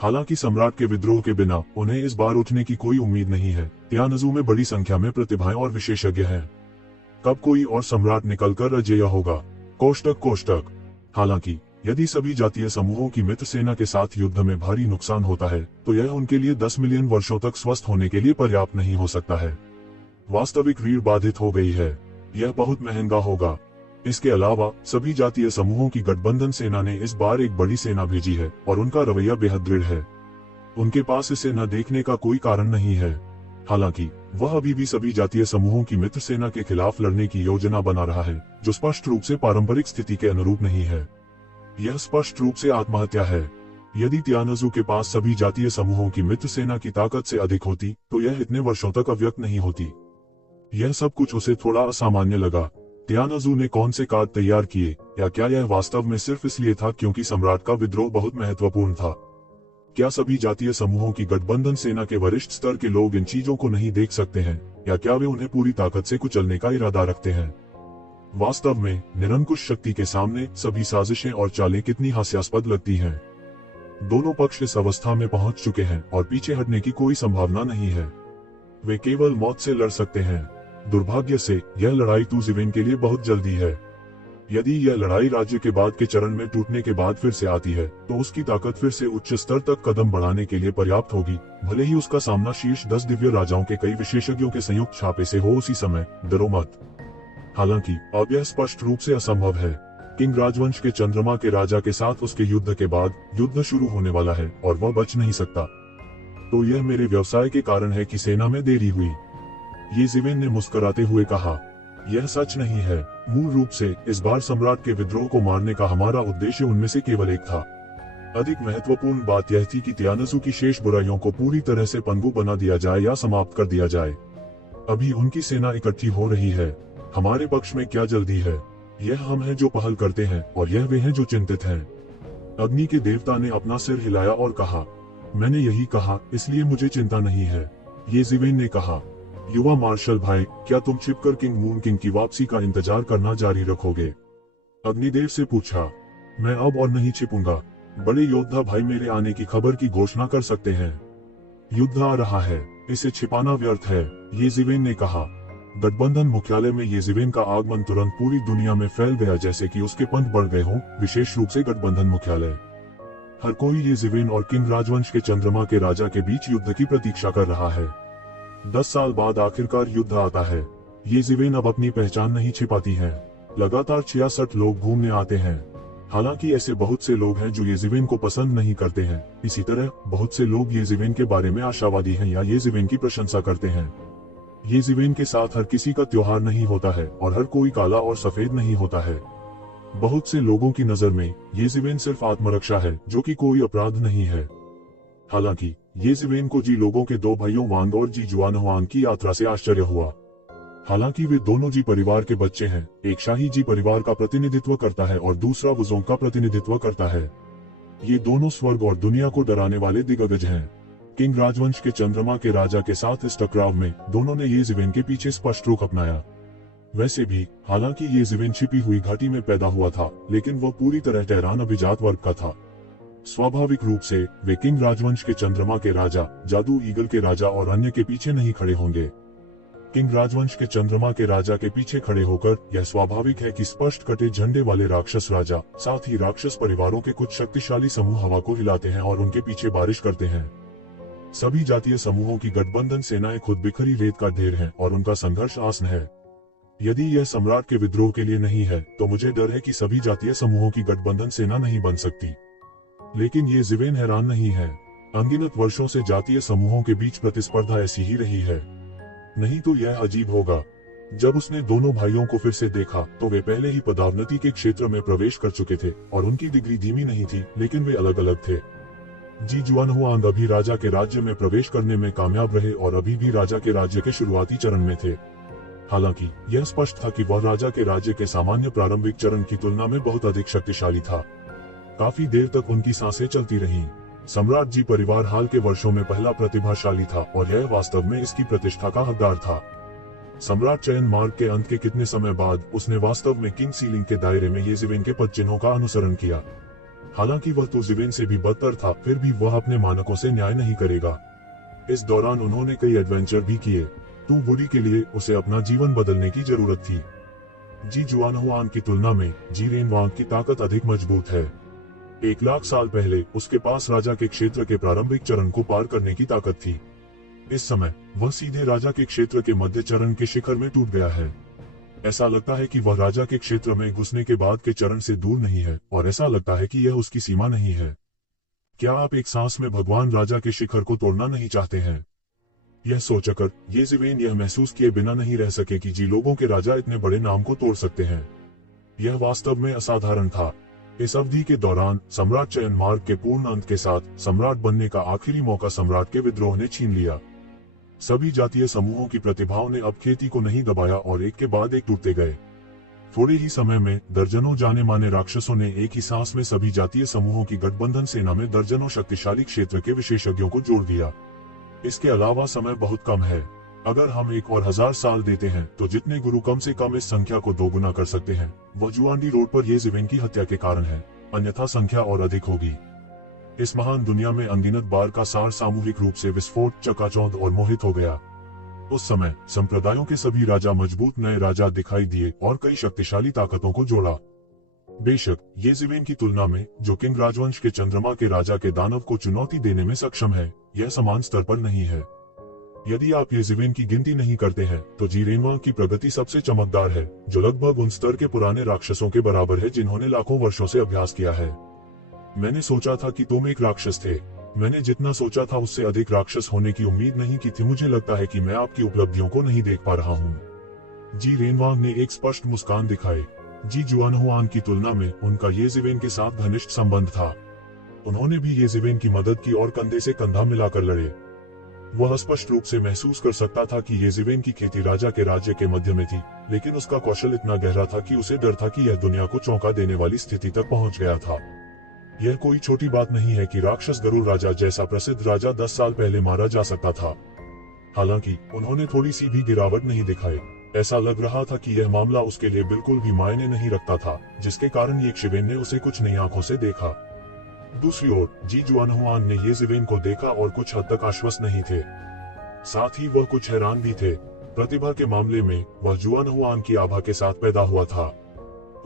हालांकि सम्राट के विद्रोह के बिना उन्हें इस बार उठने की कोई उम्मीद नहीं है। तियानजू में बड़ी संख्या में प्रतिभाएं और विशेषज्ञ हैं। कब कोई और सम्राट निकलकर अजेय होगा। कोष्टक। हालांकि यदि सभी जातीय समूहों की मित्र सेना के साथ युद्ध में भारी नुकसान होता है तो यह उनके लिए 10 मिलियन वर्षों तक स्वस्थ होने के लिए पर्याप्त नहीं हो सकता है। वास्तविक रीढ़ बाधित हो गई है। यह बहुत महंगा होगा। इसके अलावा सभी जातीय समूहों की गठबंधन सेना ने इस बार एक बड़ी सेना भेजी है और उनका रवैया बेहद दृढ़ है। उनके पास इसे न देखने का कोई कारण नहीं है। हालांकि वह अभी भी सभी जातीय समूहों की मित्र सेना के खिलाफ लड़ने की योजना बना रहा है, जो स्पष्ट रूप से पारंपरिक स्थिति के अनुरूप नहीं है। यह स्पष्ट रूप से आत्महत्या है। यदि तियानजू के पास सभी जातीय समूहों की मित्र सेना की ताकत से अधिक होती तो यह इतने वर्षों तक अव्यक्त नहीं होती। यह सब कुछ उसे थोड़ा असामान्य लगा। तियानजू ने कौन से कार्ड तैयार किए, या क्या यह वास्तव में सिर्फ इसलिए था क्योंकि सम्राट का विद्रोह बहुत महत्वपूर्ण था? क्या सभी जातीय समूहों की गठबंधन सेना के वरिष्ठ स्तर के लोग इन चीजों को नहीं देख सकते हैं, या क्या वे उन्हें पूरी ताकत से कुचलने का इरादा रखते हैं? वास्तव में निरंकुश शक्ति के सामने सभी साजिशें और चालें कितनी हास्यास्पद लगती हैं। दोनों पक्ष इस अवस्था में पहुंच चुके हैं और पीछे हटने की कोई संभावना नहीं है। वे केवल मौत से लड़ सकते हैं। दुर्भाग्य से यह लड़ाई तुजिवेन के लिए बहुत जल्दी है। यदि यह लड़ाई राज्य के बाद के चरण में टूटने के बाद फिर से आती है तो उसकी ताकत फिर से उच्च स्तर तक कदम बढ़ाने के लिए पर्याप्त होगी, भले ही उसका सामना शीर्ष 10 दिव्य राजाओं के कई विशेषज्ञों के संयुक्त छापे से हो उसी समय। डरो मत। हालांकि अब यह स्पष्ट रूप से असंभव है। किंग राजवंश के चंद्रमा के राजा के साथ उसके युद्ध के बाद युद्ध शुरू होने वाला है और वह बच नहीं सकता। तो यह मेरे व्यवसाय के कारण है कि सेना में देरी हुई। येजिवेन ने मुस्कुराते हुए कहा, यह सच नहीं है। मूल रूप से इस बार सम्राट के विद्रोह को मारने का हमारा उद्देश्य उनमें से केवल एक था। अधिक महत्वपूर्ण बात यह थी कि तियानजू की शेष बुराइयों को पूरी तरह से पंगु बना दिया जाए या समाप्त कर दिया जाए। अभी उनकी सेना इकट्ठी हो रही है। हमारे पक्ष में क्या जल्दी है? यह हम हैं जो पहल करते हैं और यह वे हैं जो चिंतित हैं। अग्नि के देवता ने अपना सिर हिलाया और कहा, मैंने यही कहा, इसलिए मुझे चिंता नहीं है। येजिवेन ने कहा, युवा मार्शल भाई, क्या तुम छिपकर किंग मून किंग की वापसी का इंतजार करना जारी रखोगे? अग्निदेव से पूछा। मैं अब और नहीं छिपूंगा। बड़े योद्धा भाई मेरे आने की खबर की घोषणा कर सकते हैं। युद्ध आ रहा है, इसे छिपाना व्यर्थ है, येजिवेन ने कहा। गठबंधन मुख्यालय में येजिवेन का आगमन तुरंत पूरी दुनिया में फैल गया जैसे कि उसके पंख बढ़ गए हों, विशेष रूप से गठबंधन मुख्यालय। हर कोई येजिवेन और किंग राजवंश के चंद्रमा के राजा के बीच युद्ध की प्रतीक्षा कर रहा है। 10 साल बाद आखिरकार युद्ध आता है। येजिवेन अब अपनी पहचान नहीं छिपाती है। लगातार 66 लोग घूमने आते हैं। हालांकि ऐसे बहुत से लोग हैं जो येजिवेन को पसंद नहीं करते हैं। इसी तरह बहुत से लोग येजिवेन के बारे में आशावादी हैं या येजिवेन की प्रशंसा करते हैं। येजिवेन के साथ हर किसी का त्योहार नहीं होता है और हर कोई काला और सफेद नहीं होता है। बहुत से लोगों की नजर में येजिवेन सिर्फ आत्मरक्षा है, जो कि कोई अपराध नहीं है। हालांकि येजिवेन को जी लोगों के 2 भाइयों वांग और जी जुआनहुआंग की यात्रा से आश्चर्य हुआ। हालांकि वे दोनों जी परिवार के बच्चे हैं। एक शाही जी परिवार का प्रतिनिधित्व करता है और दूसरा वुजोंग का प्रतिनिधित्व करता है। ये दोनों स्वर्ग और दुनिया को डराने वाले दिग्गज हैं। किंग राजवंश के चंद्रमा के राजा के साथ इस टकराव में दोनों ने येजिवेन के पीछे स्पष्ट रुख अपनाया। वैसे भी हालांकि येजिवेन छिपी हुई घाटी में पैदा हुआ था, लेकिन वह पूरी तरह टेहरान अभिजात वर्ग का था। स्वाभाविक रूप से वे किंग राजवंश के चंद्रमा के राजा, जादू ईगल के राजा और अन्य के पीछे नहीं खड़े होंगे। किंग राजवंश के चंद्रमा के राजा के पीछे खड़े होकर यह स्वाभाविक है कि स्पष्ट कटे झंडे वाले राक्षस राजा, साथ ही राक्षस परिवारों के कुछ शक्तिशाली समूह हवा को हिलाते हैं और उनके पीछे बारिश करते हैं। सभी जातीय समूहों की गठबंधन सेनाएं खुद बिखरी रेत का ढेर हैं और उनका संघर्ष आसन है। यदि यह सम्राट के विद्रोह के लिए नहीं है तो मुझे डर है कि सभी जातीय समूहों की गठबंधन सेना नहीं बन सकती। लेकिन येजिवेन हैरान नहीं है। अनगिनत वर्षों से जातीय समूहों के बीच प्रतिस्पर्धा ऐसी ही रही है। नहीं तो यह अजीब होगा। जब उसने दोनों भाइयों को फिर से देखा तो वे पहले ही पदावनति के क्षेत्र में प्रवेश कर चुके थे और उनकी डिग्री धीमी नहीं थी, लेकिन वे अलग अलग थे। जी जुआनहुआंग अभी राजा के राज्य में प्रवेश करने में कामयाब रहे और अभी भी राजा के राज्य के शुरुआती चरण में थे। हालांकि यह स्पष्ट था कि वह राजा के राज्य के सामान्य प्रारंभिक चरण की तुलना में बहुत अधिक शक्तिशाली था। काफी देर तक उनकी सांसें चलती रहीं। सम्राट जी परिवार हाल के वर्षों में पहला प्रतिभाशाली था और यह वास्तव में इसकी प्रतिष्ठा का हकदार था। सम्राट चयन मार्ग के अंत के कितने समय बाद उसने वास्तव में किंग सीलिंग के दायरे में येजिवेन के पद चिन्हों का अनुसरण किया। हालांकि वह तो जिवेन से भी बदतर था, फिर भी वह अपने मानकों से न्याय नहीं करेगा। इस दौरान उन्होंने कई एडवेंचर भी किए। टू वुडी के लिए उसे अपना जीवन बदलने की जरूरत थी। जी जुआनहुआन की तुलना में जी रेनवांग की ताकत अधिक मजबूत है। 1 लाख साल पहले उसके पास राजा के क्षेत्र के प्रारंभिक चरण को पार करने की ताकत थी। इस समय वह सीधे राजा के क्षेत्र के मध्य चरण के शिखर में टूट गया है। ऐसा लगता है कि वह राजा के क्षेत्र में घुसने के बाद के चरण से दूर नहीं है, और ऐसा लगता है कि यह उसकी सीमा नहीं है। क्या आप एक सांस में भगवान राजा के शिखर को तोड़ना नहीं चाहते हैं? यह सोचकर ये जिवेन यह महसूस किए बिना नहीं रह सके कि जी लोगों के राजा इतने बड़े नाम को तोड़ सकते हैं। यह वास्तव में असाधारण था। इस अवधि के दौरान सम्राट चयन मार्ग के पूर्ण अंत के साथ सम्राट बनने का आखिरी मौका सम्राट के विद्रोह ने छीन लिया। सभी जातीय समूहों की प्रतिभाओं ने अब खेती को नहीं दबाया और एक के बाद एक टूटते गए। थोड़े ही समय में दर्जनों जाने माने राक्षसों ने एक ही सांस में सभी जातीय समूहों की गठबंधन सेना में दर्जनों शक्तिशाली क्षेत्र के विशेषज्ञों को जोड़ दिया। इसके अलावा समय बहुत कम है। अगर हम 1 और 1000 साल देते हैं तो जितने गुरु कम से कम इस संख्या को दोगुना कर सकते हैं, वह जुआंडी रोड पर ये जिवेन की हत्या के कारण है, अन्यथा संख्या और अधिक होगी। इस महान दुनिया में अनगिनत बार का सार सामूहिक रूप से विस्फोट, चकाचौंध और मोहित हो गया। उस समय संप्रदायों के सभी राजा मजबूत नए राजा दिखाई दिए और कई शक्तिशाली ताकतों को जोड़ा। बेशक ये जिवेन की तुलना में जो किंग राजवंश के चंद्रमा के राजा के दानव को चुनौती देने में सक्षम है, यह समान स्तर पर नहीं है। यदि आप ये जिवेन की गिनती नहीं करते हैं तो जी रेनवांग की प्रगति सबसे चमकदार है, जो लगभग उन स्तर के पुराने राक्षसों के बराबर है जिन्होंने लाखों वर्षों से अभ्यास किया है। मैंने सोचा था कि तुम एक राक्षस थे। मैंने जितना सोचा था उससे अधिक राक्षस होने की उम्मीद नहीं की थी। मुझे लगता है कि मैं आपकी उपलब्धियों को नहीं देख पा रहा हूँ। जी रेनवांग ने एक स्पष्ट मुस्कान दिखाई। जी जुआनहुआन की तुलना में उनका ये जिवेन के साथ घनिष्ठ संबंध था। उन्होंने भी ये जिवेन की मदद की और कंधे से कंधा मिलाकर लड़े। वह स्पष्ट रूप से महसूस कर सकता था कि ये जिवेन की खेती राजा के राज्य के मध्य में थी, लेकिन उसका कौशल इतना गहरा था कि उसे डर था कि यह दुनिया को चौंका देने वाली स्थिति तक पहुंच गया था। यह कोई छोटी बात नहीं है कि राक्षस गरुड़ राजा जैसा प्रसिद्ध राजा 10 साल पहले मारा जा सकता था। हालांकि उन्होंने थोड़ी सी भी गिरावट नहीं दिखाई। ऐसा लग रहा था कि यह मामला उसके लिए बिल्कुल भी मायने नहीं रखता था, जिसके कारण ये जिवेन ने उसे कुछ नई आंखों से देखा। दूसरी ओर जी जुआनहुआन ने ये जिवेन को देखा और कुछ हद तक आश्वस्त नहीं थे। साथ ही वह कुछ हैरान भी थे। प्रतिभा के मामले में वह जुआनहुआन की आभा के साथ पैदा हुआ था।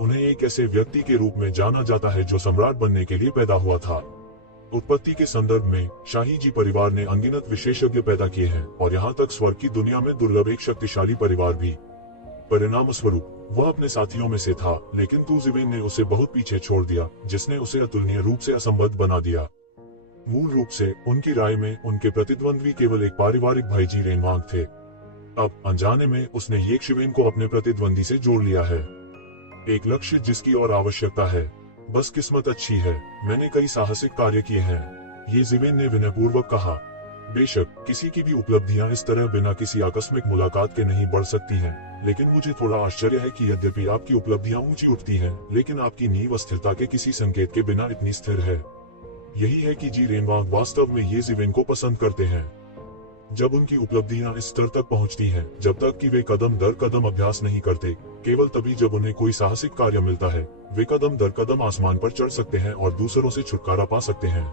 उन्हें एक ऐसे व्यक्ति के रूप में जाना जाता है जो सम्राट बनने के लिए पैदा हुआ था। उत्पत्ति के संदर्भ में शाही जी परिवार ने अनगिनत विशेषज्ञ पैदा किए हैं, और यहाँ तक स्वर्ग की दुनिया में दुर्लभ एक शक्तिशाली परिवार भी। परिणाम स्वरूप वह अपने साथियों में से था, लेकिन तू जिवेन ने उसे बहुत पीछे छोड़ दिया, जिसने उसे अतुलनीय रूप से असंबद्ध बना दिया। मूल रूप से उनकी राय में उनके प्रतिद्वंद्वी केवल एक पारिवारिक भाई जी रेनवांग थे। अब अनजाने में उसने ये जिवेन को अपने प्रतिद्वंदी से जोड़ लिया है। एक लक्ष्य जिसकी और आवश्यकता है। बस किस्मत अच्छी है, मैंने कई साहसिक कार्य किए हैं, ये जिवेन ने विनयपूर्वक कहा। बेशक किसी की भी उपलब्धियां इस तरह बिना किसी आकस्मिक मुलाकात के नहीं बढ़ सकती हैं, लेकिन मुझे थोड़ा आश्चर्य है कि यद्यपि आपकी उपलब्धियां ऊंची उठती हैं, लेकिन आपकी नींव स्थिरता के किसी संकेत के बिना इतनी स्थिर है। यही है कि जी रेनवांग वास्तव में ये जिवेन को पसंद करते हैं। जब उनकी उपलब्धियां इस स्तर तक पहुंचती हैं, जब तक कि वे कदम दर कदम अभ्यास नहीं करते, केवल तभी जब उन्हें कोई साहसिक कार्य मिलता है, वे कदम दर कदम आसमान पर चढ़ सकते हैं और दूसरों से छुटकारा पा सकते हैं।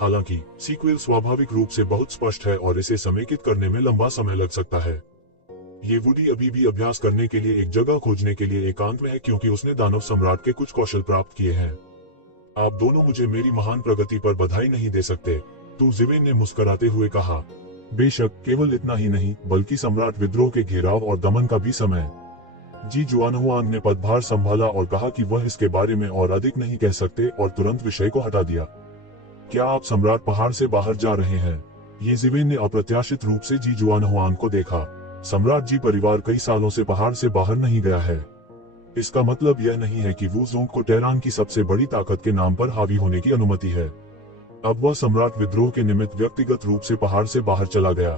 हालांकि सीक्वल स्वाभाविक रूप से बहुत स्पष्ट है और इसे समेकित करने में लंबा समय लग सकता है। ये वुडी अभी भी अभ्यास करने के लिए एक जगह खोजने के लिए एकांत में है, क्योंकि उसने दानव सम्राट के कुछ कौशल प्राप्त किए हैं। आप दोनों मुझे मेरी महान प्रगति पर बधाई नहीं दे सकते, तू जिवेन ने मुस्कुराते हुए कहा। बेशक केवल इतना ही नहीं, बल्कि सम्राट विद्रोह के घेराव और दमन का भी समय। जी जुआनहुआन ने पदभार संभाला और कहा कि वह इसके बारे में और अधिक नहीं कह सकते, और तुरंत विषय को हटा दिया। क्या आप सम्राट पहाड़ से बाहर जा रहे हैं? ये जिवेन ने अप्रत्याशित रूप से जी जुआनहुआन को देखा। सम्राट जी परिवार कई सालों से पहाड़ से बाहर नहीं गया है। इसका मतलब यह नहीं है कि वुज़ोंग को टेरान की सबसे बड़ी ताकत के नाम पर हावी होने की अनुमति है। अब वह सम्राट विद्रोह के निमित्त व्यक्तिगत रूप से पहाड़ से बाहर चला गया।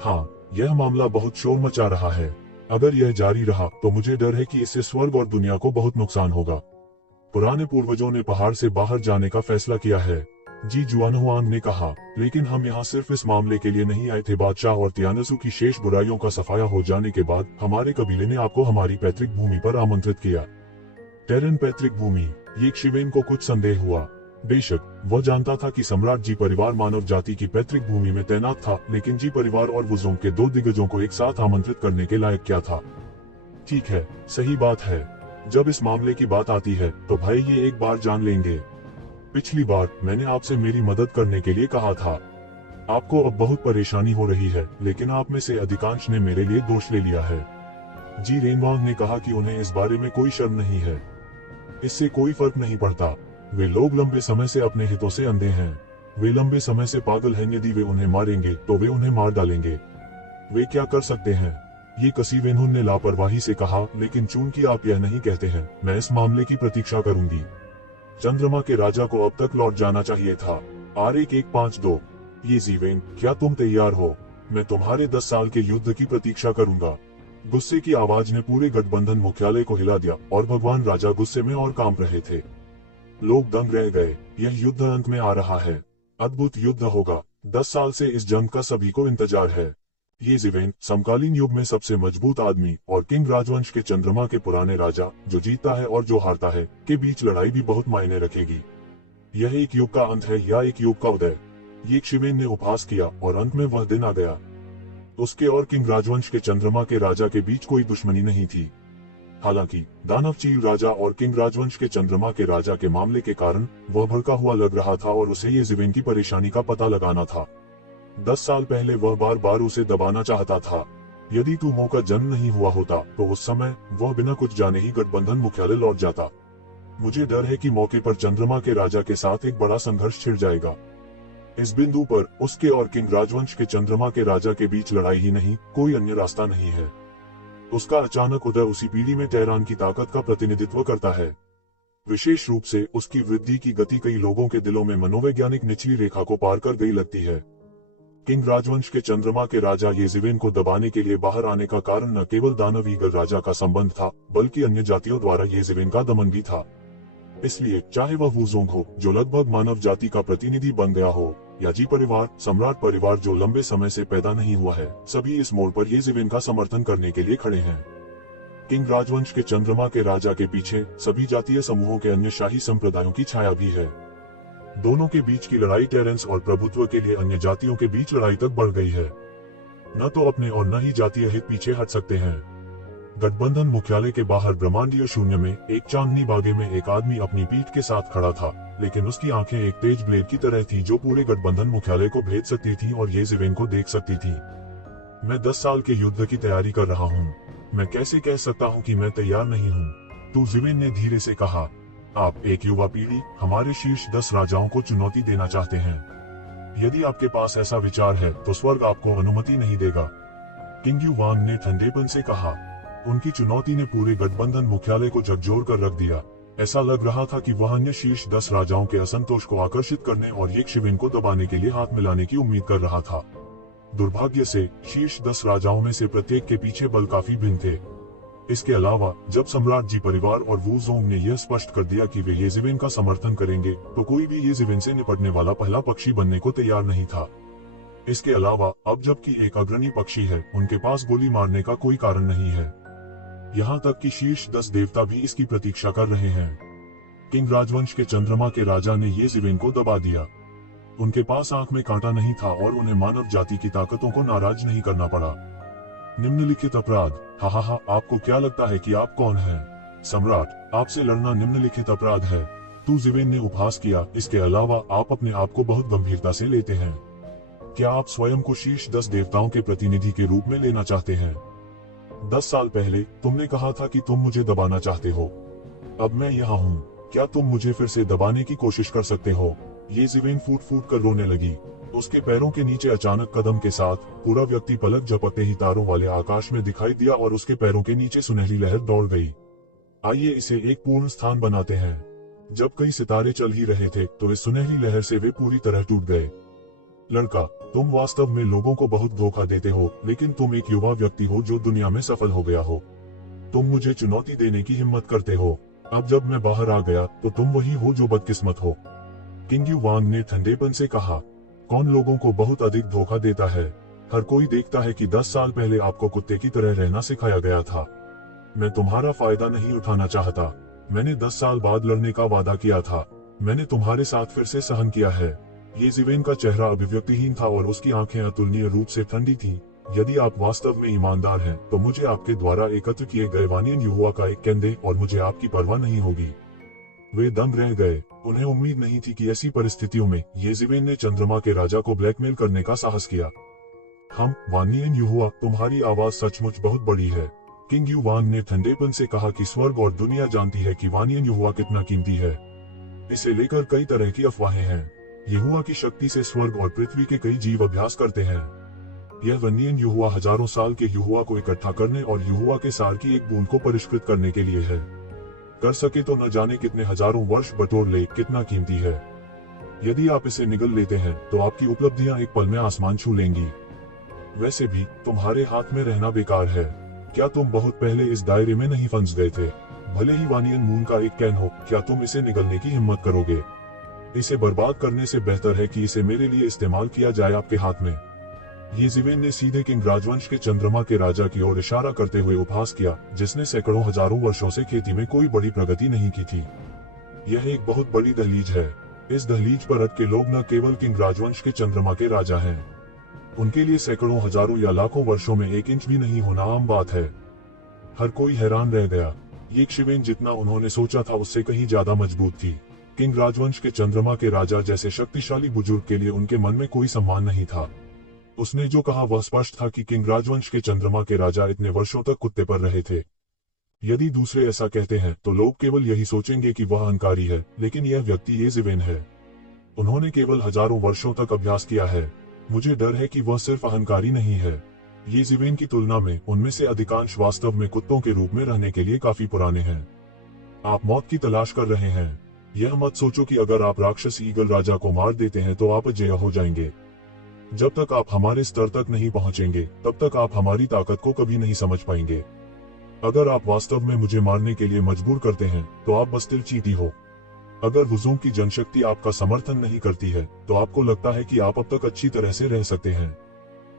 हाँ, यह मामला बहुत शोर मचा रहा है। अगर यह जारी रहा तो मुझे डर है कि इससे स्वर्ग और दुनिया को बहुत नुकसान होगा। पुराने पूर्वजों ने पहाड़ से बाहर जाने का फैसला किया है, जी जुआनहुआन ने कहा, लेकिन हम यहाँ सिर्फ इस मामले के लिए नहीं आए थे। बादशाह और तियानसू की शेष बुराइयों का सफाया हो जाने के बाद हमारे कबीले ने आपको हमारी पैतृक भूमि पर आमंत्रित किया। टेरन पैतृक भूमि। ये शिवेन को कुछ संदेह हुआ। बेशक वह जानता था कि सम्राट जी परिवार मानव जाति की पैतृक भूमि में तैनात था, लेकिन जी परिवार और वुज़ोंग के दो दिग्गजों को एक साथ आमंत्रित करने के लायक क्या था। ठीक है, सही बात है। जब इस मामले की बात आती है तो भाई ये एक बार जान लेंगे। पिछली बार मैंने आपसे मेरी मदद करने के लिए कहा था। आपको अब बहुत परेशानी हो रही है, लेकिन आप में से अधिकांश ने मेरे लिए दोष ले लिया है। जी रेनवांग ने कहा कि उन्हें इस बारे में कोई शर्म नहीं है। इससे कोई फर्क नहीं पड़ता। वे लोग लंबे समय से अपने हितों से अंधे हैं। वे लंबे समय से पागल हैं। यदि वे उन्हें मारेंगे तो वे उन्हें मार डालेंगे। वे क्या कर सकते हैं? ये कसी वेनहुन ने लापरवाही से कहा, लेकिन चूंकि आप यह नहीं कहते हैं, मैं इस मामले की प्रतीक्षा करूंगी। चंद्रमा के राजा को अब तक लौट जाना चाहिए था। R1152। ये जीवेन, क्या तुम तैयार हो? मैं तुम्हारे 10 साल के युद्ध की प्रतीक्षा करूंगा। गुस्से की आवाज ने पूरे गठबंधन मुख्यालय को हिला दिया और भगवान राजा गुस्से में और कांप रहे थे। लोग दंग रह गए। यह युद्ध अंत में आ रहा है। अद्भुत युद्ध होगा। 10 साल से इस जंग का सभी को इंतजार है। ये जीवेन समकालीन युग में सबसे मजबूत आदमी और किंग राजवंश के चंद्रमा के पुराने राजा, जो जीतता है और जो हारता है, के बीच लड़ाई भी बहुत मायने रखेगी। यह एक युग का अंत है या एक युग का उदय? ये शिवेन ने उपहास किया और अंत में वह दिन आ गया। उसके और किंग राजवंश के चंद्रमा के राजा के बीच कोई दुश्मनी नहीं थी। हालांकि दानव चील राजा और किंग राजवंश के चंद्रमा के राजा के मामले के कारण वह भड़का हुआ लग रहा था और उसे ये जीवेन की परेशानी का पता लगाना था। 10 साल पहले वह बार बार उसे दबाना चाहता था। यदि तुमो का जन्म नहीं हुआ होता तो उस समय वह बिना कुछ जाने ही गठबंधन मुख्यालय लौट जाता। मुझे डर है कि मौके पर चंद्रमा के राजा के साथ एक बड़ा संघर्ष छिड़ जाएगा। इस बिंदु पर उसके और किंग राजवंश के चंद्रमा के राजा के बीच लड़ाई ही नहीं, कोई अन्य रास्ता नहीं है। उसका अचानक उदय उसी पीढ़ी में तेहरान की ताकत का प्रतिनिधित्व करता है। विशेष रूप से उसकी वृद्धि की गति कई लोगों के दिलों में मनोवैज्ञानिक निचली रेखा को पार कर गई लगती है। किंग राजवंश के चंद्रमा के राजा येजीवेन को दबाने के लिए बाहर आने का कारण न केवल दानव ईगल राजा का संबंध था, बल्कि अन्य जातियों द्वारा येजीवेन का दमन भी था। इसलिए चाहे वह वुज़ोंग हो, जो लगभग मानव जाति का प्रतिनिधि बन गया हो, या जी परिवार, सम्राट परिवार जो लंबे समय से पैदा नहीं हुआ है, सभी इस मोड़ पर येजीवेन का समर्थन करने के लिए खड़े हैं। किंग राजवंश के चंद्रमा के राजा के पीछे सभी जातीय समूहों के अन्य शाही संप्रदायों की छाया भी है। दोनों के बीच की लड़ाई टेरेंस और प्रभुत्व के लिए अन्य जातियों के बीच लड़ाई तक बढ़ गई है। न तो अपने और न ही जातीय हित पीछे हट सकते हैं। गठबंधन मुख्यालय के बाहर ब्रह्मांडीय शून्य में एक चांदनी बागे में एक आदमी अपनी पीठ के साथ खड़ा था, लेकिन उसकी आंखें एक तेज ब्लेड की तरह थी जो पूरे गठबंधन मुख्यालय को भेद सकती थी और येजीवेन को देख सकती थी। मैं 10 साल के युद्ध की तैयारी कर रहा हूँ। मैं कैसे कह सकता हूँ कि मैं तैयार नहीं हूँ? तो जीवेन ने धीरे से कहा, आप एक युवा पीढ़ी हमारे शीर्ष 10 राजाओं को चुनौती देना चाहते हैं। यदि आपके पास ऐसा विचार है तो स्वर्ग आपको अनुमति नहीं देगा। किंग यू वांग ने ठंडेपन से कहा। उनकी चुनौती ने पूरे गठबंधन मुख्यालय को झकझोर कर रख दिया। ऐसा लग रहा था कि वह अन्य शीर्ष 10 राजाओं के असंतोष को आकर्षित करने और ये शिवेन को दबाने के लिए हाथ मिलाने की उम्मीद कर रहा था। दुर्भाग्य से शीर्ष 10 राजाओं में से प्रत्येक के पीछे बल काफी भिन्न थे। इसके अलावा जब सम्राट जी परिवार और वुज़ोंग ने यह स्पष्ट कर दिया कि वे येजीवेन का समर्थन करेंगे, तो कोई भी येजीवेन से निपटने वाला पहला पक्षी बनने को तैयार नहीं था। इसके अलावा अब जबकि एक अग्रणी पक्षी है, उनके पास गोली मारने का कोई कारण नहीं है। यहाँ तक कि शीर्ष 10 देवता भी इसकी प्रतीक्षा कर रहे हैं। किंग राजवंश के चंद्रमा के राजा ने येजीवेन को दबा दिया। उनके पास आंख में कांटा नहीं था और उन्हें मानव जाति की ताकतों को नाराज नहीं करना पड़ा। निम्नलिखित अपराध। हा, आपको क्या लगता है कि आप कौन हैं? सम्राट, आपसे लड़ना निम्नलिखित अपराध है। तू जीवेन ने उपहास किया। इसके अलावा आप अपने आप को बहुत गंभीरता से लेते हैं। क्या आप स्वयं को शीर्ष 10 देवताओं के प्रतिनिधि के रूप में लेना चाहते हैं? 10 साल पहले तुमने कहा था कि तुम मुझे दबाना चाहते हो। अब मैं यहाँ हूँ। क्या तुम मुझे फिर से दबाने की कोशिश कर सकते हो? ये जीवेन फूट फूट कर रोने लगी। उसके पैरों के नीचे अचानक कदम के साथ पूरा व्यक्ति पलक झपकते ही तारों वाले आकाश में दिखाई दिया और उसके पैरों के नीचे सुनहरी लहर दौड़ गई। आइए इसे एक पूर्ण स्थान बनाते हैं। जब कई सितारे चल ही रहे थे तो इस सुनहरी लहर से वे पूरी तरह टूट गए। लड़का, तुम वास्तव में लोगों को बहुत धोखा देते हो, लेकिन तुम एक युवा व्यक्ति हो जो दुनिया में सफल हो गया हो। तुम मुझे चुनौती देने की हिम्मत करते हो। अब जब मैं बाहर आ गया तो तुम वही हो जो बदकिस्मत हो। किंग यू वांग ने ठंडेपन से कहा। कौन लोगों को बहुत अधिक धोखा देता है? हर कोई देखता है कि 10 साल पहले आपको कुत्ते की तरह रहना सिखाया गया था। मैं तुम्हारा फायदा नहीं उठाना चाहता। मैंने 10 साल बाद लड़ने का वादा किया था। मैंने तुम्हारे साथ फिर से सहन किया है। ये ज़िवेन का चेहरा अभिव्यक्तिहीन था और उसकी आंखें अतुलनीय रूप से ठंडी थीं। यदि आप वास्तव में ईमानदार हैं, तो मुझे आपके द्वारा एकत्र किए गए वानियन युवा का एक केंद्र और मुझे आपकी परवाह नहीं होगी। वे दंग रह गए। उन्हें उम्मीद नहीं थी कि ऐसी परिस्थितियों में ये ज़िवेन ने चंद्रमा के राजा को ब्लैकमेल करने का साहस किया। हम वानियन युवा, तुम्हारी आवाज सचमुच बहुत बड़ी है। किंग युवांग ने ठंडेपन से कहा कि स्वर्ग और दुनिया जानती है कि वानियन युवा कितना कीमती है। इसे लेकर कई तरह की अफवाहें हैं। युवा की शक्ति से स्वर्ग और पृथ्वी के कई जीव अभ्यास करते हैं। यह वानियन युवा हजारों साल के युवा को इकट्ठा करने और युवा के सार की एक बूंद को परिष्कृत करने के लिए है। कर सके तो न जाने कितने हजारों वर्ष बटोर ले, कितना कीमती है। यदि आप इसे निगल लेते हैं तो आपकी उपलब्धियां एक पल में आसमान छू लेंगी। वैसे भी तुम्हारे हाथ में रहना बेकार है। क्या तुम बहुत पहले इस दायरे में नहीं फंस गए थे? भले ही वानियन मून का एक कैन हो, क्या तुम इसे निगलने की हिम्मत करोगे? इसे बर्बाद करने से बेहतर है कि इसे मेरे लिए इस्तेमाल किया जाए आपके हाथ में। ये ज़िवेन ने सीधे किंग राजवंश के चंद्रमा के राजा की ओर इशारा करते हुए उपहास किया, जिसने सैकड़ों हजारों वर्षों से खेती में कोई बड़ी प्रगति नहीं की थी। यह एक बहुत बड़ी दहलीज है। इस दहलीज पर अटके लोग न केवल किंग राजवंश के चंद्रमा के राजा हैं, उनके लिए सैकड़ों हजारों या लाखों वर्षों में 1 इंच भी नहीं होना आम बात है। हर कोई हैरान रह गया। ये ज़िवेन जितना उन्होंने सोचा था उससे कहीं ज्यादा मजबूत थी। किंग राजवंश के चंद्रमा के राजा जैसे शक्तिशाली बुजुर्ग के लिए उनके मन में कोई सम्मान नहीं था। उसने जो कहा वह स्पष्ट था कि किंग राजवंश के चंद्रमा के राजा इतने वर्षों तक कुत्ते पर रहे थे। यदि दूसरे ऐसा कहते हैं तो लोग केवल यही सोचेंगे कि वह अहंकारी है, लेकिन यह व्यक्ति ये ज़िवेन है। उन्होंने केवल हजारों वर्षों तक अभ्यास किया है। मुझे डर है कि वह सिर्फ अहंकारी नहीं है। ये ज़िवेन की तुलना में उनमें से अधिकांश वास्तव में कुत्तों के रूप में रहने के लिए काफी पुराने हैं। आप मौत की तलाश कर रहे हैं। यह मत सोचो कि अगर आप राक्षस ईगल राजा को मार देते हैं तो आप अजेय हो जाएंगे। जब तक आप हमारे स्तर तक नहीं पहुंचेंगे, तब तक आप हमारी ताकत को कभी नहीं समझ पाएंगे। अगर आप वास्तव में मुझे मारने के लिए मजबूर करते हैं, तो आप बस तिल चीटी हो। अगर वुज़ोंग की जनशक्ति आपका समर्थन नहीं करती है, तो आपको लगता है कि आप अब तक अच्छी तरह से रह सकते हैं।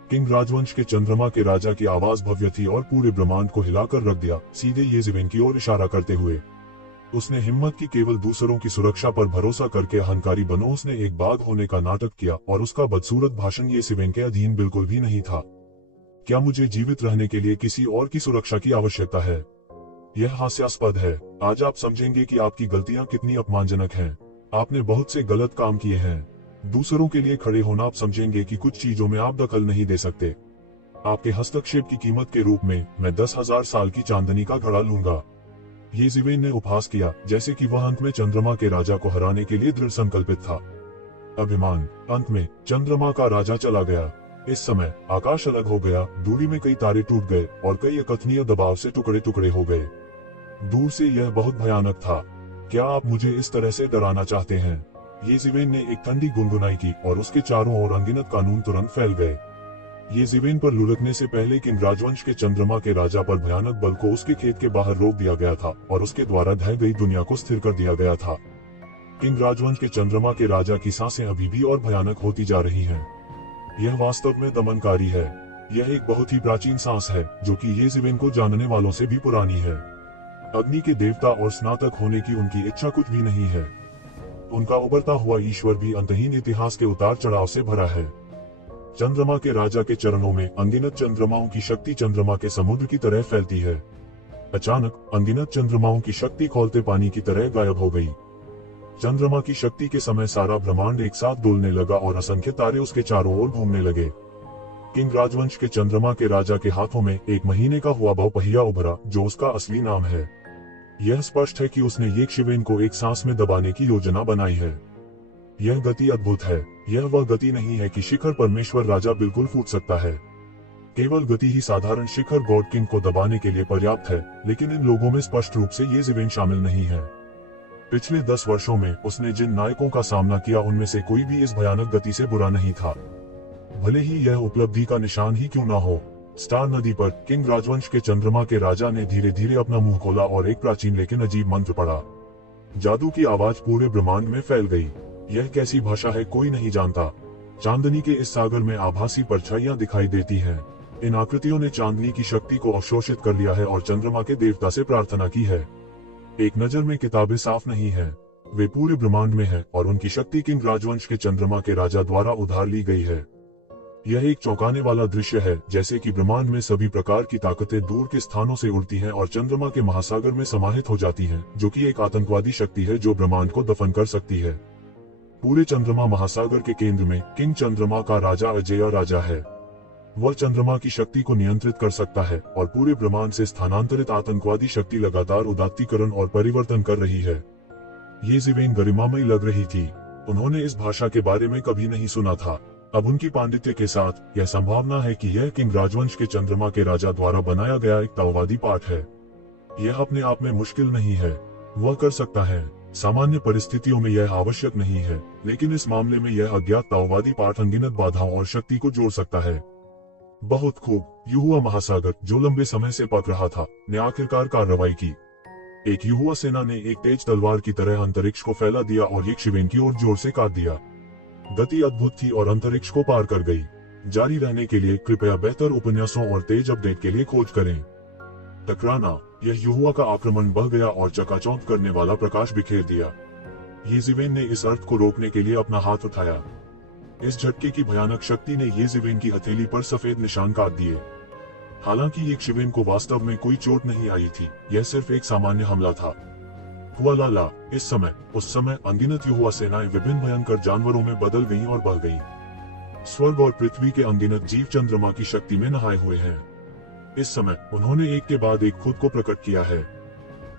किंग राजवंश के चंद्रमा के राजा की आवाज भव्य थी और पूरे ब्रह्मांड को हिलाकर रख दिया, सीधे ये ज़िवेन की ओर इशारा करते हुए। उसने हिम्मत की, केवल दूसरों की सुरक्षा पर भरोसा करके अहंकारी बनो। उसने एक बाघ होने का नाटक किया और उसका बदसूरत भाषण ये ज़िवेन के अधीन बिल्कुल भी नहीं था। क्या मुझे जीवित रहने के लिए किसी और की सुरक्षा की आवश्यकता है? यह हास्यास्पद है। आज आप समझेंगे कि आपकी गलतियां कितनी अपमानजनक हैं। आपने बहुत से गलत काम किए हैं। दूसरों के लिए खड़े होना आप समझेंगे कि कुछ चीजों में आप दखल नहीं दे सकते। आपके हस्तक्षेप की कीमत के रूप में मैं 10,000 साल की चांदनी का घड़ा लूंगा। ये ज़िवेन ने उपहास किया, जैसे कि वह अंत में चंद्रमा के राजा को हराने के लिए दृढ़ संकल्पित था। अभिमान। अंत में चंद्रमा का राजा चला गया। इस समय आकाश अलग हो गया, दूरी में कई तारे टूट गए और कई अकथनीय दबाव से टुकड़े टुकड़े हो गए। दूर से यह बहुत भयानक था। क्या आप मुझे इस तरह से डराना चाहते हैं? ये ज़िवेन ने एक ठंडी गुनगुनाई की और उसके चारों ओर अनगिनत कानून तुरंत फैल गए। ये ज़िवेन पर लुढ़कने से पहले किंग राजवंश के चंद्रमा के राजा पर भयानक बल को उसके खेत के बाहर रोक दिया गया था और उसके द्वारा ढह गई दुनिया को स्थिर कर दिया गया था। किंग राजवंश के चंद्रमा के राजा की सांसें अभी भी और भयानक होती जा रही हैं। यह वास्तव में दमनकारी है। यह एक बहुत ही प्राचीन सांस है, जो कि ये ज़िवेन को जानने वालों से भी पुरानी है। अग्नि के देवता और स्नातक होने की उनकी इच्छा कुछ भी नहीं है। उनका उभरता हुआ ईश्वर भी अंतहीन इतिहास के उतार चढ़ाव से भरा है। चंद्रमा के राजा के चरणों में अनगिनत चंद्रमाओं की शक्ति चंद्रमा के समुद्र की तरह फैलती है। अचानक अनगिनत चंद्रमाओं की शक्ति खौलते पानी की तरह गायब हो गई। चंद्रमा की शक्ति के समय सारा ब्रह्मांड एक साथ डोलने लगा और असंख्य तारे उसके चारों ओर घूमने लगे। किंग राजवंश के चंद्रमा के राजा के हाथों में 1 महीने का हुआ बहुपहिया उभरा, जो उसका असली नाम है। यह स्पष्ट है कि उसने ये ज़िवेन को एक सांस में दबाने की योजना बनाई है। यह गति अद्भुत है। यह वह गति नहीं है कि शिखर परमेश्वर राजा बिल्कुल फूट सकता है। केवल गति ही साधारण शिखर गॉड किंग को दबाने के लिए पर्याप्त है, लेकिन इन लोगों में स्पष्ट रूप से ये ज़िवेन शामिल नहीं है। पिछले 10 वर्षों में उसने जिन नायकों का सामना किया, उनमें से कोई भी इस भयानक गति से बुरा नहीं था, भले ही यह उपलब्धि का निशान ही क्यों ना हो। स्टार नदी पर किंग राजवंश के चंद्रमा के राजा ने धीरे धीरे अपना मुंह खोला और एक प्राचीन लेकिन अजीब मंत्र पढ़ा। जादू की आवाज पूरे ब्रह्मांड में फैल गई। यह कैसी भाषा है कोई नहीं जानता। चांदनी के इस सागर में आभासी परछाइयां दिखाई देती हैं। इन आकृतियों ने चांदनी की शक्ति को अवशोषित कर लिया है और चंद्रमा के देवता से प्रार्थना की है। एक नजर में किताबें साफ नहीं है, वे पूरे ब्रह्मांड में है और उनकी शक्ति किंग राजवंश के चंद्रमा के राजा द्वारा उधार ली गई है। यह एक चौंकाने वाला दृश्य है, जैसे कि ब्रह्मांड में सभी प्रकार की ताकतें दूर के स्थानों से उड़ती हैं और चंद्रमा के महासागर में समाहित हो जाती हैं, जो कि एक आतंकवादी शक्ति है जो ब्रह्मांड को दफन कर सकती है। पूरे चंद्रमा महासागर के केंद्र में किंग चंद्रमा का राजा अजेय राजा है। वह चंद्रमा की शक्ति को नियंत्रित कर सकता है और पूरे ब्रह्मांड से स्थानांतरित आतंकवादी शक्ति लगातार उदात्तीकरण और परिवर्तन कर रही है। ये ज़िवेन गरिमामयी लग रही थी। उन्होंने इस भाषा के बारे में कभी नहीं सुना था। अब उनकी पांडित्य के साथ यह संभावना है कि यह किंग राजवंश के चंद्रमा के राजा द्वारा बनाया गया एक ताओवादी पाठ है। यह अपने आप में मुश्किल नहीं है, वह कर सकता है। सामान्य परिस्थितियों में यह आवश्यक नहीं है, लेकिन इस मामले में यह अज्ञात ताओवादी पाठ अनगिनत बाधाओं और शक्ति को जोड़ सकता है। बहुत खूब। युहुआ महासागर, जो लंबे समय से पक रहा था, ने आखिरकार कार्रवाई की। एक युहुआ सेना ने एक तेज तलवार की तरह अंतरिक्ष को फैला दिया और एक शिवेन की ओर जोर से काट दिया। गति अद्भुत थी और अंतरिक्ष को पार कर गई। जारी रहने के लिए कृपया बेहतर उपन्यासों और तेज अपडेट के लिए खोज करें। टकराना, यह युहुआ का आक्रमण बह गया और चकाचौंध करने वाला प्रकाश बिखेर दिया। ये ज़िवेन ने इस अर्थ को रोकने के लिए अपना हाथ उठाया। इस झटके की भयानक शक्ति ने ये ज़िवेन की हथेली पर सफेद निशान काट दिए। हालांकि एक शिवेन को वास्तव में कोई चोट नहीं आई थी, यह सिर्फ एक सामान्य हमला था। हुआ लाला, इस समय उस समय अनगिनत युहुआ सेनाएं विभिन्न भयंकर जानवरों में बदल गईं और बह गईं। स्वर्ग और पृथ्वी के अनगिनत जीव चंद्रमा की शक्ति में नहाए हुए हैं। इस समय उन्होंने एक के बाद एक खुद को प्रकट किया है।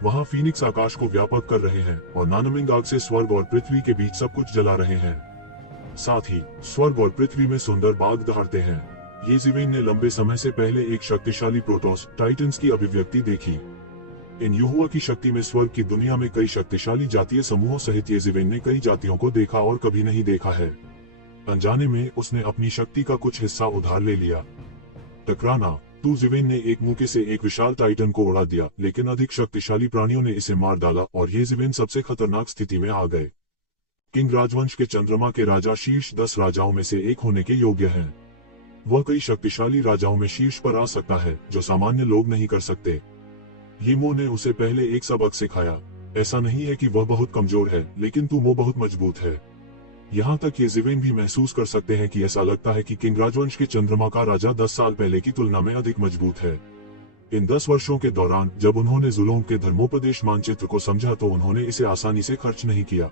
वहाँ फीनिक्स आकाश को व्यापक कर रहे हैं और नानमिंग आग से स्वर्ग और पृथ्वी के बीच सब कुछ जला रहे हैं। साथ ही स्वर्ग और पृथ्वी में सुंदर बाग दहाड़ते हैं। ये ज़िवेन ने लंबे समय से पहले एक शक्तिशाली प्रोटोस टाइटन्स की अभिव्यक्ति देखी। इन युहुआ की शक्ति में स्वर्ग की दुनिया में कई शक्तिशाली जातीय समूहों सहित ये ज़िवेन ने कई जातियों को देखा और कभी नहीं देखा है। अनजाने में उसने अपनी शक्ति का कुछ हिस्सा उधार ले लिया। टकराना, तू ज़िवेन ने एक मुक्के से एक विशाल टाइटन को उड़ा दिया, लेकिन अधिक शक्तिशाली प्राणियों ने इसे मार डाला और ये ज़िवेन सबसे खतरनाक स्थिति में आ गए। किंग राजवंश के चंद्रमा के राजा शीर्ष 10 राजाओं में से एक होने के योग्य हैं। वह कई शक्तिशाली राजाओं में शीर्ष पर आ सकता है, जो सामान्य लोग नहीं कर सकते। यीमो ने उसे पहले एक सबक सिखाया। ऐसा नहीं है कि वह बहुत कमजोर है, लेकिन तुमो बहुत मजबूत है। यहाँ तक ये ज़िवेन भी महसूस कर सकते हैं कि ऐसा लगता है कि किंग राजवंश के चंद्रमा का राजा 10 साल पहले की तुलना में अधिक मजबूत है। इन 10 वर्षों के दौरान जब उन्होंने जुलोंग के धर्मोपदेश मानचित्र को समझा तो उन्होंने इसे आसानी से खर्च नहीं किया।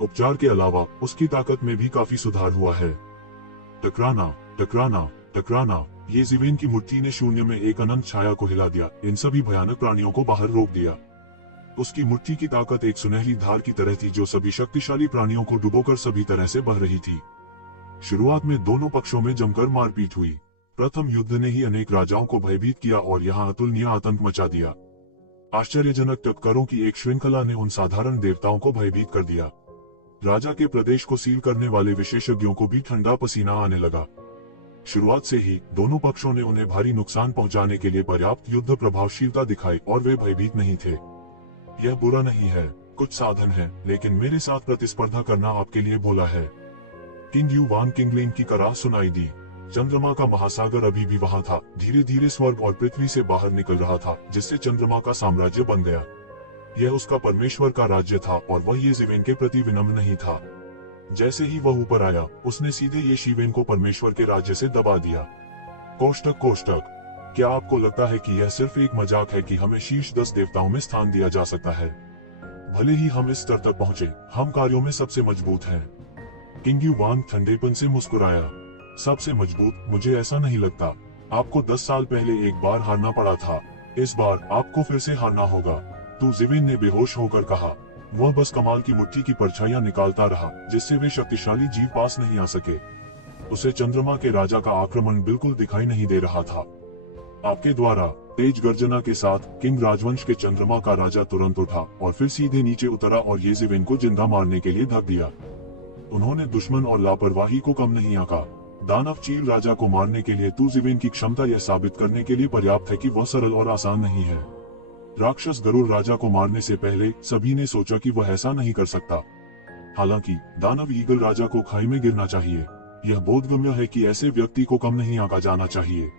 उपचार के अलावा उसकी ताकत में भी काफी सुधार हुआ है। टकराना, टकराना, टकराना, ये ज़िवेन की मूर्ति ने शून्य में एक अनंत छाया को हिला दिया, इन सभी भयानक प्राणियों को बाहर रोक दिया। उसकी मूर्ति की ताकत एक सुनहरी धार की तरह थी जो सभी शक्तिशाली प्राणियों को डुबोकर सभी तरह से बह रही थी। शुरुआत में दोनों पक्षों में जमकर मारपीट हुई। प्रथम युद्ध ने ही अनेक राजाओं को भयभीत किया और यहाँ अतुलनीय आतंक मचा दिया। आश्चर्यजनक टक्करों की एक श्रृंखला ने उन साधारण देवताओं को भयभीत कर दिया। राजा के प्रदेश को सील करने वाले विशेषज्ञों को भी ठंडा पसीना आने लगा। शुरुआत से ही दोनों पक्षों ने उन्हें भारी नुकसान पहुंचाने के लिए पर्याप्त युद्ध प्रभावशीलता दिखाई और वे भयभीत नहीं थे। यह बुरा नहीं है, कुछ साधन है, लेकिन मेरे साथ प्रतिस्पर्धा करना आपके लिए भोला है। किंग यू वांग किंगलिंग की कराह सुनाई दी। चंद्रमा का महासागर अभी भी वहां था, धीरे धीरे स्वर्ग और पृथ्वी से बाहर निकल रहा था, जिससे चंद्रमा का साम्राज्य बन गया। यह उसका परमेश्वर का राज्य था और वह ये ज़िवेन के प्रति विनम्र नहीं था। जैसे ही वह ऊपर आया, उसने सीधे ये शिवेन को परमेश्वर के राज्य से दबा दिया। कोष्टक कोष्टक, क्या आपको लगता है कि यह सिर्फ एक मजाक है कि हमें शीर्ष 10 देवताओं में स्थान दिया जा सकता है? भले ही हम इस स्तर तक पहुंचे, हम कार्यों में सबसे मजबूत हैं। किंग यू वांग ठंडेपन से मुस्कुराया। सबसे मजबूत? मुझे ऐसा नहीं लगता। आपको 10 साल पहले एक बार हारना पड़ा था, इस बार आपको फिर से हारना होगा। तू ज़िवेन ने बेहोश होकर कहा। वह बस कमाल की मुट्ठी की परछाइयां निकालता रहा, जिससे वे शक्तिशाली जीव पास नहीं आ सके। उसे चंद्रमा के राजा का आक्रमण बिल्कुल दिखाई नहीं दे रहा था। आपके द्वारा तेज गर्जना के साथ किंग राजवंश के चंद्रमा का राजा तुरंत उठा और फिर सीधे नीचे उतरा और ये ज़िवेन को जिंदा मारने के लिए धक दिया। उन्होंने दुश्मन और लापरवाही को कम नहीं आंका। दानव चील राजा को मारने के लिए तू ज़िवेन की क्षमता यह साबित करने के लिए पर्याप्त है कि वह सरल और आसान नहीं है। राक्षस गरुड़ राजा को मारने से पहले सभी ने सोचा कि वह ऐसा नहीं कर सकता। हालांकि दानव ईगल राजा को खाई में गिरना चाहिए। यह बोधगम्य है कि ऐसे व्यक्ति को कम नहीं आंका जाना चाहिए।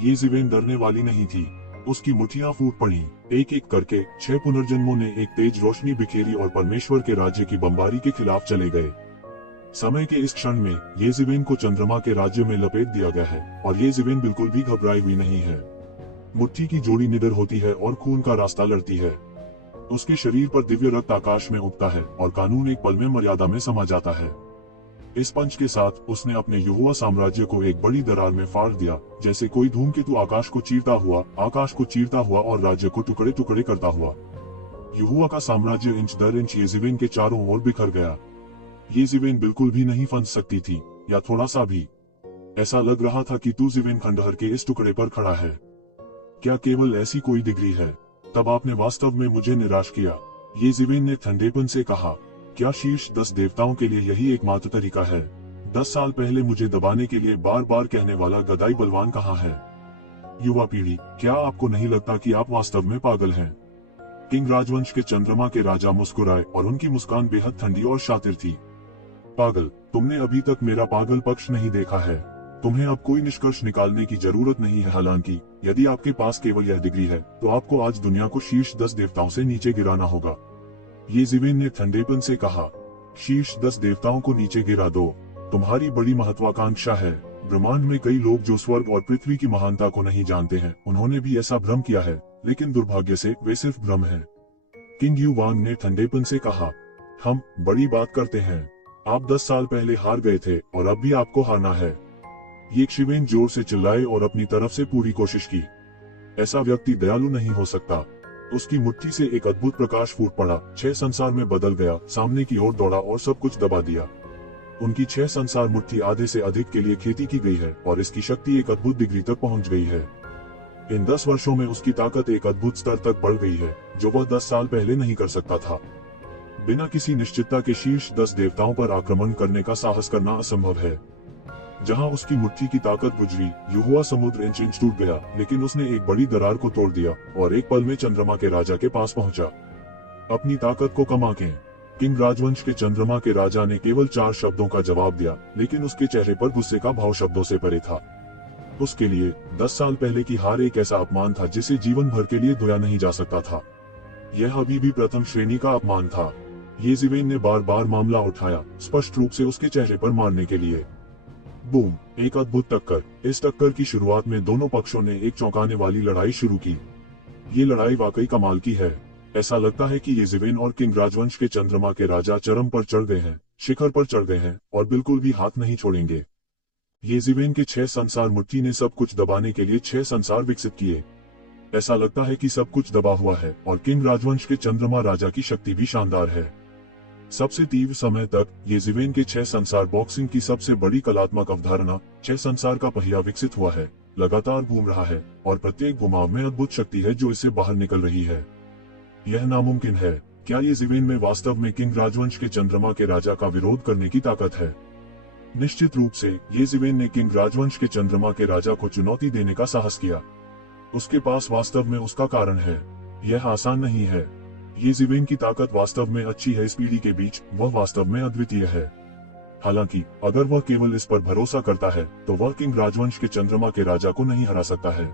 ये ज़िवेन डरने वाली नहीं थी। उसकी मुट्ठियां फूट पड़ी। एक एक करके 6 पुनर्जन्मों ने एक तेज रोशनी बिखेरी और परमेश्वर के राज्य की बमबारी के खिलाफ चले गए। समय के इस क्षण में येज़ेबेल को चंद्रमा के राज्य में लपेट दिया गया है और येज़ेबेल बिल्कुल भी घबराई हुई नहीं है। मुट्ठी की जोड़ी निडर होती है और खून का रास्ता लड़ती है। उसके शरीर पर दिव्य रक्त आकाश में उगता है और कानून एक पल में मर्यादा में समा जाता है। इस पंच के साथ उसने अपने यहोवा साम्राज्य को एक बड़ी दरार में फाड़ दिया, जैसे कोई धूमकेतु आकाश को चीरता हुआ और राज्य को टुकड़े टुकड़े करता हुआ। यहोवा का साम्राज्य इंच दर इंच येज़ेबेल के चारों ओर बिखर गया। येज़ेबेल बिल्कुल भी नहीं फंस सकती थी, या थोड़ा सा भी। ऐसा लग रहा था कि तू ज़ेबेन खंडहर के इस टुकड़े पर खड़ा है। क्या केवल ऐसी कोई डिग्री है? तब आपने वास्तव में मुझे निराश किया, येज़ेबेल ने ठंडेपन से कहा। क्या शीर्ष 10 देवताओं के लिए यही एकमात्र तरीका है? 10 साल पहले मुझे दबाने के लिए बार बार कहने वाला गदाई बलवान कहाँ है? युवा पीढ़ी, क्या आपको नहीं लगता कि आप वास्तव में पागल हैं? किंग राजवंश के चंद्रमा के राजा मुस्कुराए और उनकी मुस्कान बेहद ठंडी और शातिर थी। पागल, तुमने अभी तक मेरा पागल पक्ष नहीं देखा है। तुम्हें अब कोई निष्कर्ष निकालने की जरूरत नहीं है। हालांकि यदि आपके पास केवल यह डिग्री है तो आपको आज दुनिया को शीर्ष 10 देवताओं से नीचे गिराना होगा। येज़ेबेल ने ठंडेपन से कहा, शीर्ष 10 देवताओं को नीचे गिरा दो। तुम्हारी बड़ी महत्वाकांक्षा है। ब्रह्मांड में कई लोग जो स्वर्ग और पृथ्वी की महानता को नहीं जानते हैं, उन्होंने भी ऐसा भ्रम किया है, लेकिन दुर्भाग्य से वे सिर्फ भ्रम है। किंग युवांग ने ठंडेपन से कहा, हम बड़ी बात करते हैं। आप 10 साल पहले हार गए थे और अब भी आपको हारना है। ये शिवेन जोर से चिल्लाए और अपनी तरफ से पूरी कोशिश की। ऐसा व्यक्ति दयालु नहीं हो सकता। उसकी मुट्ठी से एक अद्भुत प्रकाश फूट पड़ा, 6 संसार में बदल गया, सामने की ओर दौड़ा और सब कुछ दबा दिया। उनकी 6 संसार मुट्ठी आधे से अधिक के लिए खेती की गई है और इसकी शक्ति एक अद्भुत डिग्री तक पहुंच गई है। इन 10 वर्षों में उसकी ताकत एक अद्भुत स्तर तक बढ़ गई है, जो वह 10 साल पहले नहीं कर सकता था। बिना किसी निश्चितता के शीर्ष 10 देवताओं पर आक्रमण करने का साहस करना असंभव है। जहां उसकी मुट्ठी की ताकत गुजरी, यहोवा समुद्र इंच इंच टूट गया, लेकिन उसने एक बड़ी दरार को तोड़ दिया और एक पल में चंद्रमा के राजा के पास पहुंचा। अपनी ताकत को कमा के किंग राजवंश के चंद्रमा के राजा ने केवल 4 शब्दों का जवाब दिया, लेकिन उसके चेहरे पर गुस्से का भाव शब्दों से परे था। उसके लिए 10 साल पहले की हार एक ऐसा अपमान था जिसे जीवन भर के लिए धोया नहीं जा सकता था। यह अभी भी प्रथम श्रेणी का अपमान था। येज़ेबेल ने बार बार मामला उठाया, स्पष्ट रूप से उसके चेहरे पर मारने के लिए। बूम! एक अद्भुत टक्कर। इस टक्कर की शुरुआत में दोनों पक्षों ने एक चौंकाने वाली लड़ाई शुरू की। ये लड़ाई वाकई कमाल की है। ऐसा लगता है कि येज़ेबेल और किंग राजवंश के चंद्रमा के राजा चरम पर चढ़ गए हैं, शिखर पर चढ़ गए हैं और बिल्कुल भी हाथ नहीं छोड़ेंगे। येज़ेबेल के 6 संसार मुट्ठी ने सब कुछ दबाने के लिए 6 संसार विकसित किए। ऐसा लगता है कि सब कुछ दबा हुआ है और किंग राजवंश के चंद्रमा राजा की शक्ति भी शानदार है। सबसे तीव्र समय तक येज़ेबेल के 6 संसार बॉक्सिंग की सबसे बड़ी कलात्मक अवधारणा 6 संसार का पहिया विकसित हुआ है, लगातार घूम रहा है और प्रत्येक घुमाव में अद्भुत शक्ति है जो इससे बाहर निकल रही है। यह नामुमकिन है। क्या येज़ेबेल में वास्तव में किंग राजवंश के चंद्रमा के राजा का विरोध करने की ताकत है? निश्चित रूप से येज़ेबेल ने किंग राजवंश के चंद्रमा के राजा को चुनौती देने का साहस किया। उसके पास वास्तव में उसका कारण है। यह आसान नहीं है। येज़ेबेल की ताकत वास्तव में अच्छी है। इस पीढ़ी के बीच वह वास्तव में अद्वितीय है। हालांकि अगर वह केवल इस पर भरोसा करता है तो वह किंग राजवंश के चंद्रमा के राजा को नहीं हरा सकता है।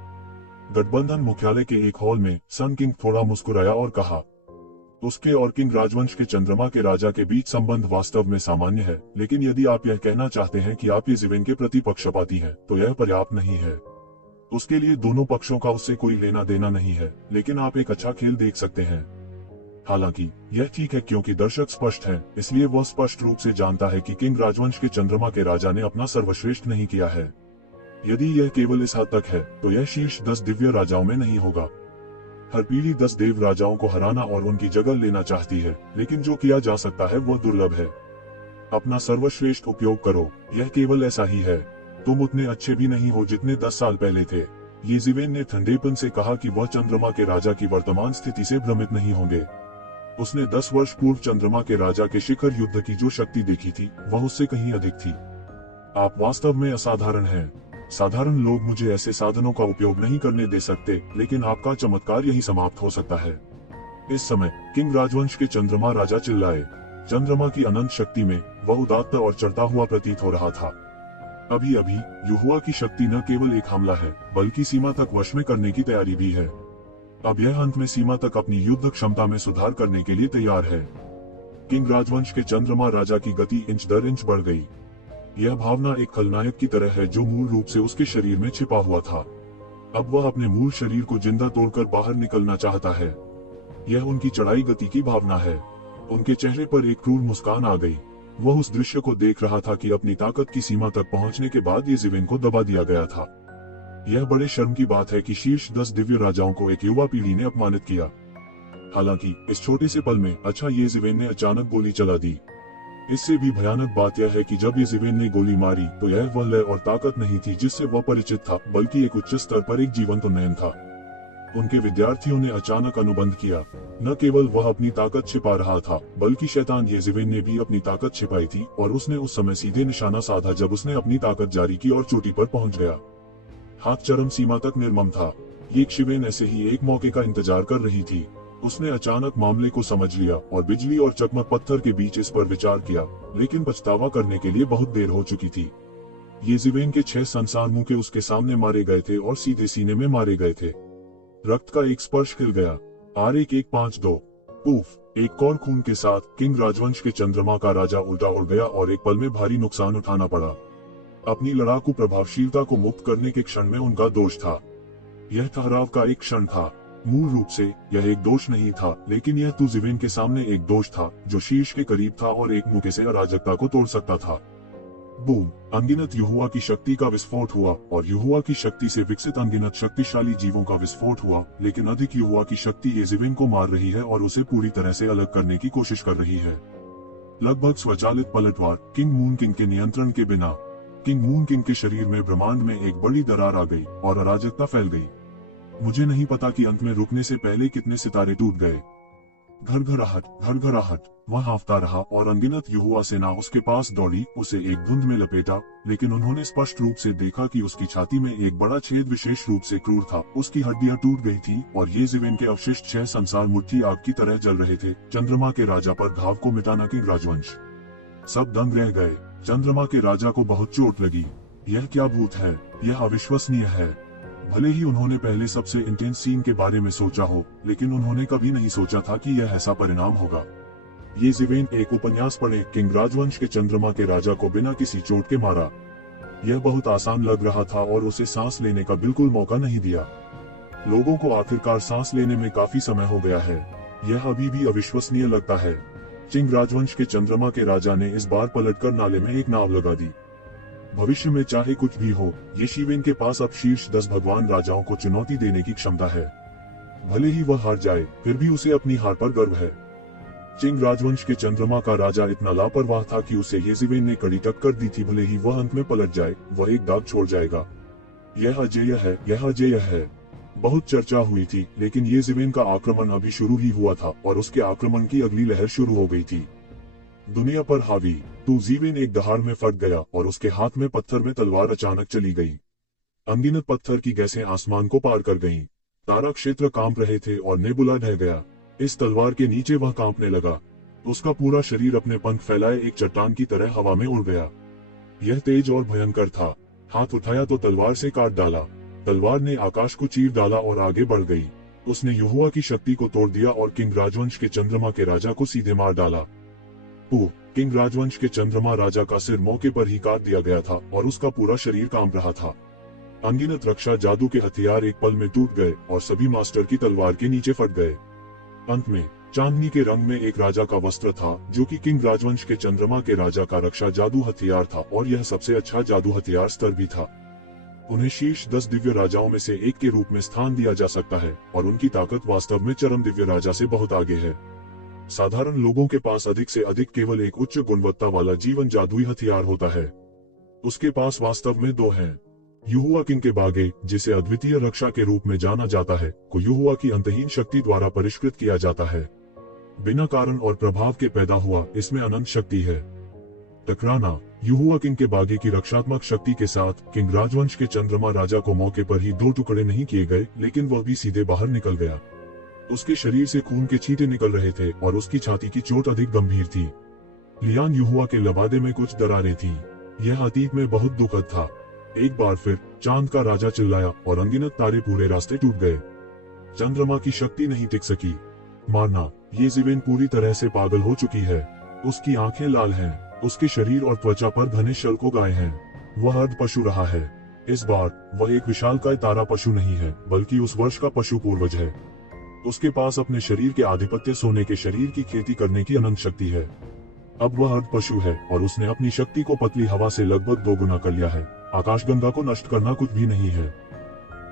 गठबंधन मुख्यालय के एक हॉल में सन किंग थोड़ा मुस्कुराया और कहा, उसके और किंग राजवंश के चंद्रमा के राजा के बीच संबंध वास्तव में सामान्य है, लेकिन यदि आप यह कहना चाहते हैं कि आप येज़ेबेल के प्रति पक्षपाती हैं, तो यह पर्याप्त नहीं है। उसके लिए दोनों पक्षों का उससे कोई लेना देना नहीं है, लेकिन आप एक अच्छा खेल देख सकते हैं। हालांकि यह ठीक है क्योंकि दर्शक स्पष्ट हैं, इसलिए वह स्पष्ट रूप से जानता है कि किंग राजवंश के चंद्रमा के राजा ने अपना सर्वश्रेष्ठ नहीं किया है। यदि यह केवल इस हद तक है तो यह शीर्ष 10 दिव्य राजाओं में नहीं होगा। हर पीढ़ी 10 देव राजाओं को हराना और उनकी जगह लेना चाहती है, लेकिन जो किया जा सकता है वह दुर्लभ है। अपना सर्वश्रेष्ठ उपयोग करो। यह केवल ऐसा ही है। तुम उतने अच्छे भी नहीं हो जितने 10 साल पहले थे। येज़ेबेल ने ठंडेपन से कहा कि वह चंद्रमा के राजा की वर्तमान स्थिति से भ्रमित नहीं होंगे। उसने 10 वर्ष पूर्व चंद्रमा के राजा के शिखर युद्ध की जो शक्ति देखी थी वह उससे कहीं अधिक थी। आप वास्तव में असाधारण हैं। साधारण लोग मुझे ऐसे साधनों का उपयोग नहीं करने दे सकते, लेकिन आपका चमत्कार यही समाप्त हो सकता है। इस समय किंग राजवंश के चंद्रमा राजा चिल्लाए। चंद्रमा की अनंत शक्ति में वह उदात्त और चढ़ता हुआ प्रतीत हो रहा था। अभी अभी यहोवा की शक्ति न केवल एक हमला है, बल्कि सीमा तक वश में करने की तैयारी भी है। अब यह अंत में सीमा तक अपनी युद्ध क्षमता में सुधार करने के लिए तैयार है। किंग राजवंश के चंद्रमा राजा की गति इंच दर इंच बढ़ गई। यह भावना एक खलनायक की तरह है जो मूल रूप से उसके शरीर में छिपा हुआ था। अब वह अपने मूल शरीर को जिंदा तोड़कर बाहर निकलना चाहता है। यह उनकी चढ़ाई गति की भावना है। उनके चेहरे पर एक क्रूर मुस्कान आ गई। वह उस दृश्य को देख रहा था कि अपनी ताकत की सीमा तक पहुंचने के बाद येज़िवेन को दबा दिया गया था। यह बड़े शर्म की बात है कि शीर्ष 10 दिव्य राजाओं को एक युवा पीढ़ी ने अपमानित किया। हालांकि इस छोटे से पल में येज़िवेन ने अचानक गोली चला दी। इससे भी भयानक बात यह है कि जब येज़िवेन ने गोली मारी तो यह वह लय और ताकत नहीं थी जिससे वह परिचित था, बल्कि एक उच्च स्तर पर एक जीवंत उन्नयन था। उनके विद्यार्थियों ने अचानक अनुबंध किया। न केवल वह अपनी ताकत छिपा रहा था, बल्कि शैतान येज़िवेन ने भी अपनी ताकत छिपाई थी और उसने उस समय सीधे निशाना साधा जब उसने अपनी ताकत जारी की और चोटी पर पहुंच गया। हाथ चरम सीमा तक निर्मम था। येज़िवेन ऐसे ही एक मौके का इंतजार कर रही थी। उसने अचानक मामले को समझ लिया और बिजली और चकमक पत्थर के बीच इस पर विचार किया, लेकिन पछतावा करने के लिए बहुत देर हो चुकी थी। येज़िवेन के 6 संसार मुके उसके सामने मारे गए थे और सीधे सीने में मारे गए थे। रक्त का एक स्पर्श खिल गया। R1152 पूफ, एक और खून के साथ किंग राजवंश के चंद्रमा का राजा उल्टा उड़ गया और एक पल में भारी नुकसान उठाना पड़ा। अपनी लड़ाकू प्रभावशीलता को मुक्त करने के क्षण में उनका दोष था। यह ठहराव का एक क्षण था। मूल रूप से यह एक दोष नहीं था, लेकिन यह येज़िवेन के सामने एक दोष था जो शीर्ष के करीब था और एक मुके से अराजकता को तोड़ सकता था। बूम! अनगिनत यहोवा की शक्ति का विस्फोट हुआ और यहोवा की शक्ति से विकसित अनगिनत शक्तिशाली जीवों का विस्फोट हुआ, लेकिन अधिक यहोवा की शक्ति येज़िवेन को मार रही है और उसे पूरी तरह से अलग करने की कोशिश कर रही है। लगभग स्वचालित पलटवार किंग मून किंग के नियंत्रण के बिना। किंग मून किंग के शरीर में ब्रह्मांड में एक बड़ी दरार आ गई और अराजकता फैल गई। मुझे नहीं पता कि अंत में रुकने से पहले कितने सितारे टूट गए। घरघराहट, वह हाफता रहा और अनगिनत यहोवा सेना उसके पास दौड़ी, उसे एक धुंध में लपेटा, लेकिन उन्होंने स्पष्ट रूप से देखा कि उसकी छाती में एक बड़ा छेद विशेष रूप से क्रूर था। उसकी हड्डियां टूट गई थी और येज़िवेन के अवशिष्ट 6 संसार मूर्ति आग की तरह जल रहे थे। चंद्रमा के राजा पर घाव को मिटाना किंग राजवंश। सब दंग रह गए। चंद्रमा के राजा को बहुत चोट लगी। यह क्या भूत है? यह अविश्वसनीय है। भले ही उन्होंने पहले सबसे इंटेंस सीन के बारे में सोचा हो, लेकिन उन्होंने कभी नहीं सोचा था कि यह ऐसा परिणाम होगा। येज़िवेन एक उपन्यास पढ़े, किंग राजवंश के चंद्रमा के राजा को बिना किसी चोट के मारा। यह बहुत आसान लग रहा था और उसे सांस लेने का बिल्कुल मौका नहीं दिया। लोगों को आखिरकार सांस लेने में काफी समय हो गया है। यह अभी भी अविश्वसनीय लगता है। किंग राजवंश के चंद्रमा के राजा ने इस बार पलटकर नाले में एक नाव लगा दी। भविष्य में चाहे कुछ भी हो, येज़िवेन के पास अब शीर्ष 10 भगवान राजाओं को चुनौती देने की क्षमता है। भले ही वह हार जाए, फिर भी उसे अपनी हार पर गर्व है। किंग राजवंश के चंद्रमा का राजा इतना लापरवाह था कि उसे येज़िवेन ने कड़ी टक्कर दी थी। भले ही वह अंत में पलट जाए, वह एक दाग छोड़ जाएगा। यह अजेय है, यह अजेय है। बहुत चर्चा हुई थी, लेकिन येज़िवेन का आक्रमण अभी शुरू ही हुआ था और उसके आक्रमण की अगली लहर शुरू हो गई थी। दुनिया पर हावी येज़िवेन एक दहाड़ में फट गया और उसके हाथ में पत्थर में तलवार अचानक चली गई। अनगिनत पत्थर की गैसें आसमान को पार कर गईं। तारा क्षेत्र कांप रहे थे और नेबुला ढह गया। इस तलवार के नीचे वह कांपने लगा। उसका पूरा शरीर अपने पंख फैलाए एक चट्टान की तरह हवा में उड़ गया। यह तेज और भयंकर था। हाथ उठाया तो तलवार से काट डाला। तलवार ने आकाश को चीर डाला और आगे बढ़ गई। उसने यहोवा की शक्ति को तोड़ दिया और किंग राजवंश के चंद्रमा के राजा को सीधे मार डाला। किंग राजवंश के चंद्रमा राजा का सिर मौके पर ही काट दिया गया था और उसका पूरा शरीर कांप रहा था। अनगिनत रक्षा जादू के हथियार एक पल में टूट गए और सभी मास्टर की तलवार के नीचे फट गए। अंत में चांदनी के रंग में एक राजा का वस्त्र था, जो कि किंग राजवंश के चंद्रमा के राजा का रक्षा जादू हथियार था और यह सबसे अच्छा जादू हथियार स्तर भी था। उन्हें शीर्ष 10 दिव्य राजाओं में से एक के रूप में स्थान दिया जा सकता है और उनकी ताकत वास्तव में चरम दिव्य राजा से बहुत आगे है। साधारण लोगों के पास अधिक से अधिक केवल एक उच्च गुणवत्ता वाला जीवन जादुई हथियार होता है। उसके पास वास्तव में 2 हैं। यहोवा किंग के बागे, जिसे अद्वितीय रक्षा के रूप में जाना जाता है, को यहोवा की अंतहीन शक्ति द्वारा परिष्कृत किया जाता है। बिना कारण और प्रभाव के पैदा हुआ, इसमें अनंत शक्ति है। टकराना, यहोवा किंग के बागे की रक्षात्मक शक्ति के साथ किंग राजवंश के चंद्रमा राजा को मौके पर ही 2 टुकड़े नहीं किए गए, लेकिन वह भी सीधे बाहर निकल गया। उसके शरीर से खून के छींटे निकल रहे थे और उसकी छाती की चोट अधिक गंभीर थी। लियान यहोवा के लबादे में कुछ दरारें थीं। यह अतीत में बहुत दुखद था। एक बार फिर चांद का राजा चिल्लाया और अनगिनत तारे पूरे रास्ते टूट गए। चंद्रमा की शक्ति नहीं टिक सकी। मारना, ये ज़िवेन पूरी तरह से पागल हो चुकी है। उसकी आंखें लाल हैं, उसके शरीर और त्वचा पर घने शल्कों हैं। वह अर्ध पशु रहा है। इस बार वह एक विशालकाय तारा पशु नहीं है, बल्कि उस वर्ष का पशु पूर्वज है। उसके पास अपने शरीर के आधिपत्य सोने के शरीर की खेती करने की अनंत शक्ति है। अब वह अर्ध पशु है और उसने अपनी शक्ति को पतली हवा से लगभग दोगुना कर लिया है। आकाशगंगा को नष्ट करना कुछ भी नहीं है।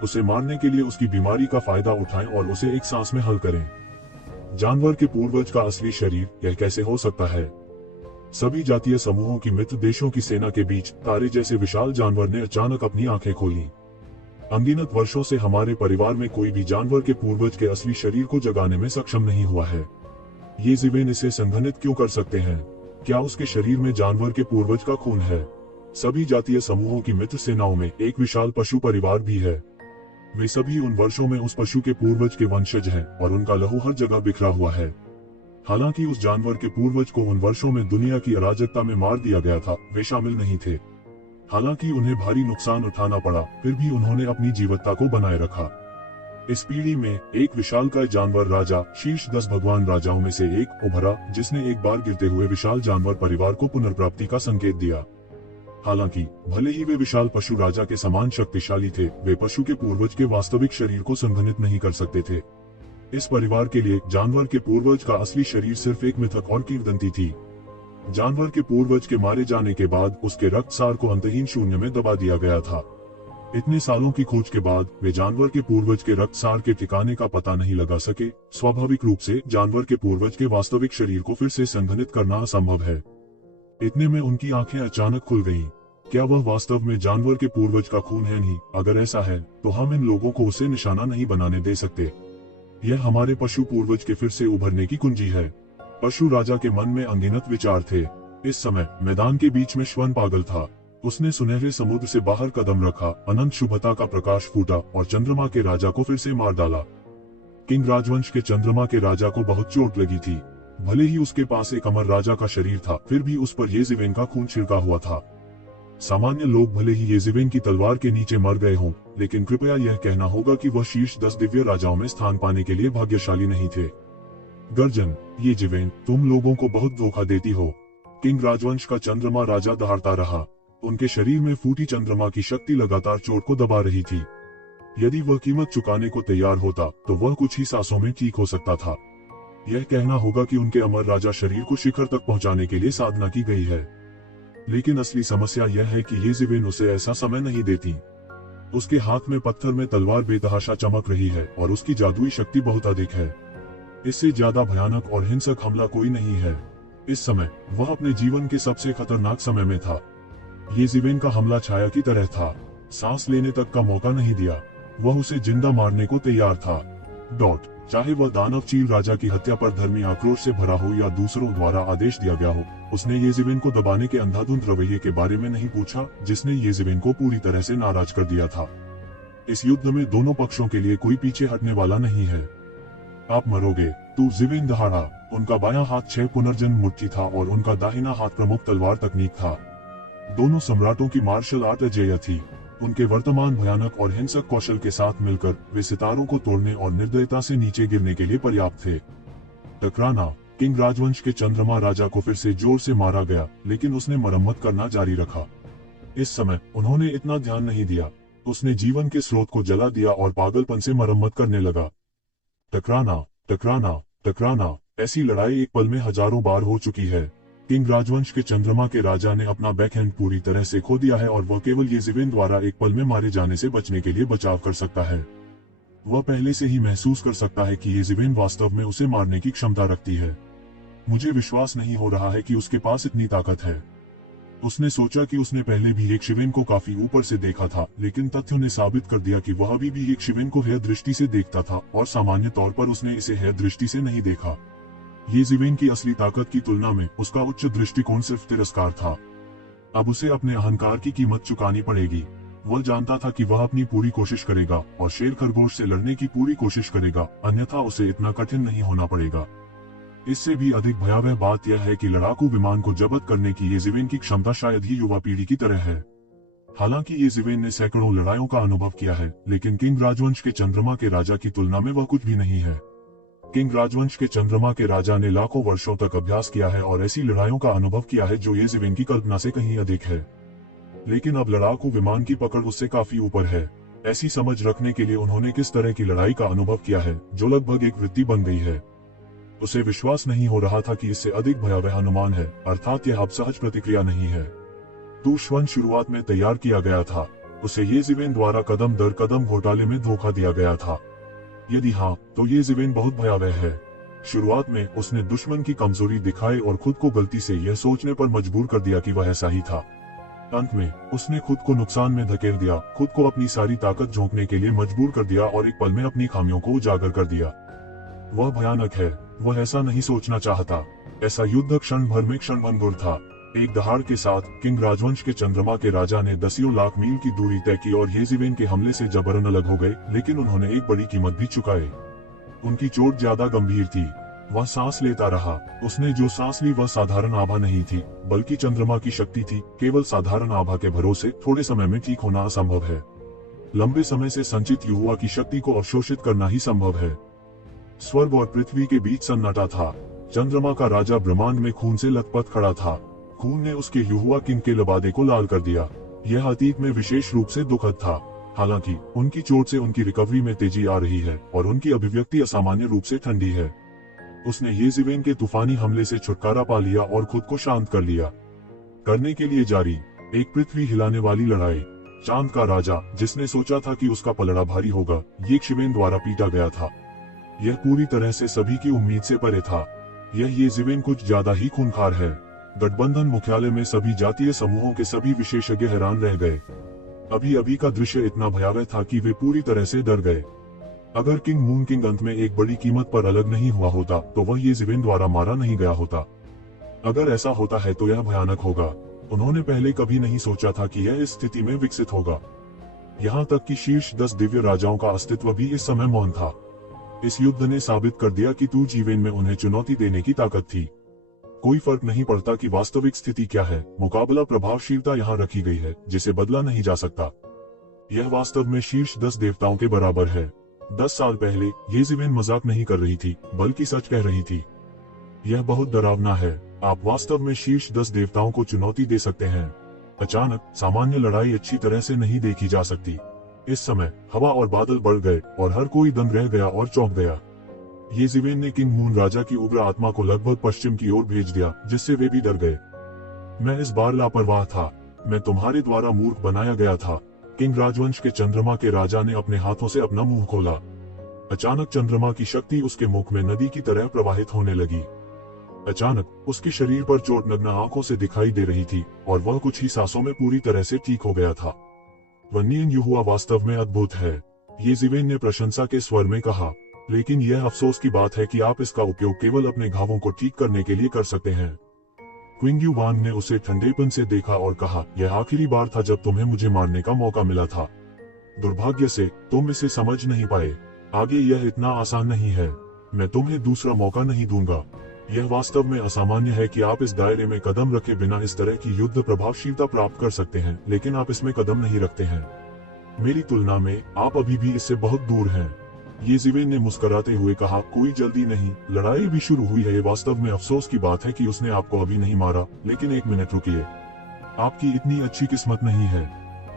उसे मारने के लिए उसकी बीमारी का फायदा उठाएं और उसे एक सांस में हल करें। जानवर के पूर्वज का असली शरीर, यह कैसे हो सकता है? सभी जातीय समूहों की मित्र देशों की सेना के बीच तारे जैसे विशाल जानवर ने अचानक अपनी आंखें खोली। अनगिनत वर्षों से हमारे परिवार में कोई भी जानवर के पूर्वज के असली शरीर को जगाने में सक्षम नहीं हुआ है। ये ज़िवेन इसे संघनित क्यों कर सकते हैं? क्या उसके शरीर में जानवर के पूर्वज का खून है? सभी जातीय समूहों की मित्र सेनाओं में एक विशाल पशु परिवार भी है। वे सभी उन वर्षों में उस पशु के पूर्वज के वंशज हैं और उनका लहू हर जगह बिखरा हुआ है। हालांकि उस जानवर के पूर्वज को उन वर्षों में दुनिया की अराजकता में मार दिया गया था, वे शामिल नहीं थे। हालांकि उन्हें भारी नुकसान उठाना पड़ा, फिर भी उन्होंने अपनी जीवटता को बनाए रखा। इस पीढ़ी में एक विशालकाय जानवर राजा, शीर्ष 10 भगवान राजाओं में से एक उभरा, जिसने एक बार गिरते हुए विशाल जानवर परिवार को पुनर्प्राप्ति का संकेत दिया। हालांकि भले ही वे विशाल पशु राजा के समान शक्तिशाली थे, वे पशु के पूर्वज के वास्तविक शरीर को संघनित नहीं कर सकते थे। इस परिवार के लिए जानवर के पूर्वज का असली शरीर सिर्फ एक मिथक और किंवदंती थी। जानवर के पूर्वज के मारे जाने के बाद उसके रक्तसार को अंतहीन शून्य में दबा दिया गया था। इतने सालों की खोज के बाद वे जानवर के पूर्वज के रक्तसार के ठिकाने का पता नहीं लगा सके। स्वाभाविक रूप से जानवर के पूर्वज के वास्तविक शरीर को फिर से संघनित करना असंभव है। इतने में उनकी आंखें अचानक खुल गईं। क्या वह वास्तव में जानवर के पूर्वज का खून है? नहीं। अगर ऐसा है तो हम इन लोगों को उसे निशाना नहीं बनाने दे सकते। यह हमारे पशु पूर्वज के फिर से उभरने की कुंजी है। पशु राजा के मन में अनगिनत विचार थे। इस समय मैदान के बीच में श्वन पागल था। उसने सुनहरे समुद्र से बाहर कदम रखा, अनंत शुभता का प्रकाश फूटा और चंद्रमा के राजा को फिर से मार डाला। किंग राजवंश के चंद्रमा के राजा को बहुत चोट लगी थी। भले ही उसके पास एक अमर राजा का शरीर था, फिर भी उस पर ये ज़िवेन का खून छिड़का हुआ था। सामान्य लोग भले ही ये ज़िवेन की तलवार के नीचे मर गए हों, लेकिन कृपया यह कहना होगा कि वह शीर्ष 10 दिव्य राजाओं में स्थान पाने के लिए भाग्यशाली नहीं थे। गर्जन, ये ज़िवेन, तुम लोगों को बहुत धोखा देती हो। किंग राजवंश का चंद्रमा राजा दहाड़ता रहा। उनके शरीर में फूटी चंद्रमा की शक्ति लगातार चोट को दबा रही थी। यदि वह कीमत चुकाने को तैयार होता तो वह कुछ ही सांसों में ठीक हो सकता था। यह कहना होगा कि उनके अमर राजा शरीर को शिखर तक पहुंचाने के लिए साधना की गई है। लेकिन असली समस्या यह है कि ये ज़िवेन उसे ऐसा समय नहीं देती। उसके हाथ में पत्थर में तलवार बेतहाशा चमक रही है और उसकी जादुई शक्ति बहुत अधिक है। इससे ज्यादा भयानक और हिंसक हमला कोई नहीं है। इस समय वह अपने जीवन के सबसे खतरनाक समय में था। ये ज़िवेन का हमला छाया की तरह था। सांस लेने तक का मौका नहीं दिया। वह उसे जिंदा मारने को तैयार था। चाहे वह दानव चील राजा की हत्या पर धर्मी आक्रोश से भरा हो या दूसरों द्वारा आदेश दिया गया हो, उसने ये ज़िवेन को दबाने के अंधाधुंध रवैये के बारे में नहीं पूछा, जिसने ये ज़िवेन को पूरी तरह से नाराज कर दिया था। इस युद्ध में दोनों पक्षों के लिए कोई पीछे हटने वाला नहीं है। आप मरोगे। तू ज़िवेन दहाड़ा। उनका बायां हाथ 6 पुनर्जन्म मुट्ठी था और उनका दाहिना हाथ प्रमुख तलवार तकनीक था। दोनों सम्राटों की मार्शल आर्ट अजेय थी। उनके वर्तमान भयानक और हिंसक कौशल के साथ मिलकर वे सितारों को तोड़ने और निर्दयता से नीचे गिरने के लिए पर्याप्त थे। टकराना। किंग राजवंश के चंद्रमा राजा को फिर से जोर से मारा गया, लेकिन उसने मरम्मत करना जारी रखा। इस समय उन्होंने इतना ध्यान नहीं दिया। उसने जीवन के स्रोत को जला दिया और पागलपन से मरम्मत करने लगा। टकराना, टकराना, टकराना। ऐसी लड़ाई एक पल में हजारों बार हो चुकी है। किंग राजवंश के चंद्रमा के राजा ने अपना बैकहैंड पूरी तरह से खो दिया है और वह केवल ये ज़िवेन द्वारा एक पल में मारे जाने से बचने के लिए बचाव कर सकता है। वह पहले से ही महसूस कर सकता है कि ये ज़िवेन वास्तव में उसे मारने की क्षमता रखती है। मुझे विश्वास नहीं हो रहा है कि उसके पास इतनी ताकत है। उसने सोचा कि उसने पहले भी एक ज़िवेन को काफी ऊपर से देखा था, लेकिन तथ्यों ने साबित कर दिया कि वह अभी भी एक ज़िवेन को हेय दृष्टि से देखता था और सामान्य तौर पर उसने इसे हेय दृष्टि से नहीं देखा। ये ज़िवेन की असली ताकत की तुलना में उसका उच्च दृष्टिकोण सिर्फ तिरस्कार था। अब उसे अपने अहंकार की कीमत चुकानी पड़ेगी। वह जानता था कि वह अपनी पूरी कोशिश करेगा और शेर खरगोश से लड़ने की पूरी कोशिश करेगा, अन्यथा उसे इतना कठिन नहीं होना पड़ेगा। इससे भी अधिक भयावह बात यह है कि लड़ाकू विमान को जब्त करने की ये ज़िवेन की क्षमता शायद ही युवा पीढ़ी की तरह है। हालांकि ये जिवेन ने सैकड़ों लड़ाइयों का अनुभव किया है, लेकिन किंग राजवंश के चंद्रमा के राजा की तुलना में वह कुछ भी नहीं है। किंग राजवंश के चंद्रमा के राजा ने लाखों वर्षों तक अभ्यास किया है और ऐसी लड़ाइयों का अनुभव किया है जो ये जिवेन की कल्पना से कहीं अधिक है। लेकिन अब लड़ाकू विमान की पकड़ उससे काफी ऊपर है। ऐसी समझ रखने के लिए उन्होंने किस तरह की लड़ाई का अनुभव किया है जो लगभग एक वृत्ति बन गई है। उसे विश्वास नहीं हो रहा था कि इससे अधिक भयावह अनुमान है, अर्थात यह अब सहज प्रतिक्रिया नहीं है। दुश्मन शुरुआत में तैयार किया गया था। उसे ये जिवेन द्वारा कदम दर कदम घोटाले में धोखा दिया गया था। यदि हाँ, तो ये जिवेन बहुत भयावह है। शुरुआत में उसने दुश्मन की कमजोरी दिखाई और खुद को गलती से यह सोचने पर मजबूर कर दिया कि वह ऐसा ही था। अंत में उसने खुद को नुकसान में धकेल दिया, खुद को अपनी सारी ताकत झोंकने के लिए मजबूर कर दिया और एक पल में अपनी खामियों को उजागर कर दिया। वह भयानक है। वह ऐसा नहीं सोचना चाहता। ऐसा युद्ध क्षण भर में क्षणभंगुर था। एक दहाड़ के साथ किंग राजवंश के चंद्रमा के राजा ने दसियों लाख मील की दूरी तय की और ये जिवेन के हमले से जबरन अलग हो गए, लेकिन उन्होंने एक बड़ी कीमत भी चुकाई। उनकी चोट ज्यादा गंभीर थी। वह सांस लेता रहा। उसने जो सांस ली वह साधारण आभा नहीं थी, बल्कि चंद्रमा की शक्ति थी। केवल साधारण आभा के भरोसे थोड़े समय में ठीक होना असंभव है। लंबे समय से संचित युवा की शक्ति को अवशोषित करना ही संभव है। स्वर्ग और पृथ्वी के बीच सन्नाटा था। चंद्रमा का राजा ब्रह्मांड में खून से लथपथ खड़ा था। खून ने उसके युवा किंग के लबादे को लाल कर दिया। यह अतीत में विशेष रूप से दुखद था। हालांकि उनकी चोट से उनकी रिकवरी में तेजी आ रही है और उनकी अभिव्यक्ति असामान्य रूप से ठंडी है। उसने ये जिवेन के तूफानी हमले से छुटकारा पा लिया और खुद को शांत कर लिया। करने के लिए जारी एक पृथ्वी हिलाने वाली लड़ाई। चांद का राजा, जिसने सोचा था कि उसका पलड़ा भारी होगा, ये जिवेन द्वारा पीटा गया था। यह पूरी तरह से सभी की उम्मीद से परे था। ये जिवेन कुछ ज्यादा ही खूंखार है। गठबंधन मुख्यालय में सभी जातीय समूहों के सभी विशेषज्ञ हैरान रह गए। अभी अभी का दृश्य इतना भयावह था कि वे पूरी तरह से डर गए। अगर किंग मून किंग अंत में एक बड़ी कीमत पर अलग नहीं हुआ होता तो वह ये जिवेन द्वारा मारा नहीं गया होता। अगर ऐसा होता है तो यह भयानक होगा। उन्होंने पहले कभी नहीं सोचा था कि यह इस स्थिति में विकसित होगा। यहाँ तक कि शीर्ष 10 दिव्य राजाओं का अस्तित्व भी इस समय मौन था। इस युद्ध ने साबित कर दिया कि तू जीवन में उन्हें चुनौती देने की ताकत थी। कोई फर्क नहीं पड़ता कि वास्तविक स्थिति क्या है, मुकाबला प्रभावशीलता यहाँ रखी गई है जिसे बदला नहीं जा सकता। यह वास्तव में शीर्ष 10 देवताओं के बराबर है। 10 साल पहले ये जिवेन मजाक नहीं कर रही थी, बल्कि सच कह रही थी। यह बहुत डरावना है। आप वास्तव में शीर्ष 10 देवताओं को चुनौती दे सकते हैं। अचानक सामान्य लड़ाई अच्छी तरह से नहीं देखी जा सकती। इस समय हवा और बादल बढ़ गए और हर कोई दंग रह गया और चौंक गया। ये जिवेन ने किंग मून राजा की उग्र आत्मा को लगभग पश्चिम की ओर भेज दिया, जिससे वे भी डर गए। मैं इस बार लापरवाह था। मैं तुम्हारे द्वारा मूर्ख बनाया गया था। किंग राजवंश के चंद्रमा के राजा ने अपने हाथों से अपना मुंह खोला। अचानक चंद्रमा की शक्ति उसके मुख में नदी की तरह प्रवाहित होने लगी। अचानक उसके शरीर पर चोट नग्न आंखों से दिखाई दे रही थी और वह कुछ ही सांसों में पूरी तरह से ठीक हो गया था। वन्नियन युहुआ वास्तव में अद्भुत है, ये जिवेन ने प्रशंसा के स्वर में कहा। लेकिन यह अफसोस की बात है कि आप इसका उपयोग केवल अपने घावों को ठीक करने के लिए कर सकते हैं। क्विंग युवान ने उसे ठंडेपन से देखा और कहा, यह आखिरी बार था जब तुम्हें मुझे मारने का मौका मिला था। दुर्भाग्य से तुम इसे समझ नहीं पाए। आगे यह इतना आसान नहीं है। मैं तुम्हें दूसरा मौका नहीं दूंगा। यह वास्तव में असामान्य है कि आप इस दायरे में कदम रखे बिना इस तरह की युद्ध प्रभावशीलता प्राप्त कर सकते हैं, लेकिन आप इसमें कदम नहीं रखते हैं। मेरी तुलना में आप अभी भी इससे बहुत दूर हैं। ये जिवेन ने मुस्कुराते हुए कहा, कोई जल्दी नहीं, लड़ाई भी शुरू हुई है। ये वास्तव में अफसोस की बात है कि उसने आपको अभी नहीं मारा, लेकिन एक मिनट रुकिए, आपकी इतनी अच्छी किस्मत नहीं है।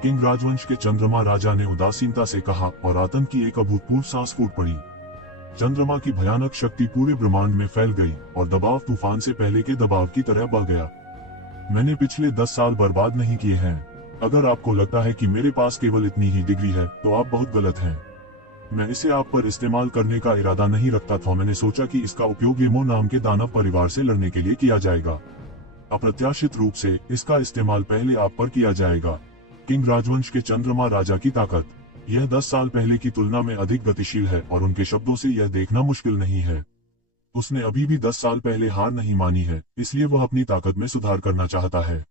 किंग राजवंश के चंद्रमा राजा ने उदासीनता से कहा और आतंक की एक अभूतपूर्व सांस फूट पड़ी। चंद्रमा की भयानक शक्ति पूरे ब्रह्मांड में फैल गई और दबाव तूफान से पहले के दबाव की तरह बढ़ गया। मैंने पिछले 10 साल बर्बाद नहीं किए हैं। अगर आपको लगता है कि मेरे पास केवल इतनी ही डिग्री है तो आप बहुत गलत हैं। मैं इसे आप पर इस्तेमाल करने का इरादा नहीं रखता था। मैंने सोचा कि इसका उपयोग येमो नाम के दानव परिवार से लड़ने के लिए किया जाएगा। अप्रत्याशित रूप से इसका इस्तेमाल पहले आप पर किया जाएगा। किंग राजवंश के चंद्रमा राजा की ताकत, यह 10 साल पहले की तुलना में अधिक गतिशील है और उनके शब्दों से यह देखना मुश्किल नहीं है। उसने अभी भी 10 साल पहले हार नहीं मानी है, इसलिए वह अपनी ताकत में सुधार करना चाहता है।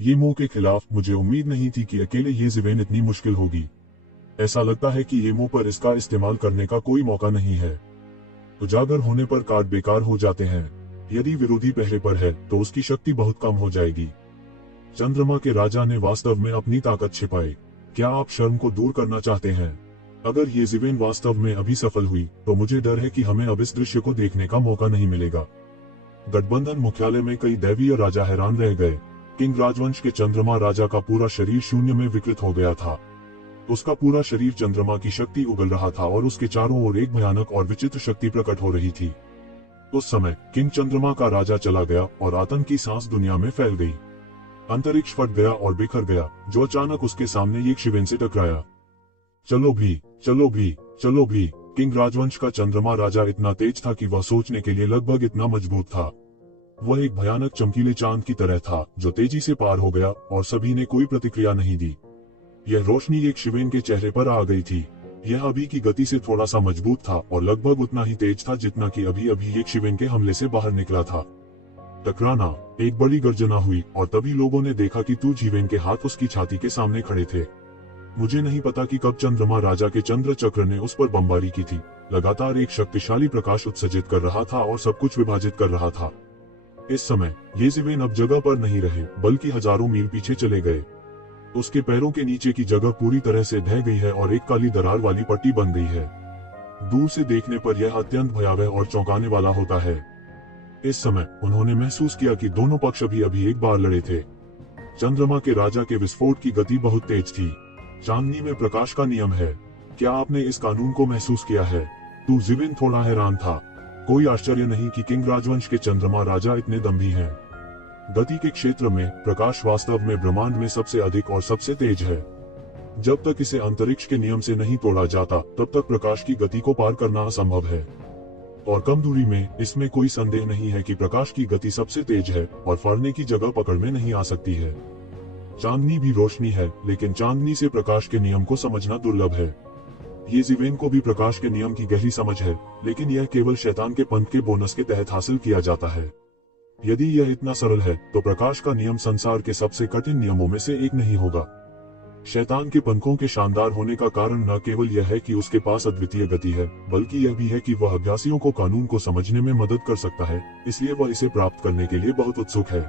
येमो के खिलाफ मुझे उम्मीद नहीं थी कि अकेले ये जिवेन इतनी मुश्किल होगी। ऐसा लगता है कि येमो पर इसका इस्तेमाल करने का कोई मौका नहीं है। उजागर होने पर कार्ड बेकार हो जाते हैं। यदि विरोधी पहरे पर है तो उसकी शक्ति बहुत कम हो जाएगी। चंद्रमा के राजा ने वास्तव में अपनी ताकत छिपाई। क्या आप शर्म को दूर करना चाहते हैं? अगर ये ज़िवेन वास्तव में अभी सफल हुई तो मुझे डर है कि हमें अब इस दृश्य को देखने का मौका नहीं मिलेगा। गठबंधन मुख्यालय में कई दैवीय राजा हैरान रह गए। किंग राजवंश के चंद्रमा राजा का पूरा शरीर शून्य में विकृत हो गया था। उसका पूरा शरीर चंद्रमा की शक्ति उगल रहा था और उसके चारों ओर एक भयानक और विचित्र शक्ति प्रकट हो रही थी। उस समय किंग चंद्रमा का राजा चला गया और आतंक की सांस दुनिया में फैल गई। अंतरिक्ष फट गया और बिखर गया, जो अचानक उसके सामने एक शिवेन से टकराया। चलो भी, चलो भी, चलो भी। किंग राजवंश का चंद्रमा राजा इतना तेज था कि वह सोचने के लिए लगभग इतना मजबूत था। वह एक भयानक चमकीले चांद की तरह था जो तेजी से पार हो गया और सभी ने कोई प्रतिक्रिया नहीं दी। यह रोशनी एक शिवेन के चेहरे पर आ गई थी। यह अभी की गति से थोड़ा सा मजबूत था और लगभग उतना ही तेज था जितना कि अभी अभी एक शिवेन के हमले से बाहर निकला था। टकराना, एक बड़ी गर्जना हुई और तभी लोगों ने देखा कि तू जीवेन के हाथ उसकी छाती के सामने खड़े थे। मुझे नहीं पता कि कब चंद्रमा राजा के चंद्र चक्र ने उस पर बमबारी की थी। लगातार एक शक्तिशाली प्रकाश उत्सर्जित कर रहा था और सब कुछ विभाजित कर रहा था। इस समय ये ज़िवेन अब जगह पर नहीं रहे बल्कि हजारों मील पीछे चले गए। उसके पैरों के नीचे की जगह पूरी तरह से ढह गई है और एक काली दरार वाली पट्टी बन गई है। दूर से देखने पर यह अत्यंत भयावह और चौंकाने वाला होता है। इस समय उन्होंने महसूस किया कि दोनों पक्ष अभी एक बार लड़े थे। चंद्रमा के राजा के विस्फोट की गति बहुत तेज थी। चांदनी में प्रकाश का नियम है। क्या आपने इस कानून को महसूस किया है? तू ज़िवेन थोड़ा हैरान था। कोई आश्चर्य नहीं कि किंग राजवंश के चंद्रमा राजा इतने दम्भी हैं। गति के क्षेत्र में प्रकाश वास्तव में ब्रह्मांड में सबसे अधिक और सबसे तेज है। जब तक इसे अंतरिक्ष के नियम से नहीं तोड़ा जाता तब तक प्रकाश की गति को पार करना असंभव है। और कम दूरी में इसमें कोई संदेह नहीं है कि प्रकाश की गति सबसे तेज है और फरने की जगह पकड़ में नहीं आ सकती है। चांदनी भी रोशनी है, लेकिन चांदनी से प्रकाश के नियम को समझना दुर्लभ है। ये ज़िवेन को भी प्रकाश के नियम की गहरी समझ है, लेकिन यह केवल शैतान के पंथ के बोनस के तहत हासिल किया जाता है। यदि यह इतना सरल है तो प्रकाश का नियम संसार के सबसे कठिन नियमों में से एक नहीं होगा। शैतान के पंखों के शानदार होने का कारण न केवल यह है कि उसके पास अद्वितीय गति है, बल्कि यह भी है कि वह अभ्यासियों को कानून को समझने में मदद कर सकता है, इसलिए वह इसे प्राप्त करने के लिए बहुत उत्सुक है।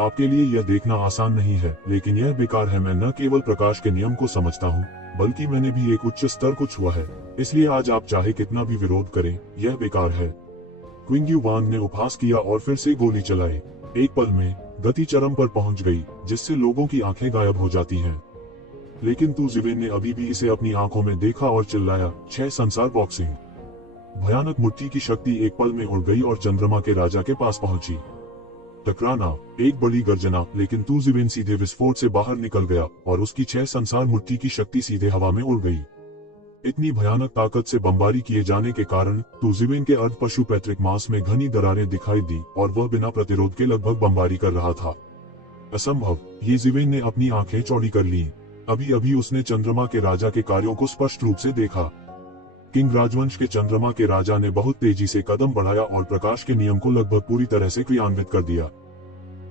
आपके लिए यह देखना आसान नहीं है, लेकिन यह बेकार है। मैं न केवल प्रकाश के नियम को समझता हूँ, बल्कि मैंने भी एक उच्च स्तर को छुआ है, इसलिए आज आप चाहे कितना भी विरोध करें, यह बेकार है। क्विंग यू वांग ने उपहास किया और फिर से गोली चलाई। एक पल में गति चरम पर पहुंच गई, जिससे लोगों की आंखें गायब हो जाती हैं। लेकिन तू ज़िवेन ने अभी भी इसे अपनी आंखों में देखा और चिल्लाया, 6 संसार बॉक्सिंग। भयानक मुट्ठी की शक्ति एक पल में उड़ गई और चंद्रमा के राजा के पास पहुंची। टकराना, एक बड़ी गर्जना, लेकिन तू ज़िवेन सीधे विस्फोट से बाहर निकल गया और उसकी 6 संसार मुट्ठी की शक्ति सीधे हवा में उड़ गई। इतनी भयानक ताकत से बमबारी किए जाने के कारण तू ज़िवेन के अर्ध पशु पैतृक मांस में घनी दरारें दिखाई दी और वह बिना प्रतिरोध के लगभग बमबारी कर रहा था। असंभव, ये ज़िवेन ने अपनी आंखें चौड़ी कर ली। अभी अभी उसने चंद्रमा के राजा के कार्यों को स्पष्ट रूप से देखा। किंग राजवंश के चंद्रमा के राजा ने बहुत तेजी से कदम बढ़ाया और प्रकाश के नियम को लगभग पूरी तरह से क्रियान्वित कर दिया।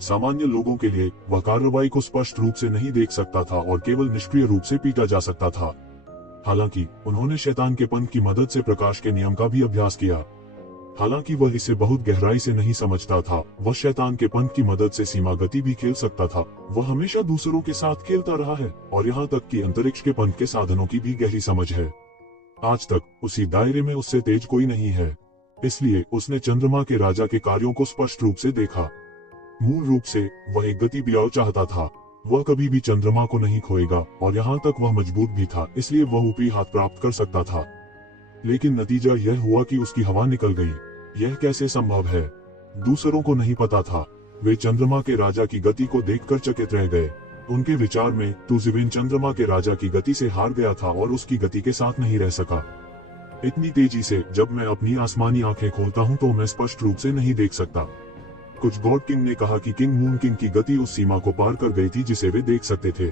सामान्य लोगों के लिए वह कार्रवाई को स्पष्ट रूप से नहीं देख सकता था और केवल निष्क्रिय रूप से पीटा जा सकता था। हालांकि उन्होंने शैतान के पंथ की मदद से प्रकाश के नियम का भी अभ्यास किया। हालांकि वह इसे बहुत गहराई से नहीं समझता था, वह शैतान के पंथ की मदद से सीमा गति भी खेल सकता था। वह हमेशा दूसरों के साथ खेलता रहा है और यहाँ तक कि अंतरिक्ष के पंथ के साधनों की भी गहरी समझ है। आज तक उसी दायरे में उससे तेज कोई नहीं है, इसलिए उसने चंद्रमा के राजा के कार्यों को स्पष्ट रूप से देखा। मूल रूप से वह एक गति बियाव चाहता था। वह कभी भी चंद्रमा को नहीं खोएगा और यहाँ तक वह मजबूत भी था, इसलिए वह ऊपरी हाथ प्राप्त कर सकता था। लेकिन नतीजा यह हुआ कि उसकी हवा निकल गई। यह कैसे संभव है? दूसरों को नहीं पता था। वे चंद्रमा के राजा की गति को देखकर चकित रह गए। उनके विचार में तू ज़िवेन चंद्रमा के राजा की गति से हार गया था और उसकी गति के साथ नहीं रह सका। इतनी तेजी से जब मैं अपनी आसमानी आंखें खोलता हूँ तो मैं स्पष्ट रूप से नहीं देख सकता। कुछ गॉड किंग ने कहा कि किंग मून किंग की गति उस सीमा को पार कर गई थी जिसे वे देख सकते थे।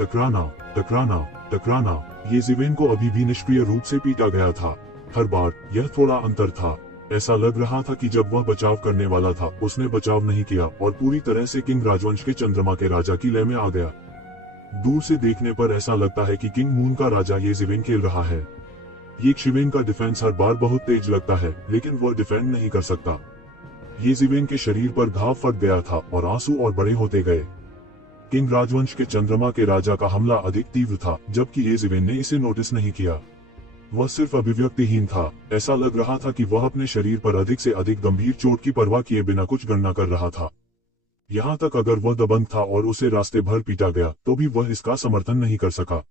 टकराना, टकराना, टकराना। ये ज़िवेन को अभी भी निष्क्रिय रूप से पीटा गया था। हर बार यह थोड़ा अंतर था। ऐसा लग रहा था कि जब वह बचाव करने वाला था उसने बचाव नहीं किया और पूरी तरह से किंग राजवंश के चंद्रमा के राजा की लय में आ गया। दूर से देखने पर ऐसा लगता है कि किंग मून का राजा ये ज़िवेन खेल रहा है। ये ज़िवेन का डिफेंस हर बार बहुत तेज लगता है, लेकिन वह डिफेंड नहीं कर सकता। ये ज़िवेन के शरीर पर घाव फट गया था और आंसू और बड़े होते गए। किंग राजवंश के चंद्रमा के राजा का हमला अधिक तीव्र था, जबकि येज़िवेन ने इसे नोटिस नहीं किया। वह सिर्फ अभिव्यक्तिहीन था। ऐसा लग रहा था कि वह अपने शरीर पर अधिक से अधिक गंभीर चोट की परवाह किए बिना कुछ गणना कर रहा था। यहाँ तक अगर वह दबंग था और उसे रास्ते भर पीटा गया तो भी वह इसका समर्थन नहीं कर सका।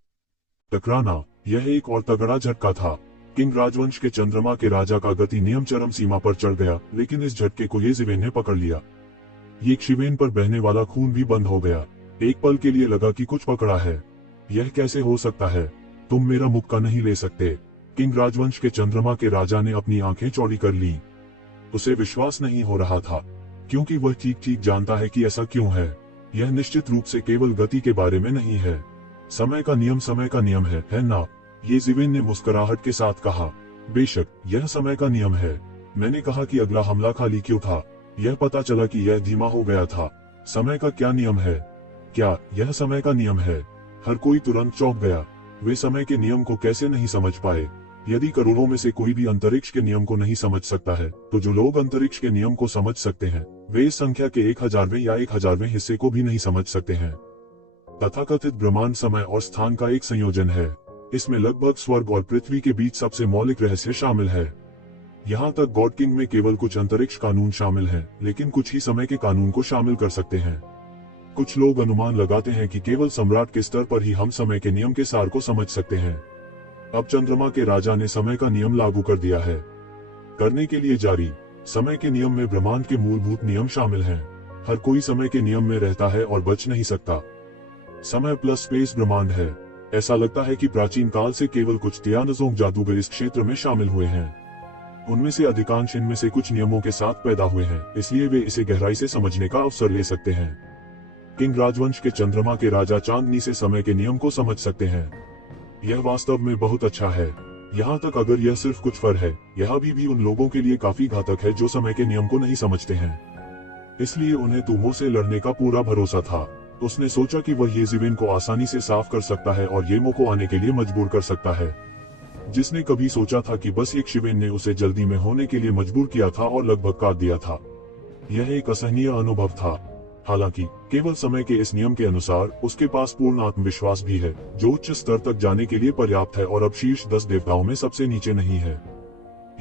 टकराना, यह एक और तगड़ा झटका था। किंग राजवंश के चंद्रमा के राजा का गति नियम चरम सीमा पर चढ़ गया, लेकिन इस झटके को येज़िवेन ने पकड़ लिया। येशिवेन पर बहने वाला खून भी बंद हो गया। एक पल के लिए लगा कि कुछ पकड़ा है। यह कैसे हो सकता है? तुम मेरा मुक्का नहीं ले सकते। किंग राजवंश के चंद्रमा के राजा ने अपनी आंखें चौड़ी कर ली। उसे विश्वास नहीं हो रहा था, क्योंकि वह ठीक ठीक जानता है कि ऐसा क्यों है। यह निश्चित रूप से केवल गति के बारे में नहीं है। समय का नियम है ना? येज़िवेन ने मुस्कुराहट के साथ कहा। बेशक, यह समय का नियम है। मैंने कहा कि अगला हमला खाली क्यों था? यह पता चला कि यह धीमा हो गया था। समय का क्या नियम है? क्या यह समय का नियम है? हर कोई तुरंत चौंक गया। वे समय के नियम को कैसे नहीं समझ पाए? यदि करोड़ों में से कोई भी अंतरिक्ष के नियम को नहीं समझ सकता है, तो जो लोग अंतरिक्ष के नियम को समझ सकते हैं, वे इस संख्या के 1000वें या 1000वें हिस्से को भी नहीं समझ सकते हैं। तथाकथित ब्रह्मांड समय और स्थान का एक संयोजन है। इसमें लगभग स्वर्ग और पृथ्वी के बीच सबसे मौलिक रहस्य शामिल है। यहाँ तक गॉड किंग में केवल कुछ अंतरिक्ष कानून शामिल हैं, लेकिन कुछ ही समय के कानून को शामिल कर सकते हैं। कुछ लोग अनुमान लगाते हैं कि केवल सम्राट के स्तर पर ही हम समय के नियम के सार को समझ सकते हैं। अब चंद्रमा के राजा ने समय का नियम लागू कर दिया है। करने के लिए जारी। समय के नियम में ब्रह्मांड के मूलभूत नियम शामिल हैं। हर कोई समय के नियम में रहता है और बच नहीं सकता। समय प्लस स्पेस ब्रह्मांड है। ऐसा लगता है कि प्राचीन काल से केवल कुछ तियानजोंग जादूगर इस क्षेत्र में शामिल हुए हैं। उनमें से अधिकांश इनमें से कुछ नियमों के साथ पैदा हुए हैं, इसलिए वे इसे गहराई से समझने का अवसर ले सकते हैं। किंग राजवंश के चंद्रमा के राजा चांदनी से समय के नियम को समझ सकते हैं। यह वास्तव में बहुत अच्छा है। यहाँ तक अगर यह सिर्फ कुछ फर है, यह अभी भी उन लोगों के लिए काफी घातक है जो समय के नियम को नहीं समझते हैं। इसलिए उन्हें तुमों से लड़ने का पूरा भरोसा था। उसने सोचा कि वह येज़िवेन को आसानी से साफ कर सकता है और येमो को आने के लिए मजबूर कर सकता है। जिसने कभी सोचा था कि बस येशिवेन ने उसे जल्दी में होने के लिए मजबूर किया था और लगभग काट दिया था। यह एक असहनीय अनुभव था। हालांकि केवल समय के इस नियम के अनुसार उसके पास पूर्ण आत्मविश्वास भी है, जो उच्च स्तर तक जाने के लिए पर्याप्त है और अब शीर्ष 10 देवताओं में सबसे नीचे नहीं है।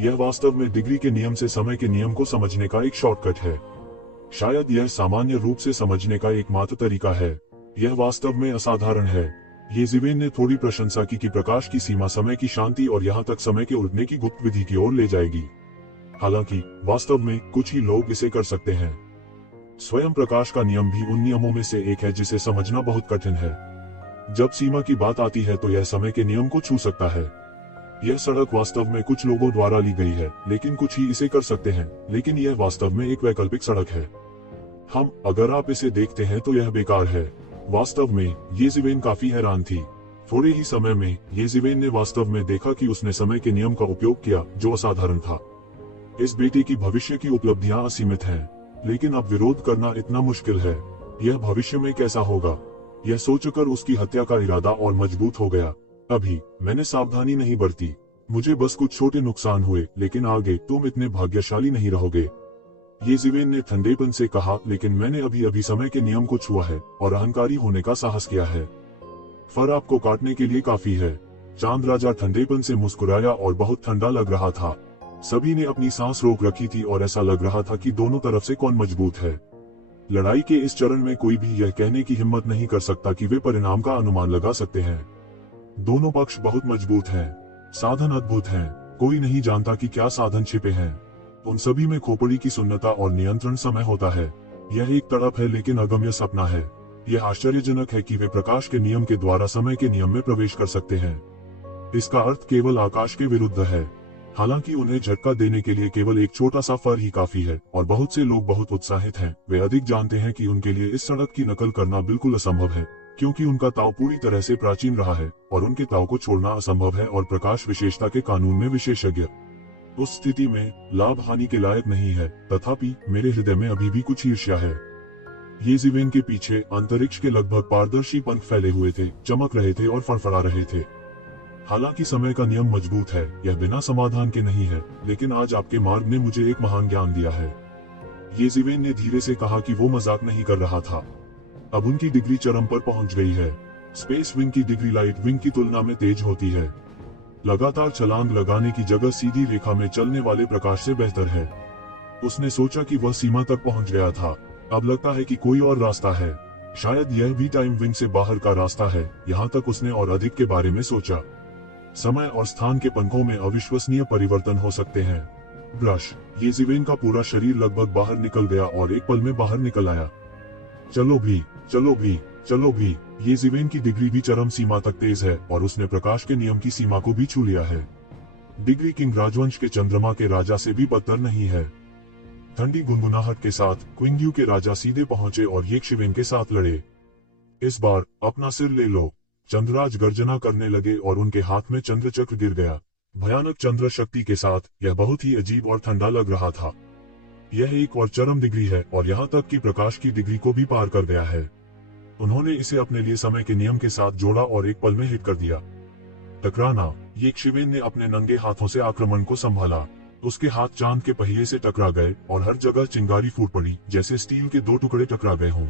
यह वास्तव में डिग्री के नियम से समय के नियम को समझने का एक शॉर्टकट है। शायद यह सामान्य रूप से समझने का एकमात्र तरीका है। यह वास्तव में असाधारण है। येज़िवेन ने थोड़ी प्रशंसा की कि प्रकाश की सीमा समय की शांति और यहाँ तक समय के उलटने की गुप्त विधि की ओर ले जाएगी। हालांकि वास्तव में कुछ ही लोग इसे कर सकते हैं। स्वयं प्रकाश का नियम भी उन नियमों में से एक है जिसे समझना बहुत कठिन है। जब सीमा की बात आती है तो यह समय के नियम को छू सकता है। यह सड़क वास्तव में कुछ लोगों द्वारा ली गई है, लेकिन कुछ ही इसे कर सकते हैं, लेकिन यह वास्तव में एक वैकल्पिक सड़क है। अगर आप इसे देखते हैं तो यह बेकार है। वास्तव में येज़िवेन काफी हैरान थी। थोड़े ही समय में येज़िवेन ने वास्तव में देखा कि उसने समय के नियम का उपयोग किया, जो असाधारण था। इस बेटे की भविष्य की उपलब्धियां असीमित हैं, लेकिन अब विरोध करना इतना मुश्किल है। यह भविष्य में कैसा होगा? यह सोचकर उसकी हत्या का इरादा और मजबूत हो गया। अभी मैंने सावधानी नहीं बरती। मुझे बस कुछ छोटे नुकसान हुए, लेकिन आगे तुम इतने भाग्यशाली नहीं रहोगे। येज़िवेन ने ठंडेपन से कहा, लेकिन मैंने अभी अभी समय के नियम को छुआ है और अहंकारी होने का साहस किया है। फर आपको काटने के लिए काफी है। चांद राजा ठंडेपन से मुस्कुराया और बहुत ठंडा लग रहा था। सभी ने अपनी सांस रोक रखी थी और ऐसा लग रहा था कि दोनों तरफ से कौन मजबूत है। लड़ाई के इस चरण में कोई भी यह कहने की हिम्मत नहीं कर सकता कि वे परिणाम का अनुमान लगा सकते हैं। दोनों पक्ष बहुत मजबूत हैं। साधन अद्भुत हैं। कोई नहीं जानता कि क्या साधन छिपे हैं। उन सभी में खोपड़ी की सुन्नता और नियंत्रण समय होता है। यह एक तड़प है, लेकिन अगम्य सपना है। यह आश्चर्यजनक है कि वे प्रकाश के नियम के द्वारा समय के नियम में प्रवेश कर सकते हैं। इसका अर्थ केवल आकाश के विरुद्ध है। हालांकि उन्हें झटका देने के लिए केवल एक छोटा सा फर ही काफी है, और बहुत से लोग बहुत उत्साहित हैं। वे अधिक जानते हैं कि उनके लिए इस सड़क की नकल करना बिल्कुल असंभव है, क्योंकि उनका ताव पूरी तरह से प्राचीन रहा है और उनके ताव को छोड़ना असंभव है और प्रकाश विशेषता के कानून में विशेषज्ञ उस स्थिति में लाभ हानि के लायक नहीं है। तथापि मेरे हृदय में अभी भी कुछ ईर्ष्या है। येज़िवेन के पीछे अंतरिक्ष के लगभग पारदर्शी पंख फैले हुए थे, चमक रहे थे और फड़फड़ा रहे थे। हालांकि समय का नियम मजबूत है, यह बिना समाधान के नहीं है, लेकिन आज आपके मार्ग ने मुझे एक महान ज्ञान दिया है। येज़िवेन ने धीरे से कहा कि वो मजाक नहीं कर रहा था। अब उनकी डिग्री चरम पर पहुंच गई है। स्पेस विंग की डिग्री लाइट विंग की तुलना में तेज होती है। लगातार छलांग लगाने की जगह सीधी रेखा में चलने वाले प्रकाश से बेहतर है। उसने सोचा कि वह सीमा तक पहुंच गया था। अब लगता है कि कोई और रास्ता है। शायद यह भी टाइम विंग से बाहर का रास्ता है। यहाँ तक उसने और अधिक के बारे में सोचा। समय और स्थान के पंखों में अविश्वसनीय परिवर्तन हो सकते हैं। ब्रश, येजिवेन का पूरा शरीर लगभग बाहर निकल गया और एक पल में बाहर निकल आया। चलो भी, चलो भी, चलो भी। येजिवेन की डिग्री भी चरम सीमा तक तेज है और उसने प्रकाश के नियम की सीमा को भी छू लिया है। डिग्री किंग राजवंश के चंद्रमा के राजा से भी बदतर नहीं है। ठंडी गुनगुनाहट के साथ क्विंग्यू के राजा सीधे पहुंचे और येशिवेन के साथ लड़े। इस बार अपना सिर ले लो। चंद्रराज गर्जना करने लगे और उनके हाथ में चंद्र चक्र गिर गया। भयानक चंद्र शक्ति के साथ यह बहुत ही अजीब और ठंडा लग रहा था। यह एक और चरम डिग्री है और यहाँ तक कि प्रकाश की डिग्री को भी पार कर गया है। उन्होंने इसे अपने लिए समय के नियम के साथ जोड़ा और एक पल में हिट कर दिया। टकराना, येशिवेन ने अपने नंगे हाथों से आक्रमण को संभाला। उसके हाथ चांद के पहिए से टकरा गए और हर जगह चिंगारी फूट पड़ी, जैसे स्टील के दो टुकड़े टकरा गए हों।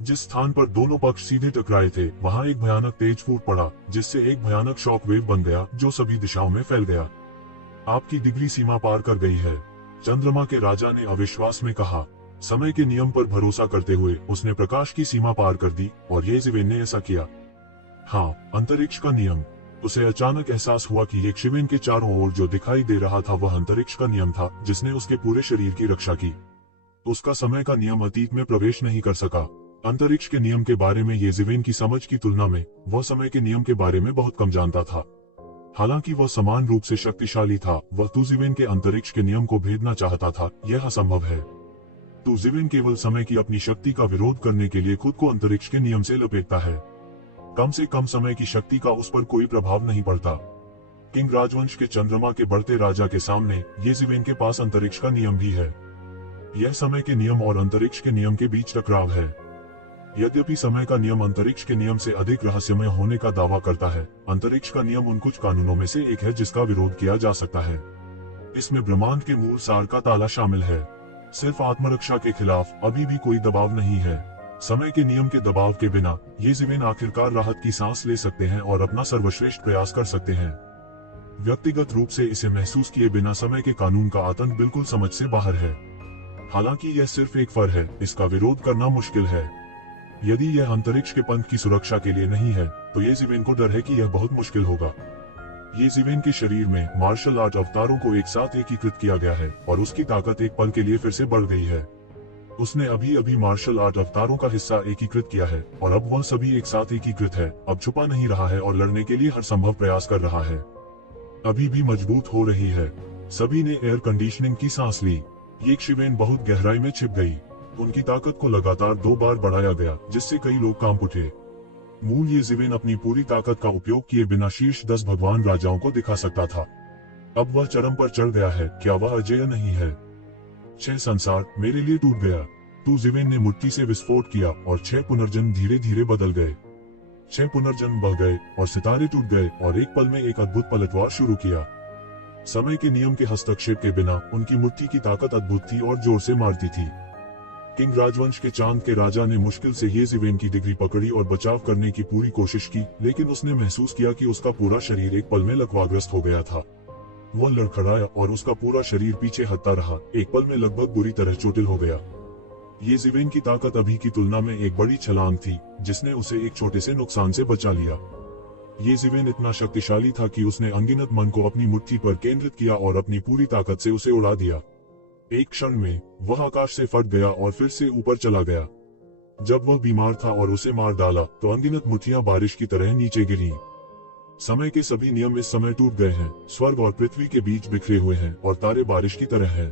जिस स्थान पर दोनों पक्ष सीधे टकराए थे वहां एक भयानक तेज फूट पड़ा, जिससे एक भयानक शॉक वेव बन गया जो सभी दिशाओं में फैल गया। आपकी डिग्री सीमा पार कर गई है, चंद्रमा के राजा ने अविश्वास में कहा। समय के नियम पर भरोसा करते हुए उसने प्रकाश की सीमा पार कर दी और येजिवेन ने ऐसा किया। हाँ, अंतरिक्ष का नियम। उसे अचानक एहसास हुआ कि येशिवेन के चारों ओर जो दिखाई दे रहा था वह अंतरिक्ष का नियम था, जिसने उसके पूरे शरीर की रक्षा की। उसका समय का नियम अतीत में प्रवेश नहीं कर सका। अंतरिक्ष के नियम के बारे में येजिवेन की समझ की तुलना में वह समय के नियम के बारे में बहुत कम जानता था। हालांकि वह समान रूप से शक्तिशाली था, वह तुजिवेन के अंतरिक्ष के नियम को भेदना चाहता था। यह असंभव है। तुजिवेन केवल समय की अपनी शक्ति का विरोध करने के लिए खुद को अंतरिक्ष के नियम से लपेटता है। कम से कम समय की शक्ति का उस पर कोई प्रभाव नहीं पड़ता। किंग राजवंश के चंद्रमा के बढ़ते राजा के सामने येजिवेन के पास अंतरिक्ष का नियम भी है। यह समय के नियम और अंतरिक्ष के नियम के बीच टकराव है। यद्यपि समय का नियम अंतरिक्ष के नियम से अधिक रहस्यमय होने का दावा करता है, अंतरिक्ष का नियम उन कुछ कानूनों में से एक है जिसका विरोध किया जा सकता है। इसमें ब्रह्मांड के मूल सार का ताला शामिल है। सिर्फ आत्मरक्षा के खिलाफ अभी भी कोई दबाव नहीं है। समय के नियम के दबाव के बिना येजिवेन आखिरकार राहत की सांस ले सकते हैं और अपना सर्वश्रेष्ठ प्रयास कर सकते हैं। व्यक्तिगत रूप से इसे महसूस किए बिना समय के कानून का आतंक बिल्कुल समझ से बाहर है। हालांकि यह सिर्फ एक फर है, इसका विरोध करना मुश्किल है। यदि यह अंतरिक्ष के पंथ की सुरक्षा के लिए नहीं है, तो येजिवेन को डर है कि यह बहुत मुश्किल होगा। येजिवेन के शरीर में मार्शल आर्ट अवतारों को एक साथ एकीकृत किया गया है और उसकी ताकत एक पल के लिए फिर से बढ़ गई है। उसने अभी अभी मार्शल आर्ट अवतारों का हिस्सा एकीकृत किया है और अब वह सभी एक साथ एकीकृत है। अब छुपा नहीं रहा है और लड़ने के लिए हर संभव प्रयास कर रहा है। अभी भी मजबूत हो रही है। सभी ने एयर कंडीशनिंग की सांस ली। येशिवेन बहुत गहराई में छिप गई। उनकी ताकत को लगातार 2 बार बढ़ाया गया, जिससे कई लोग कांप उठे। मूल येजिवेन अपनी पूरी ताकत का उपयोग किए बिना शीर्ष 10 भगवान राजाओं को दिखा सकता था। अब वह चरम पर चढ़ गया है। क्या वह अजेय नहीं है? 6 संसार मेरे लिए टूट गया। तुजिवेन ने मुट्ठी से विस्फोट किया और 6 पुनर्जन्म धीरे धीरे बदल गए। 6 पुनर्जन्म बह गए और सितारे टूट गए और एक पल में एक अद्भुत पलटवार शुरू किया। समय के नियम के हस्तक्षेप के बिना उनकी मुट्ठी की ताकत अद्भुत थी और जोर से मारती थी। किंग राजवंश के चांद के राजा ने मुश्किल से येजिवेन की डिग्री पकड़ी और बचाव करने की पूरी कोशिश की, लेकिन उसने महसूस किया कि उसका पूरा शरीर एक पल में लकवाग्रस्त हो गया था। वह लड़खड़ाया और उसका पूरा शरीर पीछे हटता रहा। एक पल में लगभग बुरी तरह चोटिल हो गया। येजिवेन की ताकत अभी की तुलना में एक बड़ी छलांग थी, जिसने उसे एक छोटे से नुकसान से बचा लिया। येजिवेन इतना शक्तिशाली था कि उसने अनगिनत मन को अपनी मुट्ठी पर केंद्रित किया और अपनी पूरी ताकत से उसे उड़ा दिया। एक क्षण में वह आकाश से फट गया और फिर से ऊपर चला गया। जब वह बीमार था और उसे मार डाला तो अनगिनत मुट्ठियां बारिश की तरह नीचे गिरी। समय के सभी नियम इस समय टूट गए हैं। स्वर्ग और पृथ्वी के बीच बिखरे हुए हैं और तारे बारिश की तरह हैं।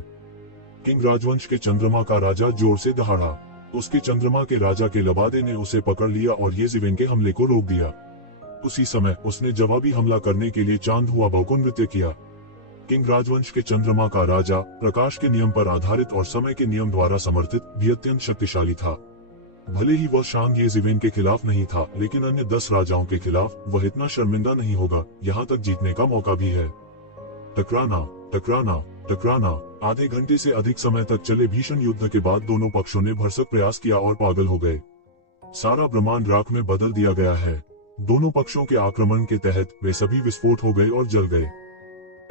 किंग राजवंश के चंद्रमा का राजा जोर से दहाड़ा। उसके चंद्रमा के राजा के लबादे ने उसे पकड़ लिया और येजिवेन के हमले को रोक दिया। उसी समय उसने जवाबी हमला करने के लिए चांद हुआ भाव को नृत्य किया। किंग राजवंश के चंद्रमा का राजा प्रकाश के नियम पर आधारित और समय के नियम द्वारा समर्थित भी अत्यंत शक्तिशाली था। भले ही वह शान येजिवेन के खिलाफ नहीं था, लेकिन अन्य 10 राजाओं के खिलाफ वह इतना शर्मिंदा नहीं होगा। यहाँ तक जीतने का मौका भी है। टकराना, टकराना, टकराना। आधे घंटे से अधिक समय तक चले भीषण युद्ध के बाद दोनों पक्षों ने भरसक प्रयास किया और पागल हो गए। सारा ब्रह्मांड राख में बदल दिया गया है। दोनों पक्षों के आक्रमण के तहत वे सभी विस्फोट हो गए और जल गए।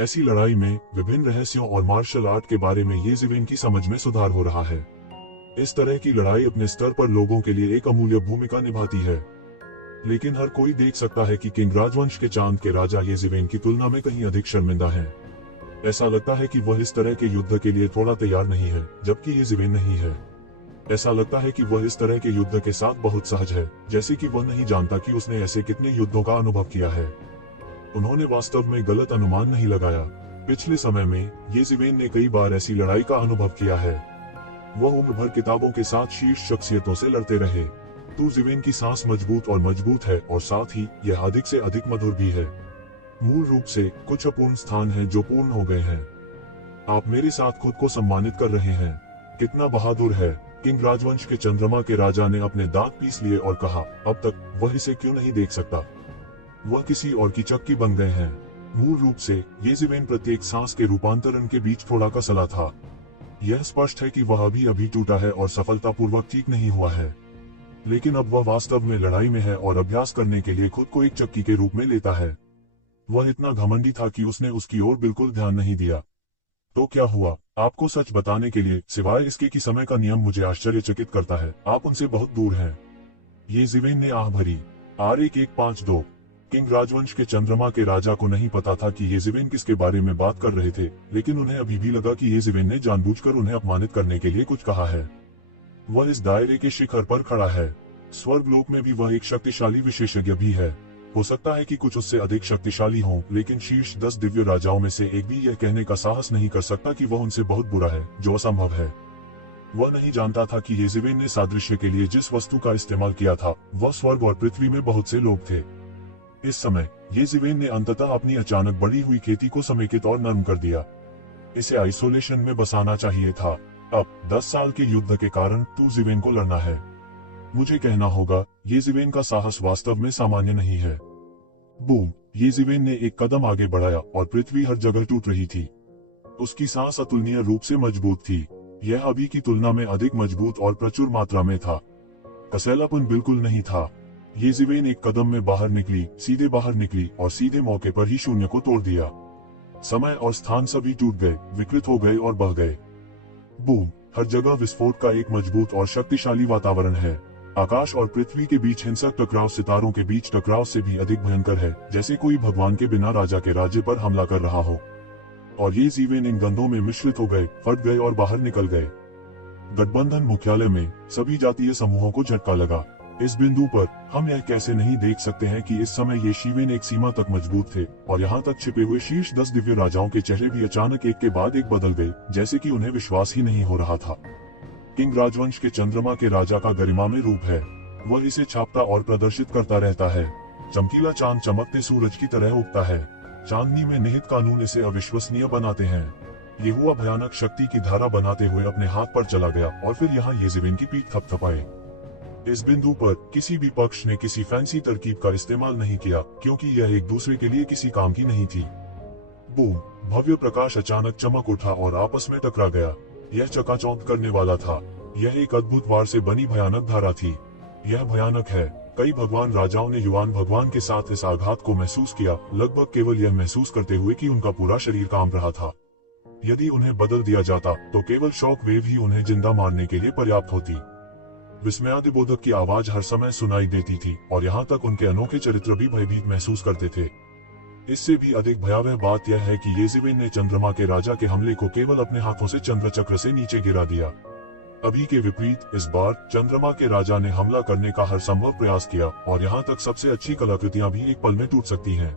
ऐसी लड़ाई में विभिन्न रहस्यों और मार्शल आर्ट के बारे में येज़िवेन की समझ में सुधार हो रहा है। इस तरह की लड़ाई अपने स्तर पर लोगों के लिए एक अमूल्य भूमिका निभाती है, लेकिन हर कोई देख सकता है कि किंग राजवंश के चांद के राजा येज़िवेन की तुलना में कहीं अधिक शर्मिंदा हैं। ऐसा लगता है कि वह इस तरह के युद्ध के लिए थोड़ा तैयार नहीं है, जबकि येज़िवेन नहीं है। ऐसा लगता है कि वह इस तरह के युद्ध के साथ बहुत सहज है, जैसे कि वह नहीं जानता कि उसने ऐसे कितने युद्धों का अनुभव किया है। उन्होंने वास्तव में गलत अनुमान नहीं लगाया। पिछले समय में येज़िवेन ने कई बार ऐसी लड़ाई का अनुभव किया है। वह उम्र भर किताबों के साथ शीर्ष शख्सियतों से लड़ते रहे। येज़िवेन की सांस मजबूत है और साथ ही यह अधिक से अधिक मधुर भी है। मूल रूप से कुछ अपूर्ण स्थान हैं जो पूर्ण हो गए हैं। आप मेरे साथ खुद को सम्मानित कर रहे हैं। कितना बहादुर है। किंग राजवंश के चंद्रमा के राजा ने अपने दांत पीस लिए और कहा, अब तक वह इसे क्यों नहीं देख सकता। वह किसी और की चक्की बन गए हैं। मूल रूप से येज़िवेन प्रत्येक सांस के रूपांतरण के बीच थोड़ा कसला था। यह स्पष्ट है कि वह अभी टूटा है और सफलतापूर्वक ठीक नहीं हुआ है, लेकिन अब वह वास्तव में लड़ाई में है और अभ्यास करने के लिए खुद को एक चक्की के रूप में लेता है। वह इतना घमंडी था कि उसने उसकी ओर बिल्कुल ध्यान नहीं दिया। तो क्या हुआ? आपको सच बताने के लिए, सिवाय इसके कि समय का नियम मुझे आश्चर्यचकित करता है, आप उनसे बहुत दूर हैं। येज़िवेन ने आह भरी। R1152। किंग राजवंश के चंद्रमा के राजा को नहीं पता था कि येज़िवेन किसके बारे में बात कर रहे थे, लेकिन उन्हें अभी भी लगा कि येज़िवेन ने जानबूझकर उन्हें अपमानित करने के लिए कुछ कहा है। वह इस दायरे के शिखर पर खड़ा है। स्वर्गलोक में भी वह एक शक्तिशाली विशेषज्ञ भी है। हो सकता है कि कुछ उससे अधिक शक्तिशाली हों, लेकिन शीर्ष 10 दिव्य राजाओं में से एक भी यह कहने का साहस नहीं कर सकता कि वह उनसे बहुत बुरा है, जो असंभव है। वह नहीं जानता था कि येज़िवेन ने सादृश्य के लिए जिस वस्तु का इस्तेमाल किया था, वह स्वर्ग और पृथ्वी में बहुत से लोग थे। इस समय येज़िवेन ने अंततः अपनी अचानक बढ़ी हुई खेती को समेकित और नर्म कर दिया। इसे आइसोलेशन में बसाना चाहिए था। अब 10 साल के युद्ध के कारण येज़िवेन को लड़ना है। मुझे कहना होगा, येज़िवेन का साहस वास्तव में सामान्य नहीं है। बूम! येज़िवेन ने एक कदम आगे बढ़ाया और पृथ्वी हर जगह टूट रही थी। उसकी सांस अतुलनीय रूप से मजबूत थी। यह अभी की तुलना में अधिक मजबूत और प्रचुर मात्रा में था। कसैलापन बिल्कुल नहीं था। येज़िवेन एक कदम में बाहर निकली, सीधे बाहर निकली और सीधे मौके पर ही शून्य को तोड़ दिया। समय और स्थान सभी टूट गए, विकृत हो गए और बह गए। बूम! हर जगह विस्फोट का एक मजबूत और शक्तिशाली वातावरण है। आकाश और पृथ्वी के बीच हिंसक टकराव सितारों के बीच टकराव से भी अधिक भयंकर है, जैसे कोई भगवान के बिना राजा के राज्य पर हमला कर रहा हो। और येज़िवेन इन गंधों में मिश्रित हो गए, फट गए और बाहर निकल गए। गठबंधन मुख्यालय में सभी जातीय समूहों को झटका लगा। इस बिंदु पर हम यह कैसे नहीं देख सकते हैं कि इस समय येज़िवेन एक सीमा तक मजबूत थे, और यहाँ तक छिपे हुए शीर्ष 10 दिव्य राजाओं के चेहरे भी अचानक एक के बाद एक बदल गए, जैसे कि उन्हें विश्वास ही नहीं हो रहा था। किंग राजवंश के चंद्रमा के राजा का गरिमामय रूप है। वह इसे छापता और प्रदर्शित करता रहता है। चमकीला चांद चमकते सूरज की तरह उगता है। चांदनी में निहित कानून इसे अविश्वसनीय बनाते हैं। यहोवा भयानक शक्ति की धारा बनाते हुए अपने हाथ पर चला गया और फिर यहाँ येज़िवेन की पीठ थपथपाए। इस बिंदु पर किसी भी पक्ष ने किसी फैंसी तरकीब का इस्तेमाल नहीं किया, क्योंकि यह एक दूसरे के लिए किसी काम की नहीं थी। बूम! भव्य प्रकाश अचानक चमक उठा और आपस में टकरा गया। यह चकाचौंध करने वाला था। यह एक अद्भुत वार से बनी भयानक धारा थी। यह भयानक है। कई भगवान राजाओं ने युवान भगवान के साथ इस आघात को महसूस किया, लगभग केवल यह महसूस करते हुए कि उनका पूरा शरीर कांप रहा था। यदि उन्हें बदल दिया जाता तो केवल शॉक वेव ही उन्हें जिंदा मारने के लिए पर्याप्त होती। विस्मयादिबोधक की आवाज हर समय सुनाई देती थी और यहाँ तक उनके अनोखे चरित्र भी भयभीत महसूस करते थे। इससे भी अधिक भयावह बात यह है कि येज़िवेन ने चंद्रमा के राजा के हमले को केवल अपने हाथों से चंद्र चक्र से नीचे गिरा दिया। अभी के विपरीत इस बार चंद्रमा के राजा ने हमला करने का हर संभव प्रयास किया, और यहाँ तक सबसे अच्छी कलाकृतियां भी एक पल में टूट सकती हैं।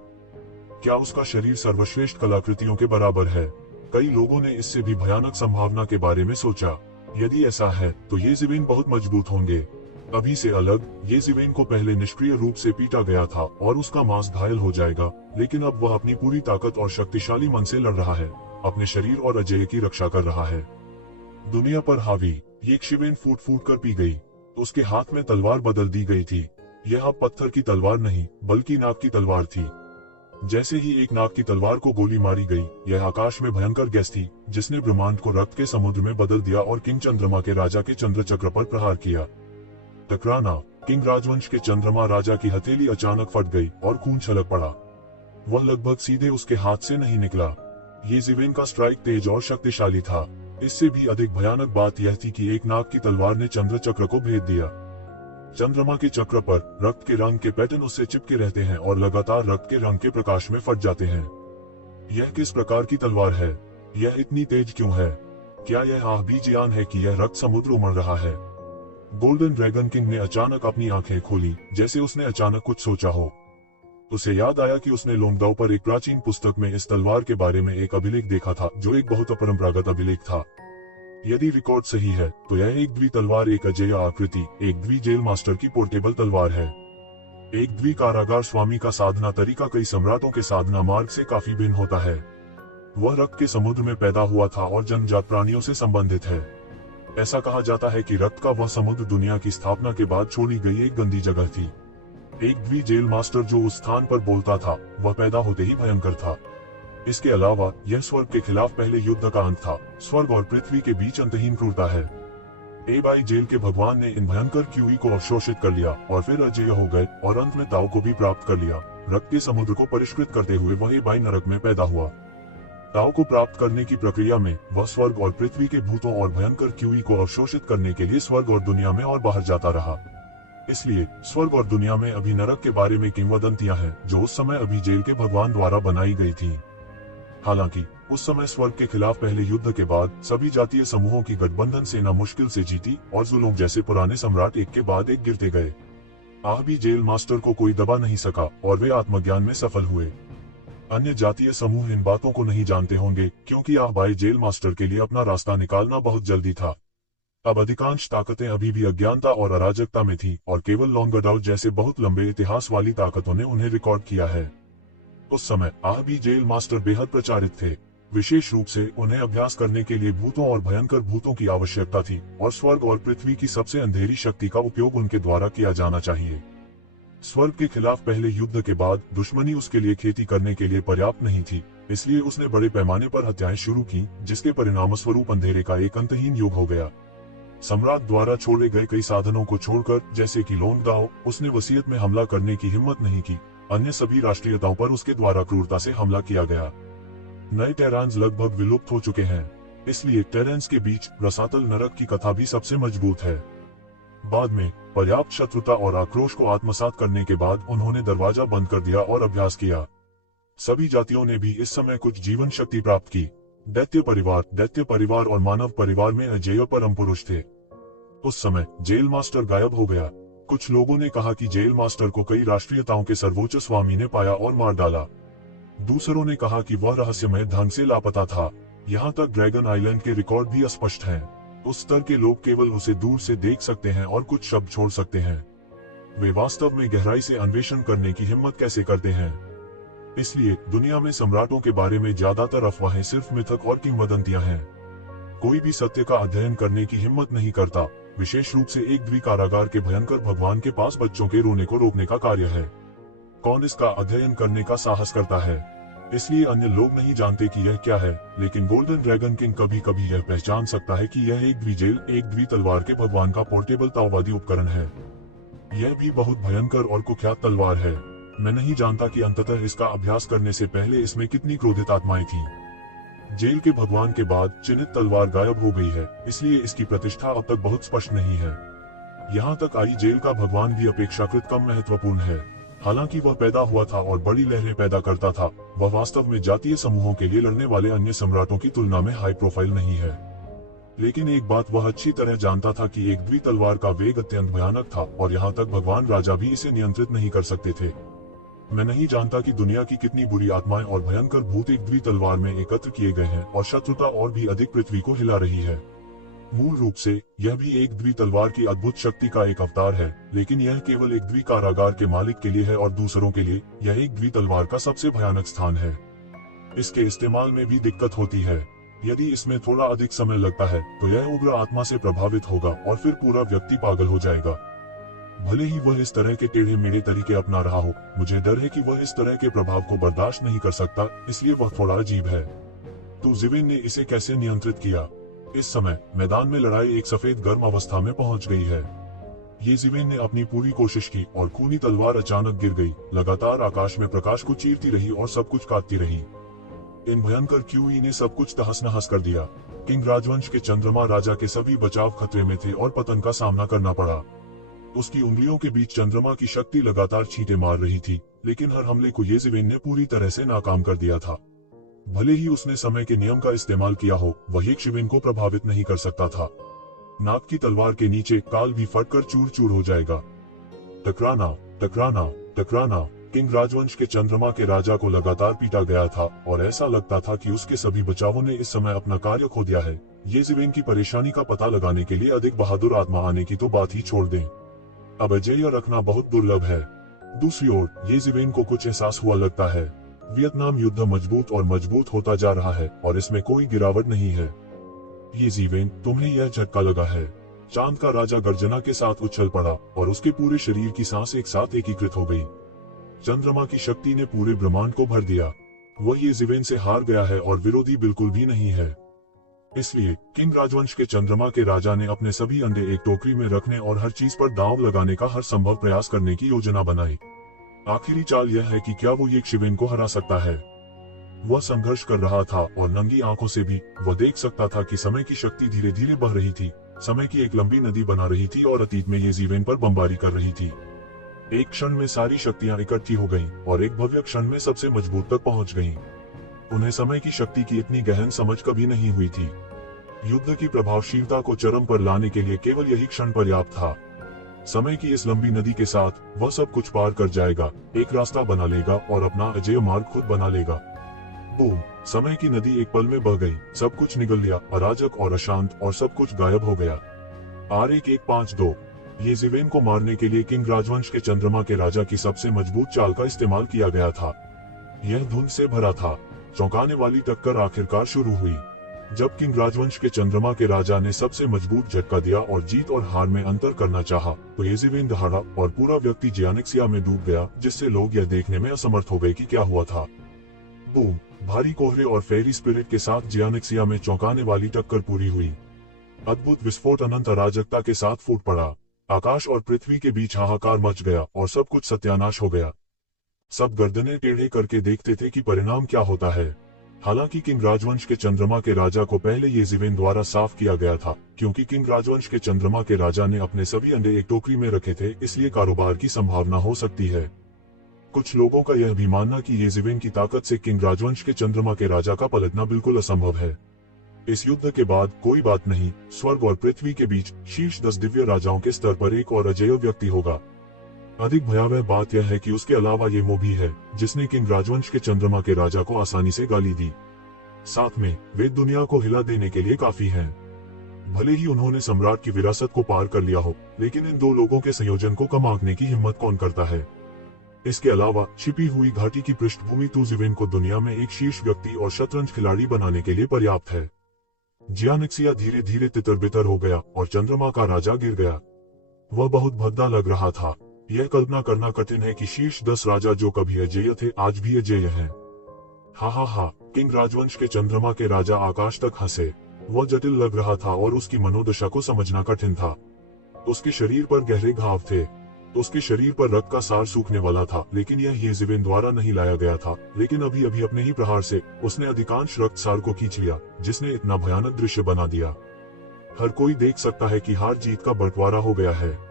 क्या उसका शरीर सर्वश्रेष्ठ कलाकृतियों के बराबर है? कई लोगों ने इससे भी भयानक संभावना के बारे में सोचा। यदि ऐसा है तो येज़िवेन बहुत मजबूत होंगे। अभी से अलग, येज़िवेन को पहले निष्क्रिय रूप से पीटा गया था और उसका मांस घायल हो जाएगा, लेकिन अब वह अपनी पूरी ताकत और शक्तिशाली मन से लड़ रहा है, अपने शरीर और अजय की रक्षा कर रहा है। दुनिया पर हावी येज़िवेन फूट फूट कर पी गई। उसके हाथ में तलवार बदल दी गई थी। यह अब पत्थर की तलवार नहीं, बल्कि नाग की तलवार थी। जैसे ही एक नाग की तलवार को गोली मारी गई, यह आकाश में भयंकर गैस थी, जिसने ब्रह्मांड को रक्त के समुद्र में बदल दिया और किंग चंद्रमा के राजा के चंद्र चक्र पर प्रहार किया। टकराना, किंग राजवंश के चंद्रमा राजा की हथेली अचानक फट गई और खून छलक पड़ा। वह लगभग सीधे उसके हाथ से नहीं निकला। ये ज़िवेन का स्ट्राइक तेज और शक्तिशाली था। इससे भी अधिक भयानक बात यह थी कि एक नाग की तलवार ने चंद्र चक्र को भेद दिया। चंद्रमा के चक्र पर रक्त के रंग के पैटर्न उससे चिपके रहते हैं और लगातार रक्त के रंग के प्रकाश में फट जाते हैं। यह किस प्रकार की तलवार है? यह इतनी तेज क्यों है? क्या यह आह-भी-जान है कि यह रक्त समुद्र उमड़ रहा है? गोल्डन ड्रैगन किंग ने अचानक अपनी आंखें खोली, जैसे उसने अचानक कुछ सोचा हो। उसे याद आया कि उसने लोंगदाओ पर एक प्राचीन पुस्तक में इस तलवार के बारे में एक अभिलेख देखा था, जो एक बहुत अपरंपरागत अभिलेख था। यदि रिकॉर्ड सही है, तो यह एक द्वि तलवार एक अजेय आकृति, एक द्वि जेल मास्टर की पोर्टेबल तलवार है। एक द्वि कारागार स्वामी का साधना तरीका कई सम्राटों के साधना मार्ग से काफी भिन्न होता है। वह रक्त के समुद्र में पैदा हुआ था और जन्मजात प्राणियों से संबंधित है। ऐसा कहा जाता है कि रक्त का वह समुद्र दुनिया की स्थापना के बाद छोड़ी गई एक गंदी जगह थी। एक द्वि जेल मास्टर जो उस स्थान पर बोलता था, वह पैदा होते ही भयंकर था। इसके अलावा यह स्वर्ग के खिलाफ पहले युद्ध का अंत था। स्वर्ग और पृथ्वी के बीच अंतहीन क्रूरता है। एबाई जेल के भगवान ने इन भयंकर क्यूई को अवशोषित कर लिया और फिर अजेय हो गए और अंत में ताओ को भी प्राप्त कर लिया। रक्त के समुद्र को परिष्कृत करते हुए वह एबाई नरक में पैदा हुआ। ताओ को प्राप्त करने की प्रक्रिया में वह स्वर्ग और पृथ्वी के भूतों और भयंकर क्यूई को अवशोषित करने के लिए स्वर्ग और दुनिया में और बाहर जाता रहा। इसलिए स्वर्ग और दुनिया में अभी नरक के बारे में किंवदंतियां हैं, जो उस समय अभी जेल के भगवान द्वारा बनाई गई थी। हालांकि उस समय स्वर्ग के खिलाफ पहले युद्ध के बाद सभी जातीय समूहों की गठबंधन सेना मुश्किल से जीती और जुलूंग जैसे पुराने सम्राट एक के बाद एक गिरते गए। भी जेल मास्टर को कोई दबा नहीं सका और वे आत्मज्ञान में सफल हुए। अन्य जातीय समूह इन बातों को नहीं जानते होंगे, क्योंकि बाई जेल मास्टर के लिए अपना रास्ता निकालना बहुत जल्दी था। अब अधिकांश ताकतें अभी भी अज्ञानता और अराजकता में थी और केवल लोंगडाउ जैसे बहुत लंबे इतिहास वाली ताकतों ने उन्हें रिकॉर्ड किया है। उस समय भी जेल मास्टर बेहद प्रचारित थे। विशेष रूप से उन्हें अभ्यास करने के लिए भूतों और भयंकर भूतों की आवश्यकता थी और स्वर्ग और पृथ्वी की सबसे अंधेरी शक्ति का उपयोग उनके द्वारा किया जाना चाहिए। स्वर्ग के खिलाफ पहले युद्ध के बाद दुश्मनी उसके लिए खेती करने के लिए पर्याप्त नहीं थी, इसलिए उसने बड़े पैमाने पर हत्याएं शुरू की, जिसके परिणामस्वरूप अंधेरे का एक अंतहीन युग हो गया। सम्राट द्वारा छोड़े गए कई साधनों को छोड़कर, जैसे कि लोंगदाओ, उसने वसीयत में हमला करने की हिम्मत नहीं की। अन्य सभी राष्ट्रीयताओं पर उसके द्वारा क्रूरता से हमला किया गया। नए टेरान्स लगभग विलुप्त हो चुके हैं, इसलिए टेरेंस के बीच रसातल नरक की कथा भी सबसे मजबूत है। बाद में पर्याप्त शत्रुता और आक्रोश को आत्मसात करने के बाद उन्होंने दरवाजा बंद कर दिया और अभ्यास किया। सभी जातियों ने भी इस समय कुछ जीवन शक्ति प्राप्त की। दैत्य परिवार और मानव परिवार में अजेय परम पुरुष थे। उस समय जेल मास्टर गायब हो गया। कुछ लोगों ने कहा कि जेल मास्टर को कई राष्ट्रीयताओं के सर्वोच्च स्वामी ने पाया और मार डाला। दूसरों ने कहा कि वह रहस्यमय ढंग से लापता था। यहाँ तक ड्रैगन आइलैंड के रिकॉर्ड भी अस्पष्ट हैं। उस स्तर के लोग केवल उसे दूर से देख सकते हैं और कुछ शब्द छोड़ सकते हैं। वे वास्तव में गहराई से अन्वेषण करने की हिम्मत कैसे करते हैं? इसलिए दुनिया में सम्राटों के बारे में ज्यादातर अफवाहें सिर्फ मिथक और किंवदंतियां हैं। कोई भी सत्य का अध्ययन करने की हिम्मत नहीं करता। विशेष रूप से एक द्वि कारागार के भयंकर भगवान के पास बच्चों के रोने को रोकने का कार्य है। कौन इसका अध्ययन करने का साहस करता है? इसलिए अन्य लोग नहीं जानते कि यह क्या है, लेकिन गोल्डन ड्रैगन किंग कभी कभी यह पहचान सकता है कि यह एक द्विजेल, एक द्वि तलवार के भगवान का पोर्टेबल ताओवादी उपकरण है। यह भी बहुत भयंकर और कुख्यात तलवार है। मैं नहीं जानता कि अंततः इसका अभ्यास करने से पहले इसमें कितनी क्रोधित आत्माएं थीं। जेल के भगवान के बाद चिन्हित तलवार गायब हो गई है, इसलिए इसकी प्रतिष्ठा अब तक बहुत स्पष्ट नहीं है। यहाँ तक आई जेल का भगवान भी अपेक्षाकृत कम महत्वपूर्ण है। हालांकि वह पैदा हुआ था और बड़ी लहरें पैदा करता था, वह वास्तव में जातीय समूहों के लिए लड़ने वाले अन्य सम्राटों की तुलना में हाई प्रोफाइल नहीं है। लेकिन एक बात वह अच्छी तरह जानता था कि एक द्वि तलवार का वेग अत्यंत भयानक था और यहाँ तक भगवान राजा भी इसे नियंत्रित नहीं कर सकते थे। मैं नहीं जानता कि दुनिया की कितनी बुरी आत्माएं और भयंकर भूत एक द्वि तलवार में एकत्र किए गए हैं और शत्रुता और भी अधिक पृथ्वी को हिला रही है। मूल रूप से यह भी एक द्वि तलवार की अद्भुत शक्ति का एक अवतार है, लेकिन यह केवल एक द्वि कारागार के मालिक के लिए है और दूसरों के लिए यह एक द्वि तलवार का सबसे भयानक स्थान है। इसके इस्तेमाल में भी दिक्कत होती है। यदि इसमें थोड़ा अधिक समय लगता है तो यह उग्र आत्मा से प्रभावित होगा और फिर पूरा व्यक्ति पागल हो जाएगा। भले ही वह इस तरह के टेढ़े मेढ़े तरीके अपना रहा हो, मुझे डर है कि वह इस तरह के प्रभाव को बर्दाश्त नहीं कर सकता, इसलिए वह थोड़ा अजीब है। तो ज़िवेन ने इसे कैसे नियंत्रित किया? इस समय मैदान में लड़ाई एक सफेद गर्म अवस्था में पहुंच गई है। येज़िवेन ने अपनी पूरी कोशिश की और खूनी तलवार अचानक गिर गई, लगातार आकाश में प्रकाश को चीरती रही और सब कुछ काटती रही। इन भयंकर क्यूई ने सब कुछ तहस नहस कर दिया। किंग राजवंश के चंद्रमा राजा के सभी बचाव खतरे में थे और पतन का सामना करना पड़ा। उसकी उंगलियों के बीच चंद्रमा की शक्ति लगातार छींटे मार रही थी, लेकिन हर हमले को येज़िवेन ने पूरी तरह से नाकाम कर दिया था। भले ही उसने समय के नियम का इस्तेमाल किया हो, वह एक शिविन को प्रभावित नहीं कर सकता था। नाग की तलवार के नीचे काल भी फटकर चूर चूर हो जाएगा। टकराना, टकराना, टकराना। किंग राजवंश के चंद्रमा के राजा को लगातार पीटा गया था और ऐसा लगता था कि उसके सभी बचावों ने इस समय अपना कार्य खो दिया है। येज़िवेन की परेशानी का पता लगाने के लिए अधिक बहादुर आत्मा आने की तो बात ही छोड़ दें। अब अजेय रखना बहुत दुर्लभ है। दूसरी ओर येज़िवेन को कुछ एहसास हुआ लगता है। वियतनाम युद्ध मजबूत और मजबूत होता जा रहा है और इसमें कोई गिरावट नहीं है। येज़िवेन, तुम्हें यह झटका लगा है। चांद का राजा गर्जना के साथ उछल पड़ा और उसके पूरे शरीर की सांस एक साथ एकीकृत हो गई। चंद्रमा की शक्ति ने पूरे ब्रह्मांड को भर दिया। वह येज़िवेन से हार गया है और विरोधी बिल्कुल भी नहीं है। इसलिए किंग राजवंश के चंद्रमा के राजा ने अपने सभी अंडे एक टोकरी में रखने और हर चीज पर दांव लगाने का हर संभव प्रयास करने की योजना बनाई। आखिरी चाल यह है कि क्या वो येज़िवेन को हरा सकता है। वह संघर्ष कर रहा था और नंगी आंखों से भी वह देख सकता था कि समय की शक्ति धीरे धीरे बह रही थी। समय की एक लंबी नदी बना रही थी और अतीत में येज़िवेन पर बमबारी कर रही थी। एक क्षण में सारी शक्तियां इकट्ठी हो गईं और एक भव्य क्षण में सबसे मजबूत तक पहुंच गईं। उन्हें समय की शक्ति की इतनी गहन समझ कभी नहीं हुई थी। युद्ध की प्रभावशीलता को चरम पर लाने के लिए केवल यही क्षण पर्याप्त था। समय की इस लंबी नदी के साथ वह सब कुछ पार कर जाएगा, एक रास्ता बना लेगा और अपना अजेय मार्ग खुद बना लेगा। बूम! समय की नदी एक पल में बह गई, सब कुछ निगल लिया, अराजक और अशांत और सब कुछ गायब हो गया। R1152 येज़िवेन को मारने के लिए किंग राजवंश के चंद्रमा के राजा की सबसे मजबूत चाल का इस्तेमाल किया गया था। यह धुंध से भरा था। चौंकाने वाली टक्कर आखिरकार शुरू हुई। जब किंग राजवंश के चंद्रमा के राजा ने सबसे मजबूत झटका दिया और जीत और हार में अंतर करना चाहा, तो येज़िवेन दहाड़ा और पूरा व्यक्ति जियानिक्सिया में डूब गया, जिससे लोग यह देखने में असमर्थ हो गए कि क्या हुआ था। बूम! भारी कोहरे और फेरी स्पिरिट के साथ जियानिक्सिया में चौंकाने वाली टक्कर पूरी हुई। अद्भुत विस्फोट अनंत अराजकता के साथ फूट पड़ा। आकाश और पृथ्वी के बीच हाहाकार मच गया और सब कुछ सत्यानाश हो गया। सब गर्दनें टेढ़े करके देखते थे कि परिणाम क्या होता है। हालांकि किंग राजवंश के चंद्रमा के राजा को पहले येज़िवेन द्वारा साफ किया गया था, क्योंकि किंग राजवंश के चंद्रमा के राजा ने अपने सभी अंडे एक टोकरी में रखे थे, इसलिए कारोबार की संभावना हो सकती है। कुछ लोगों का यह भी मानना कि येज़िवेन की ताकत से किंग राजवंश के चंद्रमा के राजा का पलटना बिल्कुल असंभव है। इस युद्ध के बाद कोई बात नहीं, स्वर्ग और पृथ्वी के बीच शीर्ष 10 दिव्य राजाओं के स्तर पर एक और अजेय व्यक्ति होगा। अधिक भयावह बात यह है कि उसके अलावा ये वो भी है जिसने किंग राजवंश के चंद्रमा के राजा को आसानी से गाली दी। साथ में वे दुनिया को हिला देने के लिए काफी हैं। भले ही उन्होंने सम्राट की विरासत को पार कर लिया हो, लेकिन इन दो लोगों के संयोजन को कम आंकने की हिम्मत कौन करता है। इसके अलावा छिपी हुई घाटी की पृष्ठभूमि येज़िवेन को दुनिया में एक शीर्ष व्यक्ति और शतरंज खिलाड़ी बनाने के लिए पर्याप्त है। जियानिक्सिया धीरे धीरे तितर बितर हो गया और चंद्रमा का राजा गिर गया। वह बहुत भद्दा लग रहा था। यह कल्पना करना कठिन है कि शीर्ष 10 राजा जो कभी अजेय थे आज भी अजेय हैं। हा हा हा! किंग राजवंश के चंद्रमा के राजा आकाश तक हंसे। वह जटिल लग रहा था और उसकी मनोदशा को समझना कठिन था। उसके शरीर पर गहरे घाव थे। उसके शरीर पर रक्त का सार सूखने वाला था, लेकिन यह येज़िवेन द्वारा नहीं लाया गया था। लेकिन अभी अभी अपने ही प्रहार से उसने अधिकांश रक्त सार को खींच लिया, जिसने इतना भयानक दृश्य बना दिया। हर कोई देख सकता है कि हार जीत का बंटवारा हो गया है।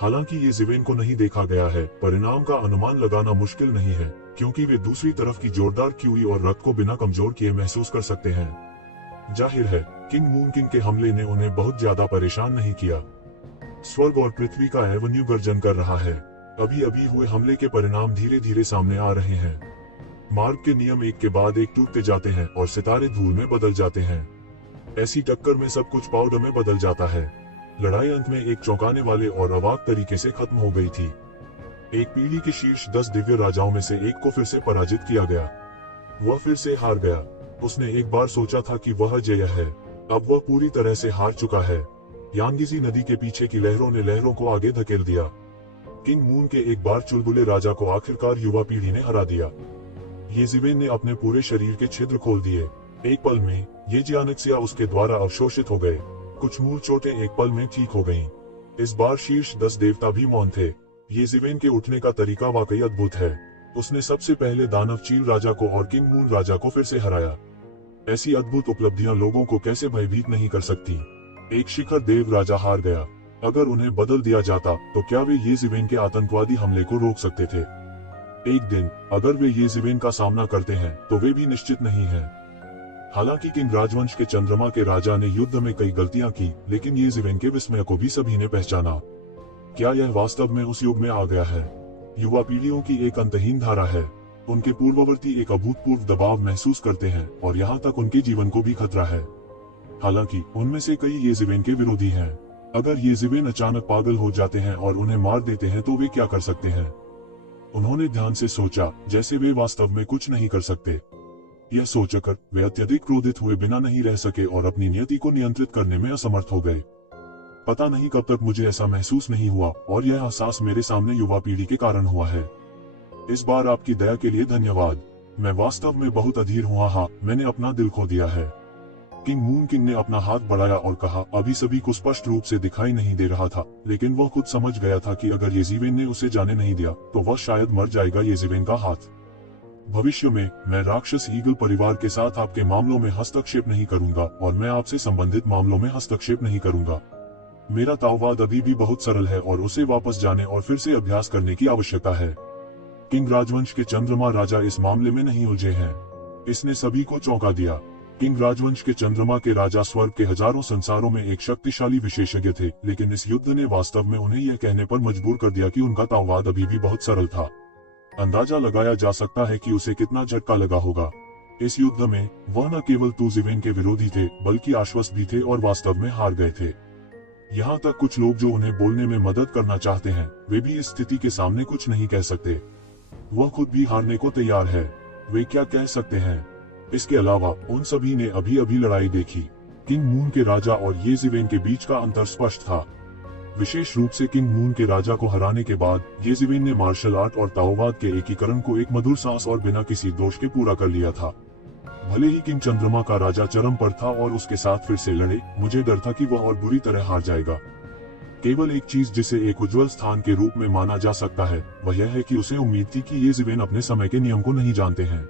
हालांकि येज़िवेन को नहीं देखा गया है, परिणाम का अनुमान लगाना मुश्किल नहीं है, क्योंकि वे दूसरी तरफ की जोरदार क्यूई और रक्त को बिना कमजोर किए महसूस कर सकते हैं। जाहिर है, किंग मूनकिन के हमले ने उन्हें बहुत ज्यादा परेशान नहीं किया। स्वर्ग और पृथ्वी का एवन्यू गर्जन कर रहा है। अभी अभी हुए हमले के परिणाम धीरे धीरे सामने आ रहे हैं। मार्ग के नियम एक के बाद एक टूटते जाते हैं और सितारे धूल में बदल जाते हैं। ऐसी टक्कर में सब कुछ पाउडर में बदल जाता है। लड़ाई अंत में एक चौंकाने वाले और अवाक तरीके से खत्म हो गई थी। एक पीढ़ी के शीर्ष 10 दिव्य राजाओं में से एक को फिर से पराजित किया गया। वह फिर से हार गया। उसने एक बार सोचा था कि वह अजेय है, अब वह पूरी तरह से हार चुका है। यांगीजी नदी के पीछे की लहरों ने लहरों को आगे धकेल दिया। किंग मून के एक बार चुलबुले राजा को आखिरकार युवा पीढ़ी ने हरा दिया। येज़िवेन ने अपने पूरे शरीर के छिद्र खोल दिए। एक पल में ये जियानिक्सिया उसके द्वारा अवशोषित हो गए। कुछ मूल चोटें एक पल में ठीक हो गईं। इस बार शीर्ष 10 देवता भी मौन थे। येज़ेवेन के उठने का तरीका वाकई अद्भुत है। उसने सबसे पहले दानव चील राजा को और किंग मून राजा को फिर से हराया। ऐसी अद्भुत उपलब्धियां लोगों को कैसे भयभीत नहीं कर सकती। एक शिखर देव राजा हार गया। अगर उन्हें बदल दिया जाता तो क्या वे येज़ेवेन के आतंकवादी हमले को रोक सकते थे? एक दिन अगर वे येज़ेवेन का सामना करते हैं तो वे भी निश्चित नहीं है। हालांकि किंग राजवंश के चंद्रमा के राजा ने युद्ध में कई गलतियां की, लेकिन येज़ेवेन के विस्मय को भी सभी ने पहचाना। क्या यह वास्तव में उस युग में आ गया है? युवा पीढ़ियों की एक अंतहीन धारा है। उनके पूर्ववर्ती एक अभूतपूर्व दबाव महसूस करते हैं और यहाँ तक उनके जीवन को भी खतरा है। हालांकि उनमें से कई येज़ेवेन के विरोधी हैं। अगर येज़ेवेन अचानक पागल हो जाते हैं और उन्हें मार देते हैं तो वे क्या कर सकते हैं? उन्होंने ध्यान से सोचा, जैसे वे वास्तव में कुछ नहीं कर सकते। यह सोचकर वे अत्यधिक क्रोधित हुए बिना नहीं रह सके और अपनी नियति को नियंत्रित करने में असमर्थ हो गए। पता नहीं कब तक मुझे ऐसा महसूस नहीं हुआ और यह एहसास मेरे सामने युवा पीढ़ी के कारण हुआ है। इस बार आपकी दया के लिए धन्यवाद। मैं वास्तव में बहुत अधीर हुआ। हाँ, मैंने अपना दिल खो दिया है। किंग मून किंग ने अपना हाथ बढ़ाया और कहा, अभी सभी को स्पष्ट रूप से दिखाई नहीं दे रहा था, लेकिन वह खुद समझ गया था कि अगर येज़ेवेन ने उसे जाने नहीं दिया तो वह शायद मर जाएगा। येज़ेवेन का हाथ। भविष्य में मैं राक्षस ईगल परिवार के साथ आपके मामलों में हस्तक्षेप नहीं करूंगा और मैं आपसे संबंधित मामलों में हस्तक्षेप नहीं करूंगा। मेरा ताववाद अभी भी बहुत सरल है और उसे वापस जाने और फिर से अभ्यास करने की आवश्यकता है। किंग राजवंश के चंद्रमा राजा इस मामले में नहीं उलझे हैं। इसने सभी को चौंका दिया। किंग राजवंश के चंद्रमा के राजा स्वर्ग के हजारों संसारों में एक शक्तिशाली विशेषज्ञ थे, लेकिन इस युद्ध ने वास्तव में उन्हें यह कहने पर मजबूर कर दिया कि उनका ताववाद अभी भी बहुत सरल था। अंदाजा लगाया जा सकता है कि उसे कितना झटका लगा होगा। इस युद्ध में वह न केवल येज़ेवेन के विरोधी थे बल्कि आश्वस्त भी थे और वास्तव में हार गए थे। यहाँ तक कुछ लोग जो उन्हें बोलने में मदद करना चाहते हैं, वे भी इस स्थिति के सामने कुछ नहीं कह सकते। वह खुद भी हारने को तैयार है। वे क्या कह सकते हैं? इसके अलावा उन सभी ने अभी अभी लड़ाई देखी। किंग मून के राजा और येज़ेवेन के बीच का अंतर स्पष्ट था। विशेष रूप से किंग मून के राजा को हराने के बाद येज़ेवेन ने मार्शल आर्ट और ताओवाद के एकीकरण को एक मधुर सांस और बिना किसी दोष के पूरा कर लिया था। भले ही किंग चंद्रमा का राजा चरम पर था और उसके साथ फिर से लड़े, मुझे डर था कि वह और बुरी तरह हार जाएगा। केवल एक चीज जिसे एक उज्जवल स्थान के रूप में माना जा सकता है वह यह है कि उसे उम्मीद थी कि येज़ेवेन अपने समय के नियम को नहीं जानते हैं।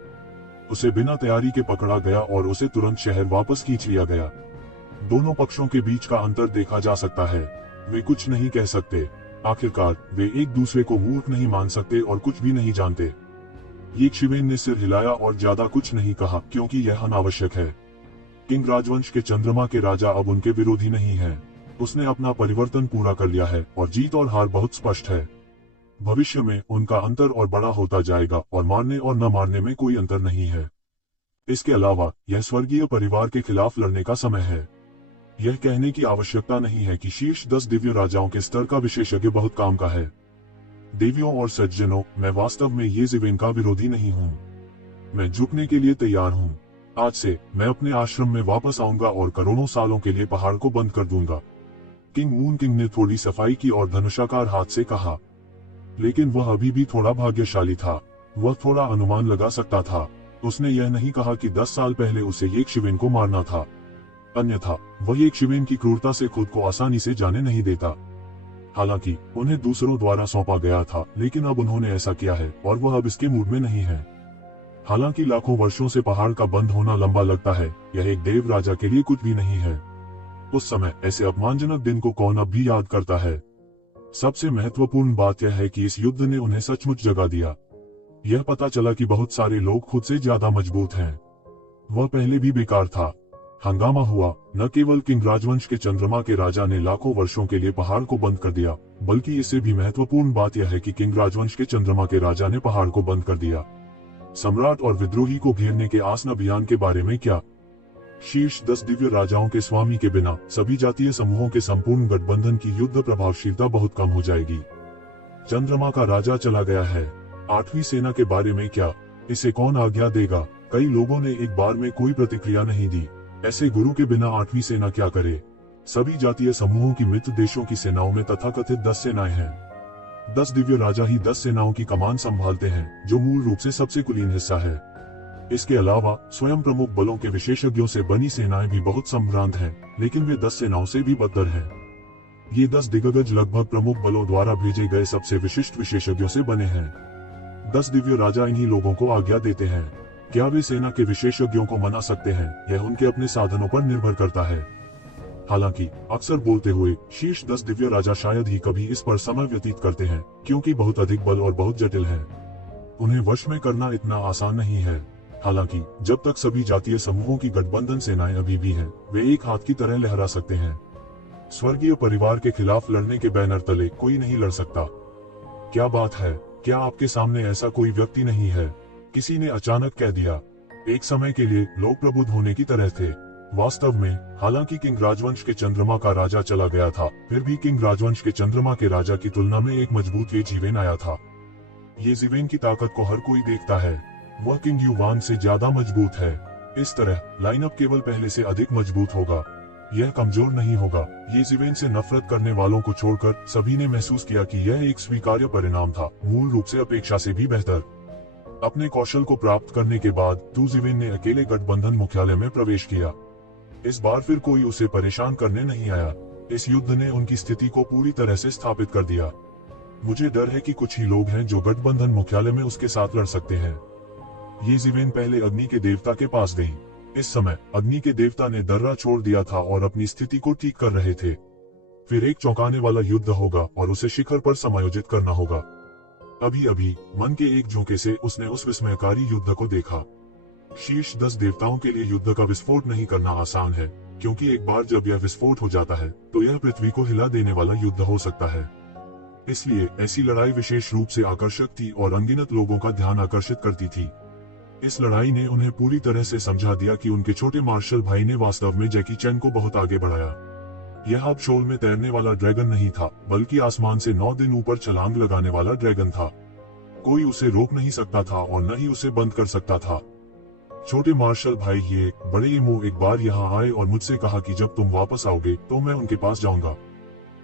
उसे बिना तैयारी के पकड़ा गया और उसे तुरंत शहर वापस खींच लिया गया। दोनों पक्षों के बीच का अंतर देखा जा सकता है। वे कुछ नहीं कह सकते। आखिरकार वे एक दूसरे को मूर्ख नहीं मान सकते और कुछ भी नहीं जानते। येज़ेवेन ने सिर हिलाया और ज्यादा कुछ नहीं कहा क्योंकि यह अनावश्यक है। किंग राजवंश के चंद्रमा के राजा अब उनके विरोधी नहीं हैं। उसने अपना परिवर्तन पूरा कर लिया है और जीत और हार बहुत स्पष्ट है। भविष्य में उनका अंतर और बड़ा होता जाएगा और मारने और न मारने में कोई अंतर नहीं है। इसके अलावा यह स्वर्गीय परिवार के खिलाफ लड़ने का समय है। यह कहने की आवश्यकता नहीं है कि शीर्ष 10 दिव्य राजाओं के स्तर का विशेषज्ञ बहुत काम का है। देवियों और सज्जनों, मैं वास्तव में येज़ेवेन का विरोधी नहीं हूँ। मैं झुकने के लिए तैयार हूँ। आज से मैं अपने आश्रम में वापस आऊंगा और करोड़ों सालों के लिए पहाड़ को बंद कर दूंगा। किंग मून किंग ने थोड़ी सफाई की और धनुषाकार हाथ से कहा, लेकिन वह अभी भी थोड़ा भाग्यशाली था। वह थोड़ा अनुमान लगा सकता था। उसने यह नहीं कहा कि 10 साल पहले उसे येज़ेवेन को मारना था, अन्यथा वह येज़ेवेन की क्रूरता से खुद को आसानी से जाने नहीं देता। हालांकि उन्हें दूसरों द्वारा सौंपा गया था, लेकिन अब उन्होंने ऐसा किया है और वह अब इसके मूड में नहीं है। हालांकि लाखों वर्षों से पहाड़ का बंद होना लंबा लगता है, यह एक देव राजा के लिए कुछ भी नहीं है। उस समय ऐसे अपमानजनक दिन को कौन अब भी याद करता है? सबसे महत्वपूर्ण बात यह है कि इस युद्ध ने उन्हें सचमुच जगा दिया। यह पता चला कि बहुत सारे लोग खुद से ज्यादा मजबूत हैं। वह पहले भी बेकार था। हंगामा हुआ। न केवल किंग राजवंश के चंद्रमा के राजा ने लाखों वर्षों के लिए पहाड़ को बंद कर दिया, बल्कि इससे भी महत्वपूर्ण बात यह है कि किंग राजवंश के चंद्रमा के राजा ने पहाड़ को बंद कर दिया। सम्राट और विद्रोही को घेरने के आसन अभियान के बारे में क्या? शीर्ष 10 दिव्य राजाओं के स्वामी के बिना सभी जातीय समूहों के संपूर्ण गठबंधन की युद्ध प्रभावशीलता बहुत कम हो जाएगी। चंद्रमा का राजा चला गया है। 8वीं सेना के बारे में क्या? इसे कौन आज्ञा देगा? कई लोगों ने एक बार में कोई प्रतिक्रिया नहीं दी। ऐसे गुरु के बिना 8वीं सेना क्या करे? सभी जातीय समूहों की मित्र देशों की सेनाओं में तथाकथित 10 सेनाएं हैं। 10 दिव्य राजा ही 10 सेनाओं की कमान संभालते हैं, जो मूल रूप से सबसे कुलीन हिस्सा है। इसके अलावा स्वयं प्रमुख बलों के विशेषज्ञों से बनी सेनाएं भी बहुत संभ्रांत हैं, लेकिन वे 10 सेनाओं से भी बदतर हैं। ये 10 दिग्गज लगभग प्रमुख बलों द्वारा भेजे गए सबसे विशिष्ट विशेषज्ञों से बने हैं। 10 दिव्य राजा इन्हीं लोगों को आज्ञा देते हैं। क्या वे सेना के विशेषज्ञों को मना सकते हैं, यह उनके अपने साधनों पर निर्भर करता है। हालांकि अक्सर बोलते हुए शीर्ष 10 दिव्य राजा शायद ही कभी इस पर समय व्यतीत करते हैं, क्योंकि बहुत अधिक बल और बहुत जटिल है। उन्हें वश में करना इतना आसान नहीं है। हालांकि जब तक सभी जातीय समूहों की गठबंधन सेनाएं अभी भी हैं, वे एक हाथ की तरह लहरा सकते हैं। स्वर्गीय परिवार के खिलाफ लड़ने के बैनर तले कोई नहीं लड़ सकता। क्या बात है, क्या आपके सामने ऐसा कोई व्यक्ति नहीं है? किसी ने अचानक कह दिया। एक समय के लिए लोग प्रबुद्ध होने की तरह थे। वास्तव में, हालांकि किंग राजवंश के चंद्रमा का राजा चला गया था, फिर भी किंग राजवंश के चंद्रमा के राजा की तुलना में एक मजबूत ये जीवेन आया था। ये जीवेन की ताकत को हर कोई देखता है। वह किंग युवान से ज्यादा मजबूत है। इस तरह लाइनअप केवल पहले से अधिक मजबूत होगा, यह कमजोर नहीं होगा। ये जीवेन से नफरत करने वालों को छोड़कर सभी ने महसूस किया कि यह एक स्वीकार्य परिणाम था, मूल रूप से अपेक्षा से भी बेहतर। अपने कौशल को प्राप्त करने के बाद तू जीवेन ने अकेले गठबंधन मुख्यालय में प्रवेश किया। इस बार फिर कोई उसे परेशान करने नहीं आया। इस युद्ध ने उनकी स्थिति को पूरी तरह से स्थापित कर दिया। मुझे डर है कि कुछ ही लोग हैं जो गठबंधन मुख्यालय में उसके साथ लड़ सकते हैं। ये जीवेन पहले अग्नि के देवता के पास गई। इस समय अग्नि के देवता ने दर्रा छोड़ दिया था और अपनी स्थिति को ठीक कर रहे थे। फिर एक चौंकाने वाला युद्ध होगा और उसे शिखर पर समायोजित करना होगा। अभी अभी मन के एक झोंके से उसने उस विस्मयकारी युद्ध को देखा। शीर्ष 10 देवताओं के लिए युद्ध का विस्फोट नहीं करना आसान है, क्योंकि एक बार जब यह विस्फोट हो जाता है तो यह पृथ्वी को हिला देने वाला युद्ध हो सकता है। इसलिए ऐसी लड़ाई विशेष रूप से आकर्षक थी और अनगिनत लोगों का ध्यान आकर्षित करती थी। इस लड़ाई ने उन्हें पूरी तरह से समझा दिया कि उनके छोटे मार्शल भाई ने वास्तव में जैकी चैन को बहुत आगे बढ़ाया। यह अब शोल में तैरने वाला ड्रैगन नहीं था, बल्कि आसमान से 9 दिन ऊपर छलांग लगाने वाला ड्रैगन था। कोई उसे रोक नहीं सकता था और न ही उसे बंद कर सकता था। छोटे मार्शल भाई ये बड़े इमो एक बार यहाँ आए और मुझसे कहा कि जब तुम वापस आओगे तो मैं उनके पास जाऊंगा।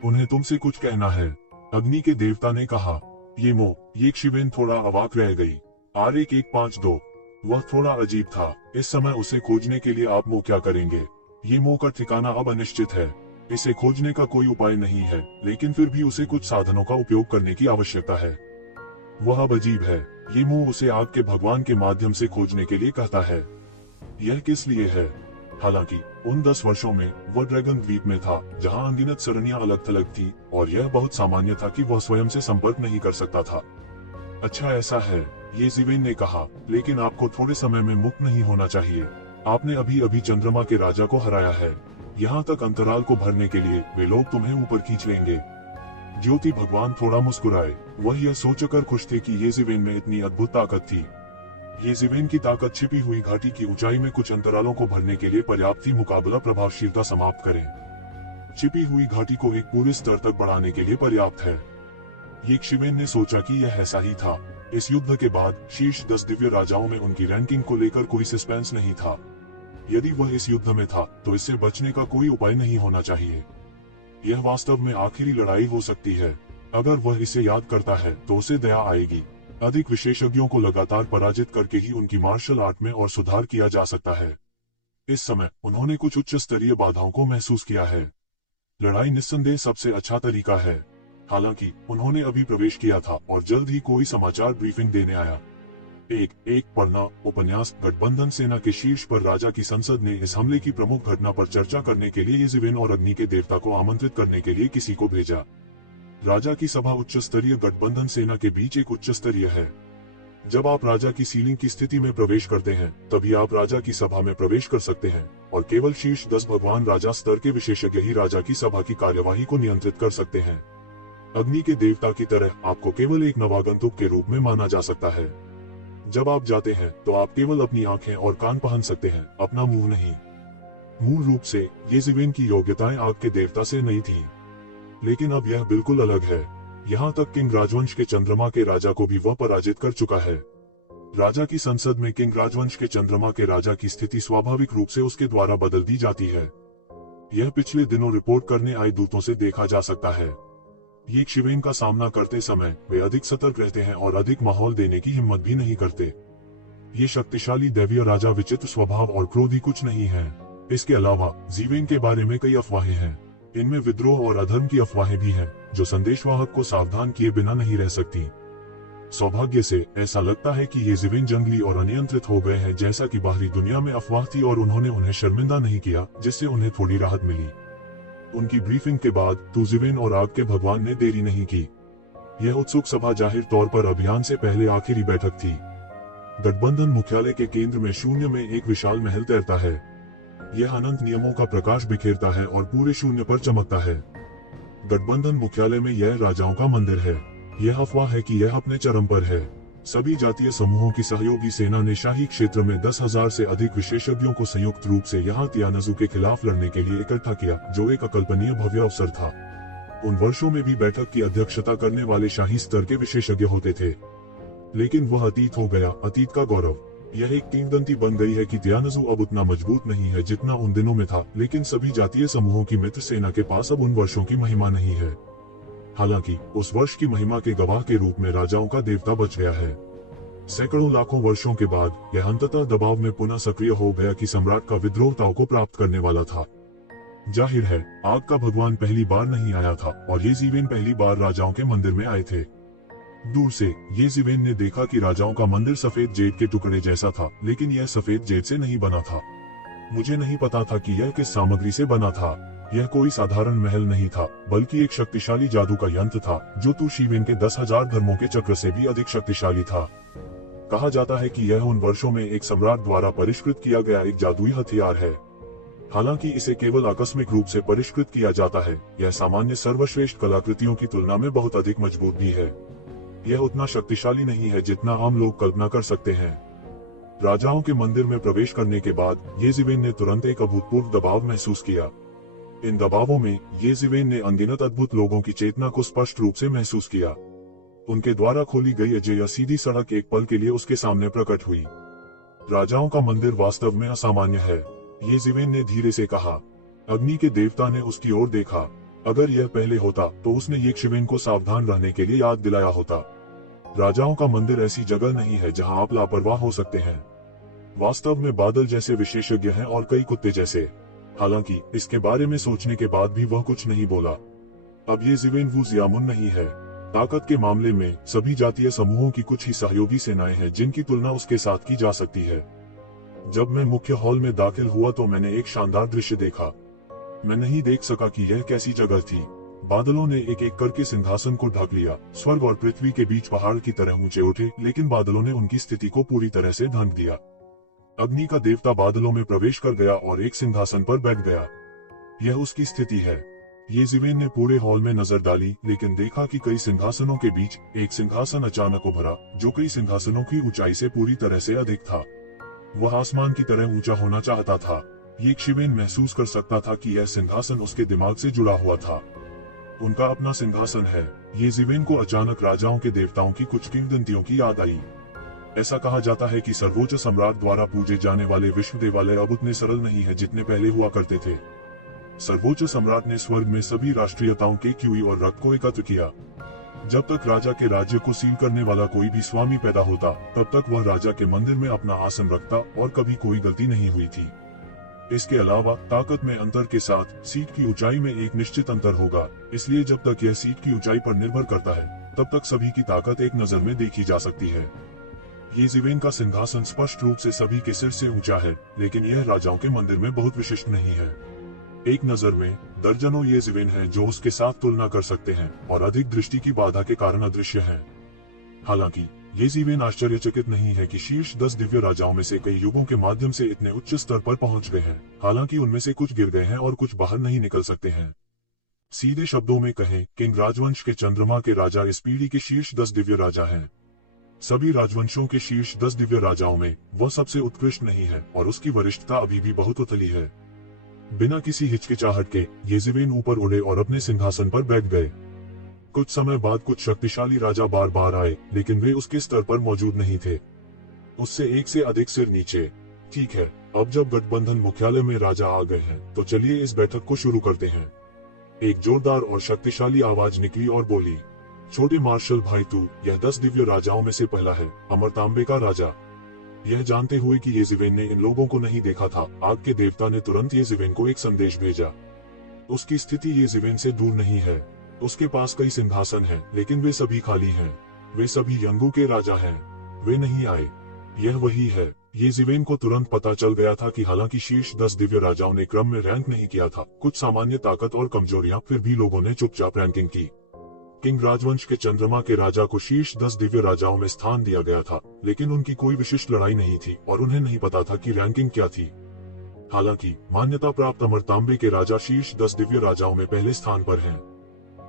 उन्हें तुमसे कुछ कहना है। अग्नि के देवता ने कहा। ये शिवेन थोड़ा अवाक रह गई। R1152 वह थोड़ा अजीब था। इस समय उसे खोजने के लिए आप क्या करेंगे? ये मो का ठिकाना अब अनिश्चित है। इसे खोजने का कोई उपाय नहीं है, लेकिन फिर भी उसे कुछ साधनों का उपयोग करने की आवश्यकता है। वह अब अजीब है। ये मो उसे आग के भगवान के माध्यम से खोजने के लिए कहता है। यह किस लिए है? हालांकि उन 10 वर्षों में वह ड्रैगन द्वीप में था, जहां अनगिनत सरनियां अलग थलग थी, और यह बहुत सामान्य था कि वह स्वयं से संपर्क नहीं कर सकता था। अच्छा ऐसा है, ये जीवेन ने कहा, लेकिन आपको थोड़े समय में मुक्त नहीं होना चाहिए। आपने अभी अभी चंद्रमा के राजा को हराया है। यहाँ तक अंतराल को भरने के लिए वे लोग तुम्हें ऊपर खींच लेंगे। ज्योति भगवान थोड़ा मुस्कुराए। वह यह सोचकर खुश थे कि ये जीवेन में इतनी अद्भुत ताकत थी। ये जीवेन की ताकत छिपी हुई घाटी की ऊंचाई में कुछ अंतरालों को भरने के लिए पर्याप्त थी। मुकाबला प्रभावशीलता समाप्त करें। छिपी हुई घाटी को एक पूरे स्तर तक बढ़ाने के लिए पर्याप्त है। ये शिवेन ने सोचा कि यह ऐसा ही था। इस युद्ध के बाद शीर्ष 10 दिव्य राजाओं में उनकी रैंकिंग को लेकर कोई सस्पेंस नहीं था। यदि वह इस युद्ध में था तो इससे बचने का कोई उपाय नहीं होना चाहिए। यह वास्तव में आखिरी लड़ाई हो सकती है। अगर वह इसे याद करता है तो उसे दया आएगी। अधिक विशेषज्ञों को लगातार पराजित करके ही उनकी मार्शल आर्ट में और सुधार किया जा सकता है। इस समय उन्होंने कुछ उच्च स्तरीय बाधाओं को महसूस किया है। लड़ाई निस्संदेह सबसे अच्छा तरीका है। हालांकि उन्होंने अभी प्रवेश किया था और जल्द ही कोई समाचार ब्रीफिंग देने आया। एक पढ़ना उपन्यास। गठबंधन सेना के शीर्ष पर राजा की संसद ने इस हमले की प्रमुख घटना पर चर्चा करने के लिए यजीवेन और अग्नि के देवता को आमंत्रित करने के लिए किसी को भेजा। राजा की सभा उच्च स्तरीय गठबंधन सेना के बीच एक उच्च स्तरीय है। जब आप राजा की सीलिंग की स्थिति में प्रवेश करते हैं, तभी आप राजा की सभा में प्रवेश कर सकते हैं, और केवल शीर्ष 10 भगवान राजा स्तर के विशेषज्ञ ही राजा की सभा की कार्यवाही को नियंत्रित कर सकते हैं। अग्नि के देवता की तरह आपको केवल एक नवागंतुक के रूप में माना जा सकता है। जब आप जाते हैं तो आप केवल अपनी आंखें और कान पहन सकते हैं, अपना मुंह नहीं। मूल रूप से यजीवेन की योग्यताएं आग के देवता से नहीं थीं, लेकिन अब यह बिल्कुल अलग है। यहाँ तक किंग राजवंश के चंद्रमा के राजा को भी वह पराजित कर चुका है। राजा की संसद में किंग राजवंश के चंद्रमा के राजा की स्थिति स्वाभाविक रूप से उसके द्वारा बदल दी जाती है। यह पिछले दिनों रिपोर्ट करने आए दूतों से देखा जा सकता है। ये शिवेन का सामना करते समय वे अधिक सतर्क रहते हैं और अधिक माहौल देने की हिम्मत भी नहीं करते। ये शक्तिशाली दैवीय राजा विचित्र स्वभाव और क्रोधी कुछ नहीं है। इसके अलावा जीवेन के बारे में कई अफवाहें हैं। इनमें विद्रोह और अधर्म की अफवाहें भी हैं, जो संदेशवाहक को सावधान किए बिना नहीं रह सकती। सौभाग्य से ऐसा लगता है कि ये ज़िवेन जंगली और अनियंत्रित हो गए हैं, जैसा कि बाहरी दुनिया में अफवाह थी, और उन्होंने उन्हें शर्मिंदा नहीं किया, जिससे उन्हें थोड़ी राहत मिली। उनकी ब्रीफिंग के बाद ज़िवेन और आग के भगवान ने देरी नहीं की। यह उत्सुक सभा जाहिर तौर पर अभियान से पहले आखिरी बैठक थी। गठबंधन मुख्यालय के केंद्र में शून्य में एक विशाल महल तैरता है। यह अनंत नियमों का प्रकाश बिखेरता है और पूरे शून्य पर चमकता है। गठबंधन मुख्यालय में यह राजाओं का मंदिर है। यह अफवाह है कि यह अपने चरम पर है। सभी जातीय समूहों की सहयोगी सेना ने शाही क्षेत्र में 10,000 से अधिक विशेषज्ञों को संयुक्त रूप से यहाँ तियानजू के खिलाफ लड़ने के लिए इकट्ठा किया, जो एक अकल्पनीय भव्य अवसर था। उन वर्षों में भी बैठक की अध्यक्षता करने वाले शाही स्तर के विशेषज्ञ होते थे, लेकिन वह अतीत हो गया, अतीत का गौरव। यह एक किंवदंती बन गई है कि तियानजू अब उतना मजबूत नहीं है जितना उन दिनों में था, लेकिन सभी जातीय समूहों की मित्र सेना के पास अब उन वर्षों की महिमा नहीं है। हालांकि उस वर्ष की महिमा के गवाह के रूप में राजाओं का देवता बच गया है। सैकड़ों लाखों वर्षों के बाद यह अंततः दबाव में पुनः सक्रिय हो गया कि सम्राट का विद्रोह ताओ को प्राप्त करने वाला था। जाहिर है, आग का भगवान पहली बार नहीं आया था, और ये ज़िवेन पहली बार राजाओं के मंदिर में आए थे। दूर से ये ज़िवेन ने देखा कि राजाओं का मंदिर सफेद जेड के टुकड़े जैसा था, लेकिन यह सफेद जेड से नहीं बना था। मुझे नहीं पता था कि यह किस सामग्री से बना था। यह कोई साधारण महल नहीं था, बल्कि एक शक्तिशाली जादू का यंत्र था, जो तुशिवेन के 10,000 धर्मों के चक्र से भी अधिक शक्तिशाली था। कहा जाता है कि यह उन वर्षों में एक सम्राट द्वारा परिष्कृत किया गया एक जादुई हथियार है। हालांकि इसे केवल आकस्मिक रूप से परिष्कृत किया जाता है, यह सामान्य सर्वश्रेष्ठ कलाकृतियों की तुलना में बहुत अधिक मजबूत भी है। यह उतना शक्तिशाली नहीं है जितना आम लोग कल्पना कर सकते हैं। राजाओं के मंदिर में प्रवेश करने के बाद ये ज़िवेन ने तुरंत एक अभूतपूर्व दबाव महसूस किया। इन दबावों में ये ज़िवेन ने अनगिनत अद्भुत लोगों की चेतना को स्पष्ट रूप से महसूस किया। उनके द्वारा खोली गई अजय सीधी सड़क एक पल के लिए उसके सामने प्रकट हुई। राजाओं का मंदिर वास्तव में असामान्य है, ये ज़िवेन ने धीरे से कहा। अग्नि के देवता ने उसकी ओर देखा। अगर यह पहले होता तो उसने यक्षिवेन को सावधान रहने के लिए याद दिलाया होता। राजाओं का मंदिर ऐसी जगह नहीं है जहां आप लापरवाह हो सकते हैं। वास्तव में बादल जैसे विशेषज्ञ हैं और कई कुत्ते जैसे। हालांकि इसके बारे में सोचने के बाद भी वह कुछ नहीं बोला। अब ये ज़िवेन वू ज़ियामुन नहीं है। ताकत के मामले में सभी जातीय समूहों की कुछ ही सहयोगी सेनाएं हैं जिनकी तुलना उसके साथ की जा सकती है। जब मैं मुख्य हॉल में दाखिल हुआ तो मैंने एक शानदार दृश्य देखा। मैं नहीं देख सका कि यह कैसी जगह थी। बादलों ने एक एक करके सिंहासन को ढक लिया। स्वर्ग और पृथ्वी के बीच पहाड़ की तरह ऊंचे उठे, लेकिन बादलों ने उनकी स्थिति को पूरी तरह से ढक दिया। अग्नि का देवता बादलों में प्रवेश कर गया और एक सिंहासन पर बैठ गया। यह उसकी स्थिति है। ये ज़िवेन ने पूरे हॉल में नजर डाली, लेकिन देखा कि कई सिंहासनों के बीच एक सिंहासन अचानक उभरा, जो कई सिंहासनों की ऊंचाई से पूरी तरह से अधिक था। वह आसमान की तरह ऊंचा होना चाहता था। यक्षिवेन महसूस कर सकता था कि यह सिंहासन उसके दिमाग से जुड़ा हुआ था। उनका अपना सिंहासन है। ये ज़िवेन को अचानक राजाओं के देवताओं की कुछ किंवदंतियों की याद आई। ऐसा कहा जाता है कि सर्वोच्च सम्राट द्वारा पूजे जाने वाले विश्व देवालय अब उतने सरल नहीं है जितने पहले हुआ करते थे। सर्वोच्च सम्राट ने स्वर्ग में सभी राष्ट्रीयताओं के क्यूई और रक्त को एकत्र किया। जब तक राजा के राज्य को सील करने वाला कोई भी स्वामी पैदा होता, तब तक वह राजा के मंदिर में अपना आसन रखता और कभी कोई गलती नहीं हुई थी। इसके अलावा ताकत में अंतर के साथ सीट की ऊंचाई में एक निश्चित अंतर होगा, इसलिए जब तक यह सीट की ऊंचाई पर निर्भर करता है, तब तक सभी की ताकत एक नजर में देखी जा सकती है। ये ज़िवेन का सिंहासन स्पष्ट रूप से सभी के सिर से ऊंचा है, लेकिन यह राजाओं के मंदिर में बहुत विशिष्ट नहीं है। एक नजर में दर्जनों ये ज़िवेन हैं जो उसके साथ तुलना कर सकते हैं और अधिक दृष्टि की बाधा के कारण अदृश्य हैं। हालांकि ये ज़िवेन आश्चर्यचकित नहीं है कि शीर्ष 10 दिव्य राजाओं में से कई युगों के माध्यम से इतने उच्च स्तर पर पहुंच गए हैं। हालांकि उनमें से कुछ गिर गए हैं और कुछ बाहर नहीं निकल सकते हैं। सीधे शब्दों में कहें, किंग राजवंश के चंद्रमा के राजा इस पीढ़ी के शीर्ष 10 दिव्य राजा हैं। सभी राजवंशों के शीर्ष 10 दिव्य राजाओं में वह सबसे उत्कृष्ट नहीं है और उसकी वरिष्ठता अभी भी बहुत उथली है। बिना किसी हिचकिचाहट के ये ज़िवेन ऊपर उड़े और अपने सिंहासन पर बैठ गए। कुछ समय बाद कुछ शक्तिशाली राजा बार बार आए, लेकिन वे उसके स्तर पर मौजूद नहीं थे। उससे एक से अधिक सिर नीचे। ठीक है, अब जब गठबंधन मुख्यालय में राजा आ गए हैं, तो चलिए इस बैठक को शुरू करते हैं। एक जोरदार और शक्तिशाली आवाज निकली और बोली, छोटे मार्शल भाई तू, यह 10 दिव्य राजाओं में से पहला है, अमरतांबे का राजा। यह जानते हुए कि ये ज़िवेन ने इन लोगों को नहीं देखा था, आग के देवता ने तुरंत ये ज़िवेन को एक संदेश भेजा। उसकी स्थिति येज़िवेन से दूर नहीं है। उसके पास कई सिंहासन हैं, लेकिन वे सभी खाली हैं। वे सभी यंगू के राजा हैं। वे नहीं आए। यह वही है। येज़िवेन को तुरंत पता चल गया था कि हालांकि शीर्ष 10 दिव्य राजाओं ने क्रम में रैंक नहीं किया था, कुछ सामान्य ताकत और कमजोरियां, फिर भी लोगों ने चुपचाप रैंकिंग की। किंग राजवंश के चंद्रमा के राजा को शीर्ष 10 दिव्य राजाओं में स्थान दिया गया था, लेकिन उनकी कोई विशिष्ट लड़ाई नहीं थी और उन्हें नहीं पता था कि रैंकिंग क्या थी। हालांकि मान्यता प्राप्त अमरतांबे के राजा शीर्ष 10 दिव्य राजाओं में पहले स्थान पर हैं।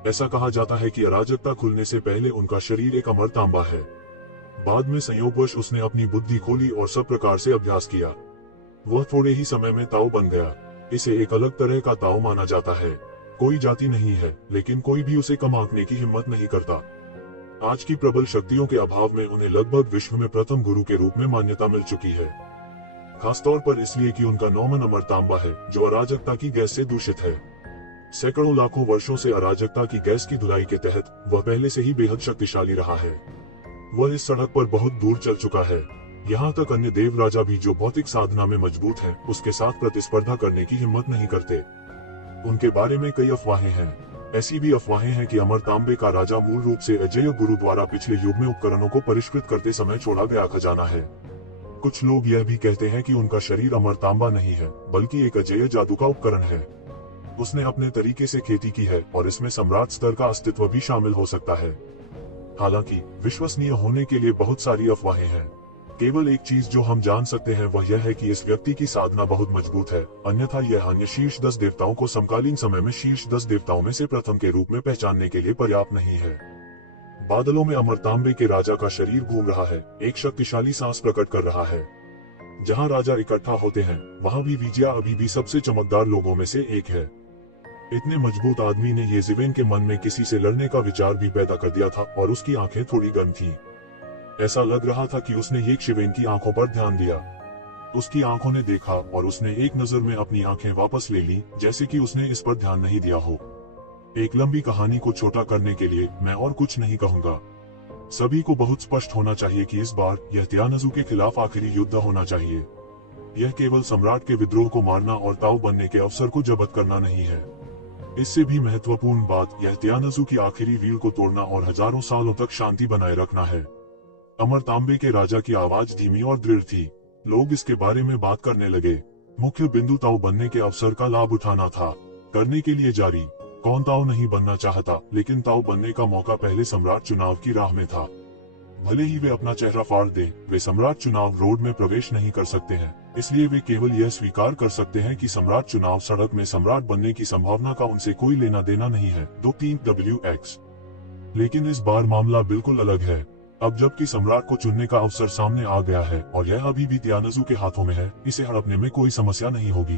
ऐसा कहा जाता है कि अराजकता खुलने से पहले उनका शरीर एक अमरतांबा है। बाद में संयोगवश उसने अपनी बुद्धि खोली और सब प्रकार से अभ्यास किया। वह थोड़े ही समय में ताओ बन गया। इसे एक अलग तरह का ताओ माना जाता है। कोई जाति नहीं है, लेकिन कोई भी उसे कम आंकने की हिम्मत नहीं करता। आज की प्रबल शक्तियों के अभाव में उन्हें लगभग विश्व में प्रथम गुरु के रूप में मान्यता मिल चुकी है, खासतौर पर इसलिए कि उनका नौमन अमरतांबा है, जो अराजकता की गैस से दूषित है। सैकड़ों लाखों वर्षों से अराजकता की गैस की धुलाई के तहत वह पहले से ही बेहद शक्तिशाली रहा है। वह इस सड़क पर बहुत दूर चल चुका है। यहाँ तक अन्य देव राजा भी जो भौतिक साधना में मजबूत हैं, उसके साथ प्रतिस्पर्धा करने की हिम्मत नहीं करते। उनके बारे में कई अफवाहें हैं। ऐसी भी अफवाहें हैं कि अमरतांबे का राजा मूल रूप से अजेय गुरु द्वारा पिछले युग में उपकरणों को परिष्कृत करते समय छोड़ा गया खजाना है। कुछ लोग यह भी कहते हैं कि उनका शरीर अमरतांबा नहीं है, बल्कि एक अजेय जादू का उपकरण है। उसने अपने तरीके से खेती की है और इसमें सम्राट स्तर का अस्तित्व भी शामिल हो सकता है। हालांकि विश्वसनीय होने के लिए बहुत सारी अफवाहें हैं। केवल एक चीज जो हम जान सकते हैं वह यह है कि इस व्यक्ति की साधना बहुत मजबूत है, अन्यथा यह अन्य शीर्ष 10 देवताओं को समकालीन समय में शीर्ष 10 देवताओं में से प्रथम के रूप में पहचानने के लिए पर्याप्त नहीं है। बादलों में अमरतांबे के राजा का शरीर घूम रहा है, एक शक्तिशाली सांस प्रकट कर रहा है। जहां राजा इकट्ठा होते हैं, वहां भी विजया अभी भी सबसे चमकदार लोगों में से एक है। इतने मजबूत आदमी ने येज़िवेन के मन में किसी से लड़ने का विचार भी पैदा कर दिया था और उसकी आंखें थोड़ी गर्म थीं। ऐसा लग रहा था कि उसने येज़िवेन की आंखों पर ध्यान दिया। उसकी आंखों ने देखा और उसने एक नजर में अपनी आंखें वापस ले ली, जैसे कि उसने इस पर ध्यान नहीं दिया हो। एक लंबी कहानी को छोटा करने के लिए मैं और कुछ नहीं कहूंगा। सभी को बहुत स्पष्ट होना चाहिए कि इस बार यह तियानजू के खिलाफ आखिरी युद्ध होना चाहिए। यह केवल सम्राट के विद्रोह को मारना और ताऊ बनने के अवसर को जब्त करना नहीं है। इससे भी महत्वपूर्ण बात यह तियानजू की आखिरी रीढ़ को तोड़ना और हजारों सालों तक शांति बनाए रखना है। अमरतांबे के राजा की आवाज धीमी और दृढ़ थी। लोग इसके बारे में बात करने लगे। मुख्य बिंदु ताऊ बनने के अवसर का लाभ उठाना था। करने के लिए जारी। कौन ताऊ नहीं बनना चाहता, लेकिन ताऊ बनने का मौका पहले सम्राट चुनाव की राह में था। भले ही वे अपना चेहरा फाड़ दे, वे सम्राट चुनाव रोड में प्रवेश नहीं कर सकते हैं, इसलिए वे केवल यह स्वीकार कर सकते हैं कि सम्राट चुनाव सड़क में सम्राट बनने की संभावना का उनसे कोई लेना देना नहीं है। 2-3 WX। लेकिन इस बार मामला बिल्कुल अलग है। अब जबकि सम्राट को चुनने का अवसर सामने आ गया है और यह अभी भी तियानजू के हाथों में है, इसे हड़पने में कोई समस्या नहीं होगी।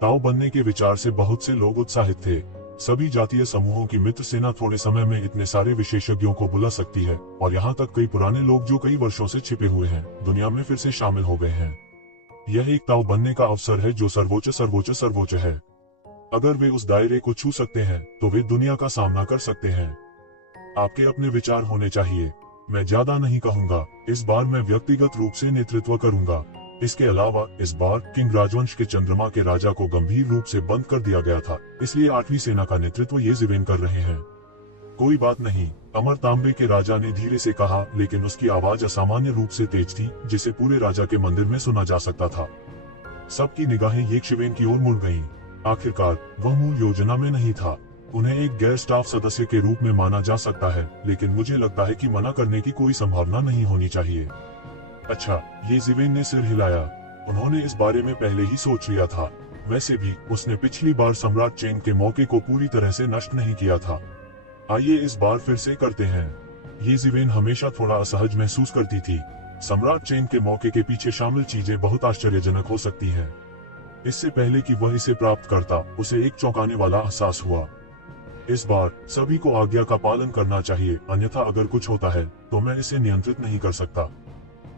ताऊ बनने के विचार से बहुत से लोग उत्साहित थे। सभी जातीय समूहों की मित्र सेना थोड़े समय में इतने सारे विशेषज्ञों को बुला सकती है, और यहाँ तक कई पुराने लोग जो कई वर्षों से छिपे हुए हैं, दुनिया में फिर से शामिल हो गए हैं। यह एक ताऊ बनने का अवसर है जो सर्वोच्च है। अगर वे उस दायरे को छू सकते हैं, तो वे दुनिया का सामना कर सकते हैं। आपके अपने विचार होने चाहिए। मैं ज्यादा नहीं कहूंगा। इस बार मैं व्यक्तिगत रूप से नेतृत्व करूंगा। इसके अलावा इस बार किंग राजवंश के चंद्रमा के राजा को गंभीर रूप से बंद कर दिया गया था, इसलिए 8वीं सेना का नेतृत्व येज़िवेन कर रहे हैं। कोई बात नहीं, अमरतांबे के राजा ने धीरे से कहा, लेकिन उसकी आवाज असामान्य रूप से तेज थी, जिसे पूरे राजा के मंदिर में सुना जा सकता था। सबकी निगाहें येज़िवेन की ओर मुड़ गईं। आखिरकार वह मूल योजना में नहीं था। उन्हें एक गैर स्टाफ सदस्य के रूप में माना जा सकता है, लेकिन मुझे लगता है कि मना करने की कोई संभावना नहीं होनी चाहिए। अच्छा, येज़िवेन ने सिर हिलाया। उन्होंने इस बारे में पहले ही सोच लिया था। वैसे भी उसने पिछली बार सम्राट चेंग के मौके को पूरी तरह से नष्ट नहीं किया था। आइए इस बार फिर से करते हैं। येज़िवेन हमेशा थोड़ा असहज महसूस करती थी। सम्राट चेंग के मौके के पीछे शामिल चीजें बहुत आश्चर्यजनक हो सकती हैं। इससे पहले कि वह इसे प्राप्त करता, उसे एक चौंकाने वाला एहसास हुआ। इस बार सभी को आज्ञा का पालन करना चाहिए, अन्यथा अगर कुछ होता है तो मैं इसे नियंत्रित नहीं कर सकता।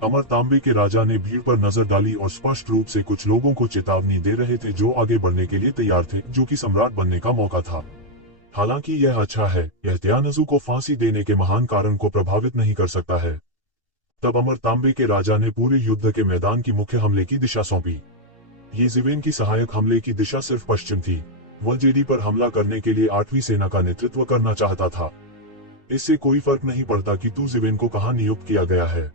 अमरतांबे के राजा ने भीड़ पर नजर डाली और स्पष्ट रूप से कुछ लोगों को चेतावनी दे रहे थे जो आगे बढ़ने के लिए तैयार थे, जो कि सम्राट बनने का मौका था। हालांकि यह अच्छा है, यह तियानजू को फांसी देने के महान कारण को प्रभावित नहीं कर सकता है। तब अमरतांबे के राजा ने पूरे युद्ध के मैदान की मुख्य हमले की दिशा सौंपी। येज़िवेन की सहायक हमले की दिशा सिर्फ पश्चिम थी। वह जेडी पर हमला करने के लिए 8वीं सेना का नेतृत्व करना चाहता था। इससे कोई फर्क नहीं पड़ता कि तू जिवेन को कहाँ नियुक्त किया गया है।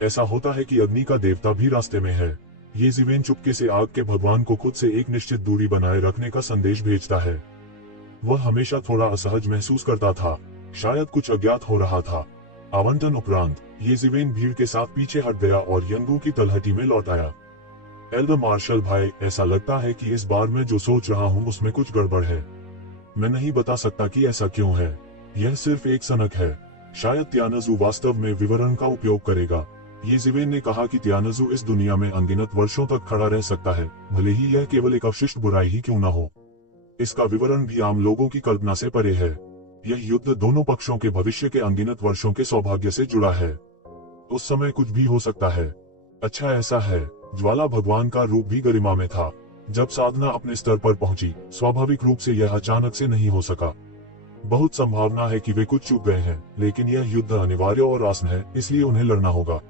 ऐसा होता है कि अग्नि का देवता भी रास्ते में है। ये जिवेन चुपके से आग के भगवान को खुद से एक निश्चित दूरी बनाए रखने का संदेश भेजता है। वह हमेशा थोड़ा असहज महसूस करता था, शायद कुछ अज्ञात हो रहा था। आवंटन उपरांत ये जिवेन भीड़ के साथ पीछे हट गया और यंगू की तलहटी में लौट आया। एल्डर मार्शल भाई, ऐसा लगता है कि इस बार मैं जो सोच रहा हूँ उसमें कुछ गड़बड़ है। मैं नहीं बता सकता कि ऐसा क्यों है। यह सिर्फ एक सनक है। शायद त्यानजू वास्तव में विवरण का उपयोग करेगा। ये जिवेन ने कहा कि त्यानजू इस दुनिया में अनगिनत वर्षों तक खड़ा रह सकता है, भले ही यह केवल एक अवशिष्ट बुराई ही क्यों न हो। इसका विवरण भी आम लोगों की कल्पना से परे है। यह युद्ध दोनों पक्षों के भविष्य के अनगिनत वर्षों के सौभाग्य से जुड़ा है। उस समय कुछ भी हो सकता है। अच्छा ऐसा है, ज्वाला भगवान का रूप भी गरिमा में था। जब साधना अपने स्तर पर पहुंची, स्वाभाविक रूप से यह अचानक से नहीं हो सका। बहुत संभावना है कि वे कुछ चूक गए हैं, लेकिन यह युद्ध अनिवार्य और आसान है, इसलिए उन्हें लड़ना होगा।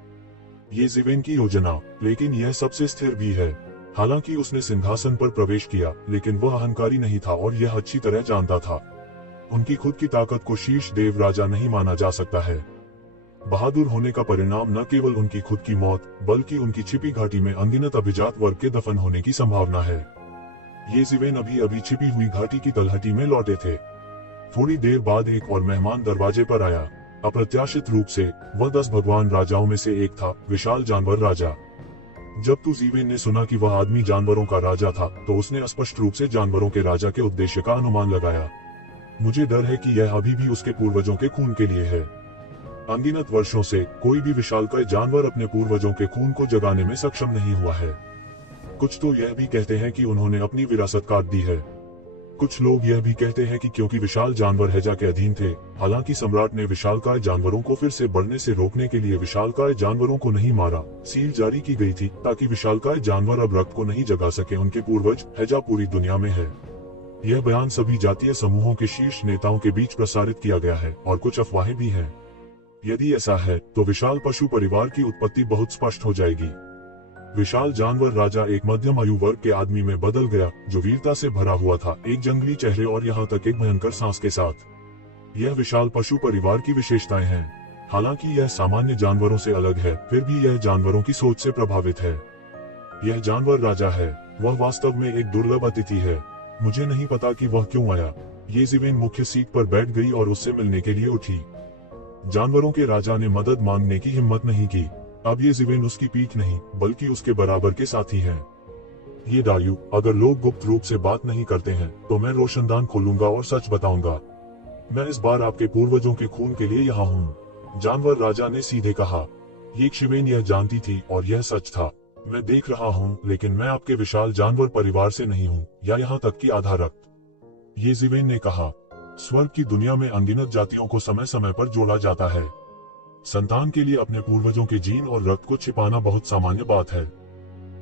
ये जिवेन की योजना, लेकिन यह सबसे स्थिर भी है। हालांकि उसने सिंहासन पर प्रवेश किया, लेकिन वह अहंकारी नहीं था और यह अच्छी तरह जानता था। उनकी खुद की ताकत को शीर्ष देव राजा नहीं माना जा सकता है। बहादुर होने का परिणाम न केवल उनकी खुद की मौत, बल्कि उनकी छिपी घाटी में अनगिनत अभिजात वर्ग के दफन होने की संभावना है। ये जिवेन अभी अभी छिपी हुई घाटी की तलहटी में लौटे थे। थोड़ी देर बाद एक और मेहमान दरवाजे पर आया। अप्रत्याशित रूप से वह 10 भगवान राजाओं में से एक था, विशाल जानवर राजा। जब तू जिवेन ने सुना कि वह आदमी जानवरों का राजा था, तो उसने स्पष्ट रूप से जानवरों के राजा के उद्देश्य का अनुमान लगाया। मुझे डर है कि यह अभी भी उसके पूर्वजों के खून के लिए है। अनगिनत वर्षों से कोई भी विशालकाय जानवर अपने पूर्वजों के खून को जगाने में सक्षम नहीं हुआ है। कुछ तो यह भी कहते हैं कि उन्होंने अपनी विरासत काट दी है। कुछ लोग यह भी कहते हैं कि क्योंकि विशाल जानवर हैजा के अधीन थे, हालांकि सम्राट ने विशालकाय जानवरों को फिर से बढ़ने से रोकने के लिए विशालकाय जानवरों को नहीं मारा। सील जारी की गई थी ताकि विशालकाय जानवर अब रक्त को नहीं जगा सके। उनके पूर्वज हैजा पूरी दुनिया में है। यह बयान सभी जातीय समूहों के शीर्ष नेताओं के बीच प्रसारित किया गया है और कुछ अफवाहें भी हैं। यदि ऐसा है तो विशाल पशु परिवार की उत्पत्ति बहुत स्पष्ट हो जाएगी। विशाल जानवर राजा एक मध्यम आयु वर्ग के आदमी में बदल गया, जो वीरता से भरा हुआ था, एक जंगली चेहरे और यहाँ तक एक भयंकर सांस के साथ। यह विशाल पशु परिवार की विशेषताएं हैं। हालांकि यह सामान्य जानवरों से अलग है, फिर भी यह जानवरों की सोच से प्रभावित है। यह जानवर राजा है। वह वास्तव में एक दुर्लभ अतिथि है। मुझे नहीं पता कि वह क्यों आया। ये जिवेन मुख्य सीट पर बैठ गई और उससे मिलने के लिए उठी। जानवरों के राजा ने मदद मांगने की हिम्मत नहीं की। अब ये जिवेन उसकी पीठ नहीं, बल्कि उसके बराबर के साथी हैं। ये डायू, अगर लोग गुप्त रूप से बात नहीं करते हैं, तो मैं रोशनदान खोलूंगा और सच बताऊंगा। मैं इस बार आपके पूर्वजों के खून के लिए यहाँ हूँ, जानवर राजा ने सीधे कहा। ये जिवेन यह जानती थी और यह सच था। मैं देख रहा हूँ, लेकिन मैं आपके विशाल जानवर परिवार से नहीं हूँ, या यहाँ तक कि आधा रक्त। ये जिवेन ने कहा। स्वर्ग की दुनिया में अनगिनत जातियों को समय समय पर जोड़ा जाता है। संतान के लिए अपने पूर्वजों के जीन और रक्त को छिपाना बहुत सामान्य बात है।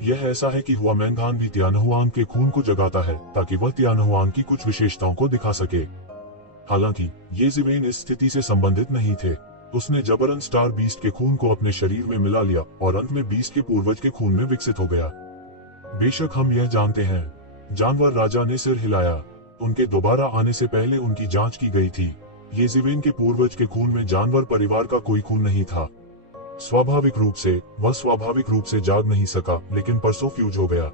यह ऐसा है कि हुआमेंगान भी त्यानहुआंग के खून को जगाता है, ताकि वह त्यानहुआंग की कुछ विशेषताओं को दिखा सके। हालांकि ये जिवेन इस स्थिति से संबंधित नहीं थे। उसने जबरन स्टार बीस्ट के खून को अपने शरीर में मिला लिया और अंत में बीस्ट के पूर्वज के खून में विकसित हो गया। बेशक हम यह जानते हैं, जानवर राजा ने सिर हिलाया। उनके दोबारा आने से पहले उनकी जांच की गई थी। ये जिवेन के पूर्वज के खून में जानवर परिवार का कोई खून नहीं था। स्वाभाविक रूप से वह स्वाभाविक रूप से जाग नहीं सका, लेकिन परसों फ्यूज हो गया।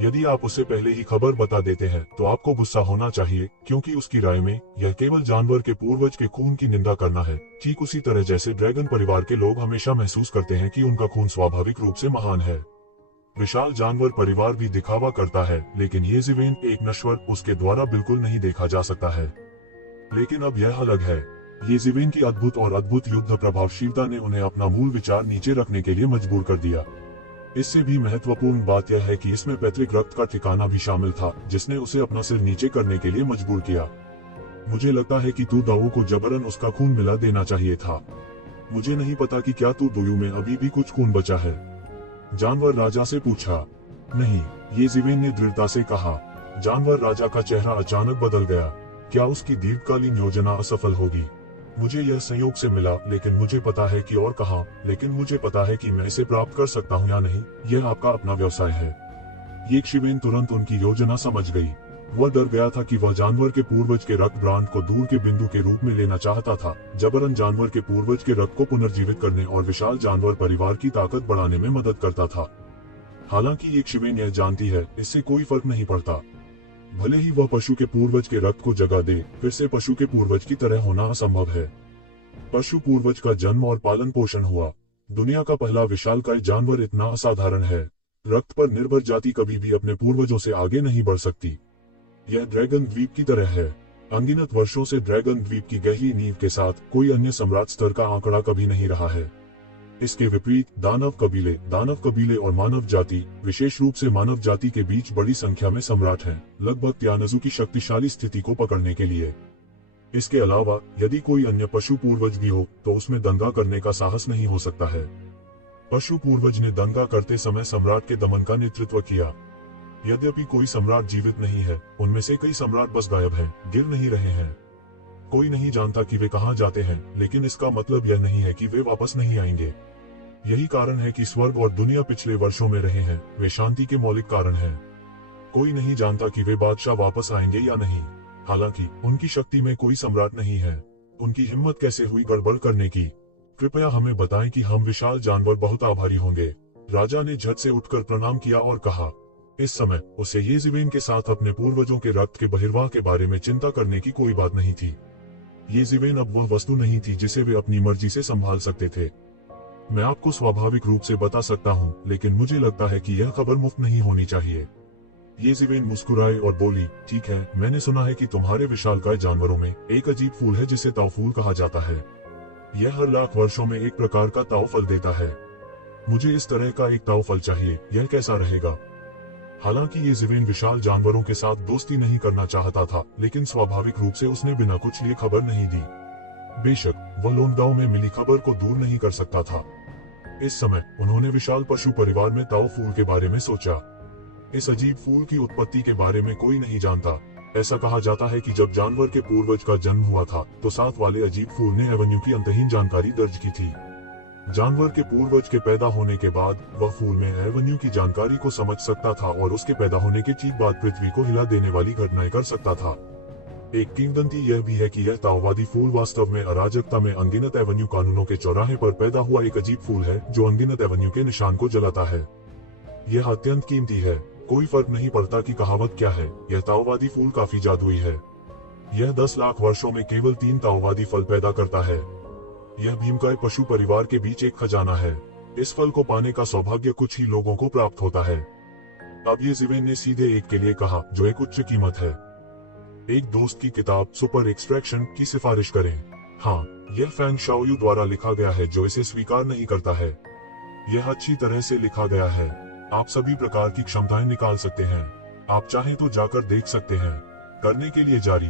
यदि आप उसे पहले ही खबर बता देते हैं, तो आपको गुस्सा होना चाहिए, क्योंकि उसकी राय में यह केवल जानवर के पूर्वज के खून की निंदा करना है, ठीक उसी तरह जैसे ड्रैगन परिवार के लोग हमेशा महसूस करते हैं कि उनका खून स्वाभाविक रूप से महान है। विशाल जानवर परिवार भी दिखावा करता है, लेकिन ये जिवेन एक नश्वर उसके द्वारा बिल्कुल नहीं देखा जा सकता है। लेकिन अब यह अलग है। ये जिवेन की अद्भुत और अद्भुत युद्ध प्रभावशीलता ने उन्हें अपना मूल विचार नीचे रखने के लिए मजबूर कर दिया। इससे भी महत्वपूर्ण बात यह है कि इसमें पैतृक रक्त का ठिकाना भी शामिल था, जिसने उसे अपना सिर नीचे करने के लिए मजबूर किया। मुझे लगता है कि तू दाऊ को जबरन उसका खून मिला देना चाहिए था। मुझे नहीं पता कि क्या तू दोयू में अभी भी कुछ खून बचा है। जानवर राजा से पूछा। नहीं, ये जिवेन ने दृढ़ता से कहा। जानवर राजा का चेहरा अचानक बदल गया। क्या उसकी दीर्घकालीन योजना असफल होगी? मुझे यह संयोग से मिला, लेकिन मुझे पता है कि और कहाँ, लेकिन मुझे पता है कि मैं इसे प्राप्त कर सकता हूँ या नहीं, यह आपका अपना व्यवसाय है। ये जिवेन तुरंत उनकी योजना समझ गई। वह डर गया था कि वह जानवर के पूर्वज के रक्त ब्रांड को दूर के बिंदु के रूप में लेना चाहता था। जबरन जानवर के पूर्वज के रक्त को पुनर्जीवित करने और विशाल जानवर परिवार की ताकत बढ़ाने में मदद करता था। हालांकि एक शिवेन यह जानती है, इससे कोई फर्क नहीं पड़ता। भले ही वह पशु के पूर्वज के रक्त को जगा दे, फिर से पशु के पूर्वज की तरह होना असंभव है। पशु पूर्वज का जन्म और पालन पोषण हुआ। दुनिया का पहला विशालकाय जानवर इतना असाधारण है। रक्त पर निर्भर जाति कभी भी अपने पूर्वजों से आगे नहीं बढ़ सकती। यह ड्रैगन द्वीप की तरह है। अनगिनत वर्षों से ड्रैगन द्वीप की गहरी नींव के साथ कोई अन्य सम्राट स्तर का आंकड़ा कभी नहीं रहा है। इसके विपरीत दानव कबीले और मानव जाति, विशेष रूप से मानव जाति के बीच बड़ी संख्या में सम्राट हैं, लगभग त्यानजू की शक्तिशाली स्थिति को पकड़ने के लिए। इसके अलावा यदि कोई अन्य पशु पूर्वज भी हो तो उसमें दंगा करने का साहस नहीं हो सकता है। पशु पूर्वज ने दंगा करते समय सम्राट के दमन का नेतृत्व किया। यद्यपि कोई सम्राट जीवित नहीं है, उनमें से कई सम्राट बस गायब हैं, गिर नहीं रहे हैं। कोई नहीं जानता कि वे कहां जाते हैं, लेकिन इसका मतलब यह नहीं है कि वे वापस नहीं आएंगे। यही कारण है कि स्वर्ग और दुनिया पिछले वर्षों में रहे हैं, वे शांति के मौलिक कारण हैं। कोई नहीं जानता कि वे बादशाह वापस आएंगे या नहीं। हालांकि उनकी शक्ति में कोई सम्राट नहीं है। उनकी हिम्मत कैसे हुई गड़बड़ करने की? कृपया हमें बताएं कि हम विशाल जानवर बहुत आभारी होंगे। राजा ने झट से उठकर प्रणाम किया और कहा। इस समय उसे येज़ेबेल के साथ अपने पूर्वजों के रक्त के बहिर्वाह के बारे में चिंता करने की कोई बात नहीं थी। येज़ेबेल अब वह वस्तु नहीं थी जिसे वे अपनी मर्जी से संभाल सकते थे। मैं आपको स्वाभाविक रूप से बता सकता हूं, लेकिन मुझे लगता है कि यह खबर मुफ्त नहीं होनी चाहिए। येज़ेबेल मुस्कुराए और बोली, ठीक है, मैंने सुना है कि तुम्हारे विशालकाय जानवरों में एक अजीब फूल है जिसे ताऊ फूल कहा जाता है। यह हर लाख वर्षों में एक प्रकार का ताऊ फल देता है। मुझे इस तरह का एक ताऊ फल चाहिए। यह कैसा रहेगा? हालांकि येज़ेबेल विशाल जानवरों के साथ दोस्ती नहीं करना चाहता था, लेकिन स्वाभाविक रूप से उसने बिना कुछ लिए खबर नहीं दी। बेशक वह लोंडगांव में मिली खबर को दूर नहीं कर सकता था। इस समय उन्होंने विशाल पशु परिवार में ताऊ फूल के बारे में सोचा। इस अजीब फूल की उत्पत्ति के बारे में कोई नहीं जानता। ऐसा कहा जाता है कि जब जानवर के पूर्वज का जन्म हुआ था तो साथ वाले अजीब फूल ने एवेन्यू की अंतहीन जानकारी दर्ज की थी। जानवर के पूर्वज के पैदा होने के बाद वह फूल में एवेन्यू की जानकारी को समझ सकता था और उसके पैदा होने के ठीक बाद पृथ्वी को हिला देने वाली घटनाएं कर सकता था। एक किंवदंती यह भी है कि यह ताओवादी फूल वास्तव में अराजकता में अनगिनत एवेन्यू कानूनों के चौराहे पर पैदा हुआ एक अजीब फूल है जो अनगिनत एवेन्यू के निशान को जलाता है। यह अत्यंत कीमती है। कोई फर्क नहीं पड़ता कि कहावत क्या है, यह ताओवादी फूल काफी जादुई है। यह 10 लाख वर्षों में केवल 3 ताओवादी फल पैदा करता है। यह भीमकाय पशु परिवार के बीच एक खजाना है। इस फल को पाने का सौभाग्य कुछ ही लोगों को प्राप्त होता है। अब येज़ेबेल ने सीधे एक के लिए कहा जो एक उच्च कीमत है। एक दोस्त की किताब सुपर एक्सट्रैक्शन की सिफारिश करें। हाँ, यह फैंग शाओयू द्वारा लिखा गया है जो इसे स्वीकार नहीं करता है। यह अच्छी तरह से लिखा गया है। आप सभी प्रकार की क्षमताएं निकाल सकते हैं। आप चाहें तो जाकर देख सकते हैं। करने के लिए जारी।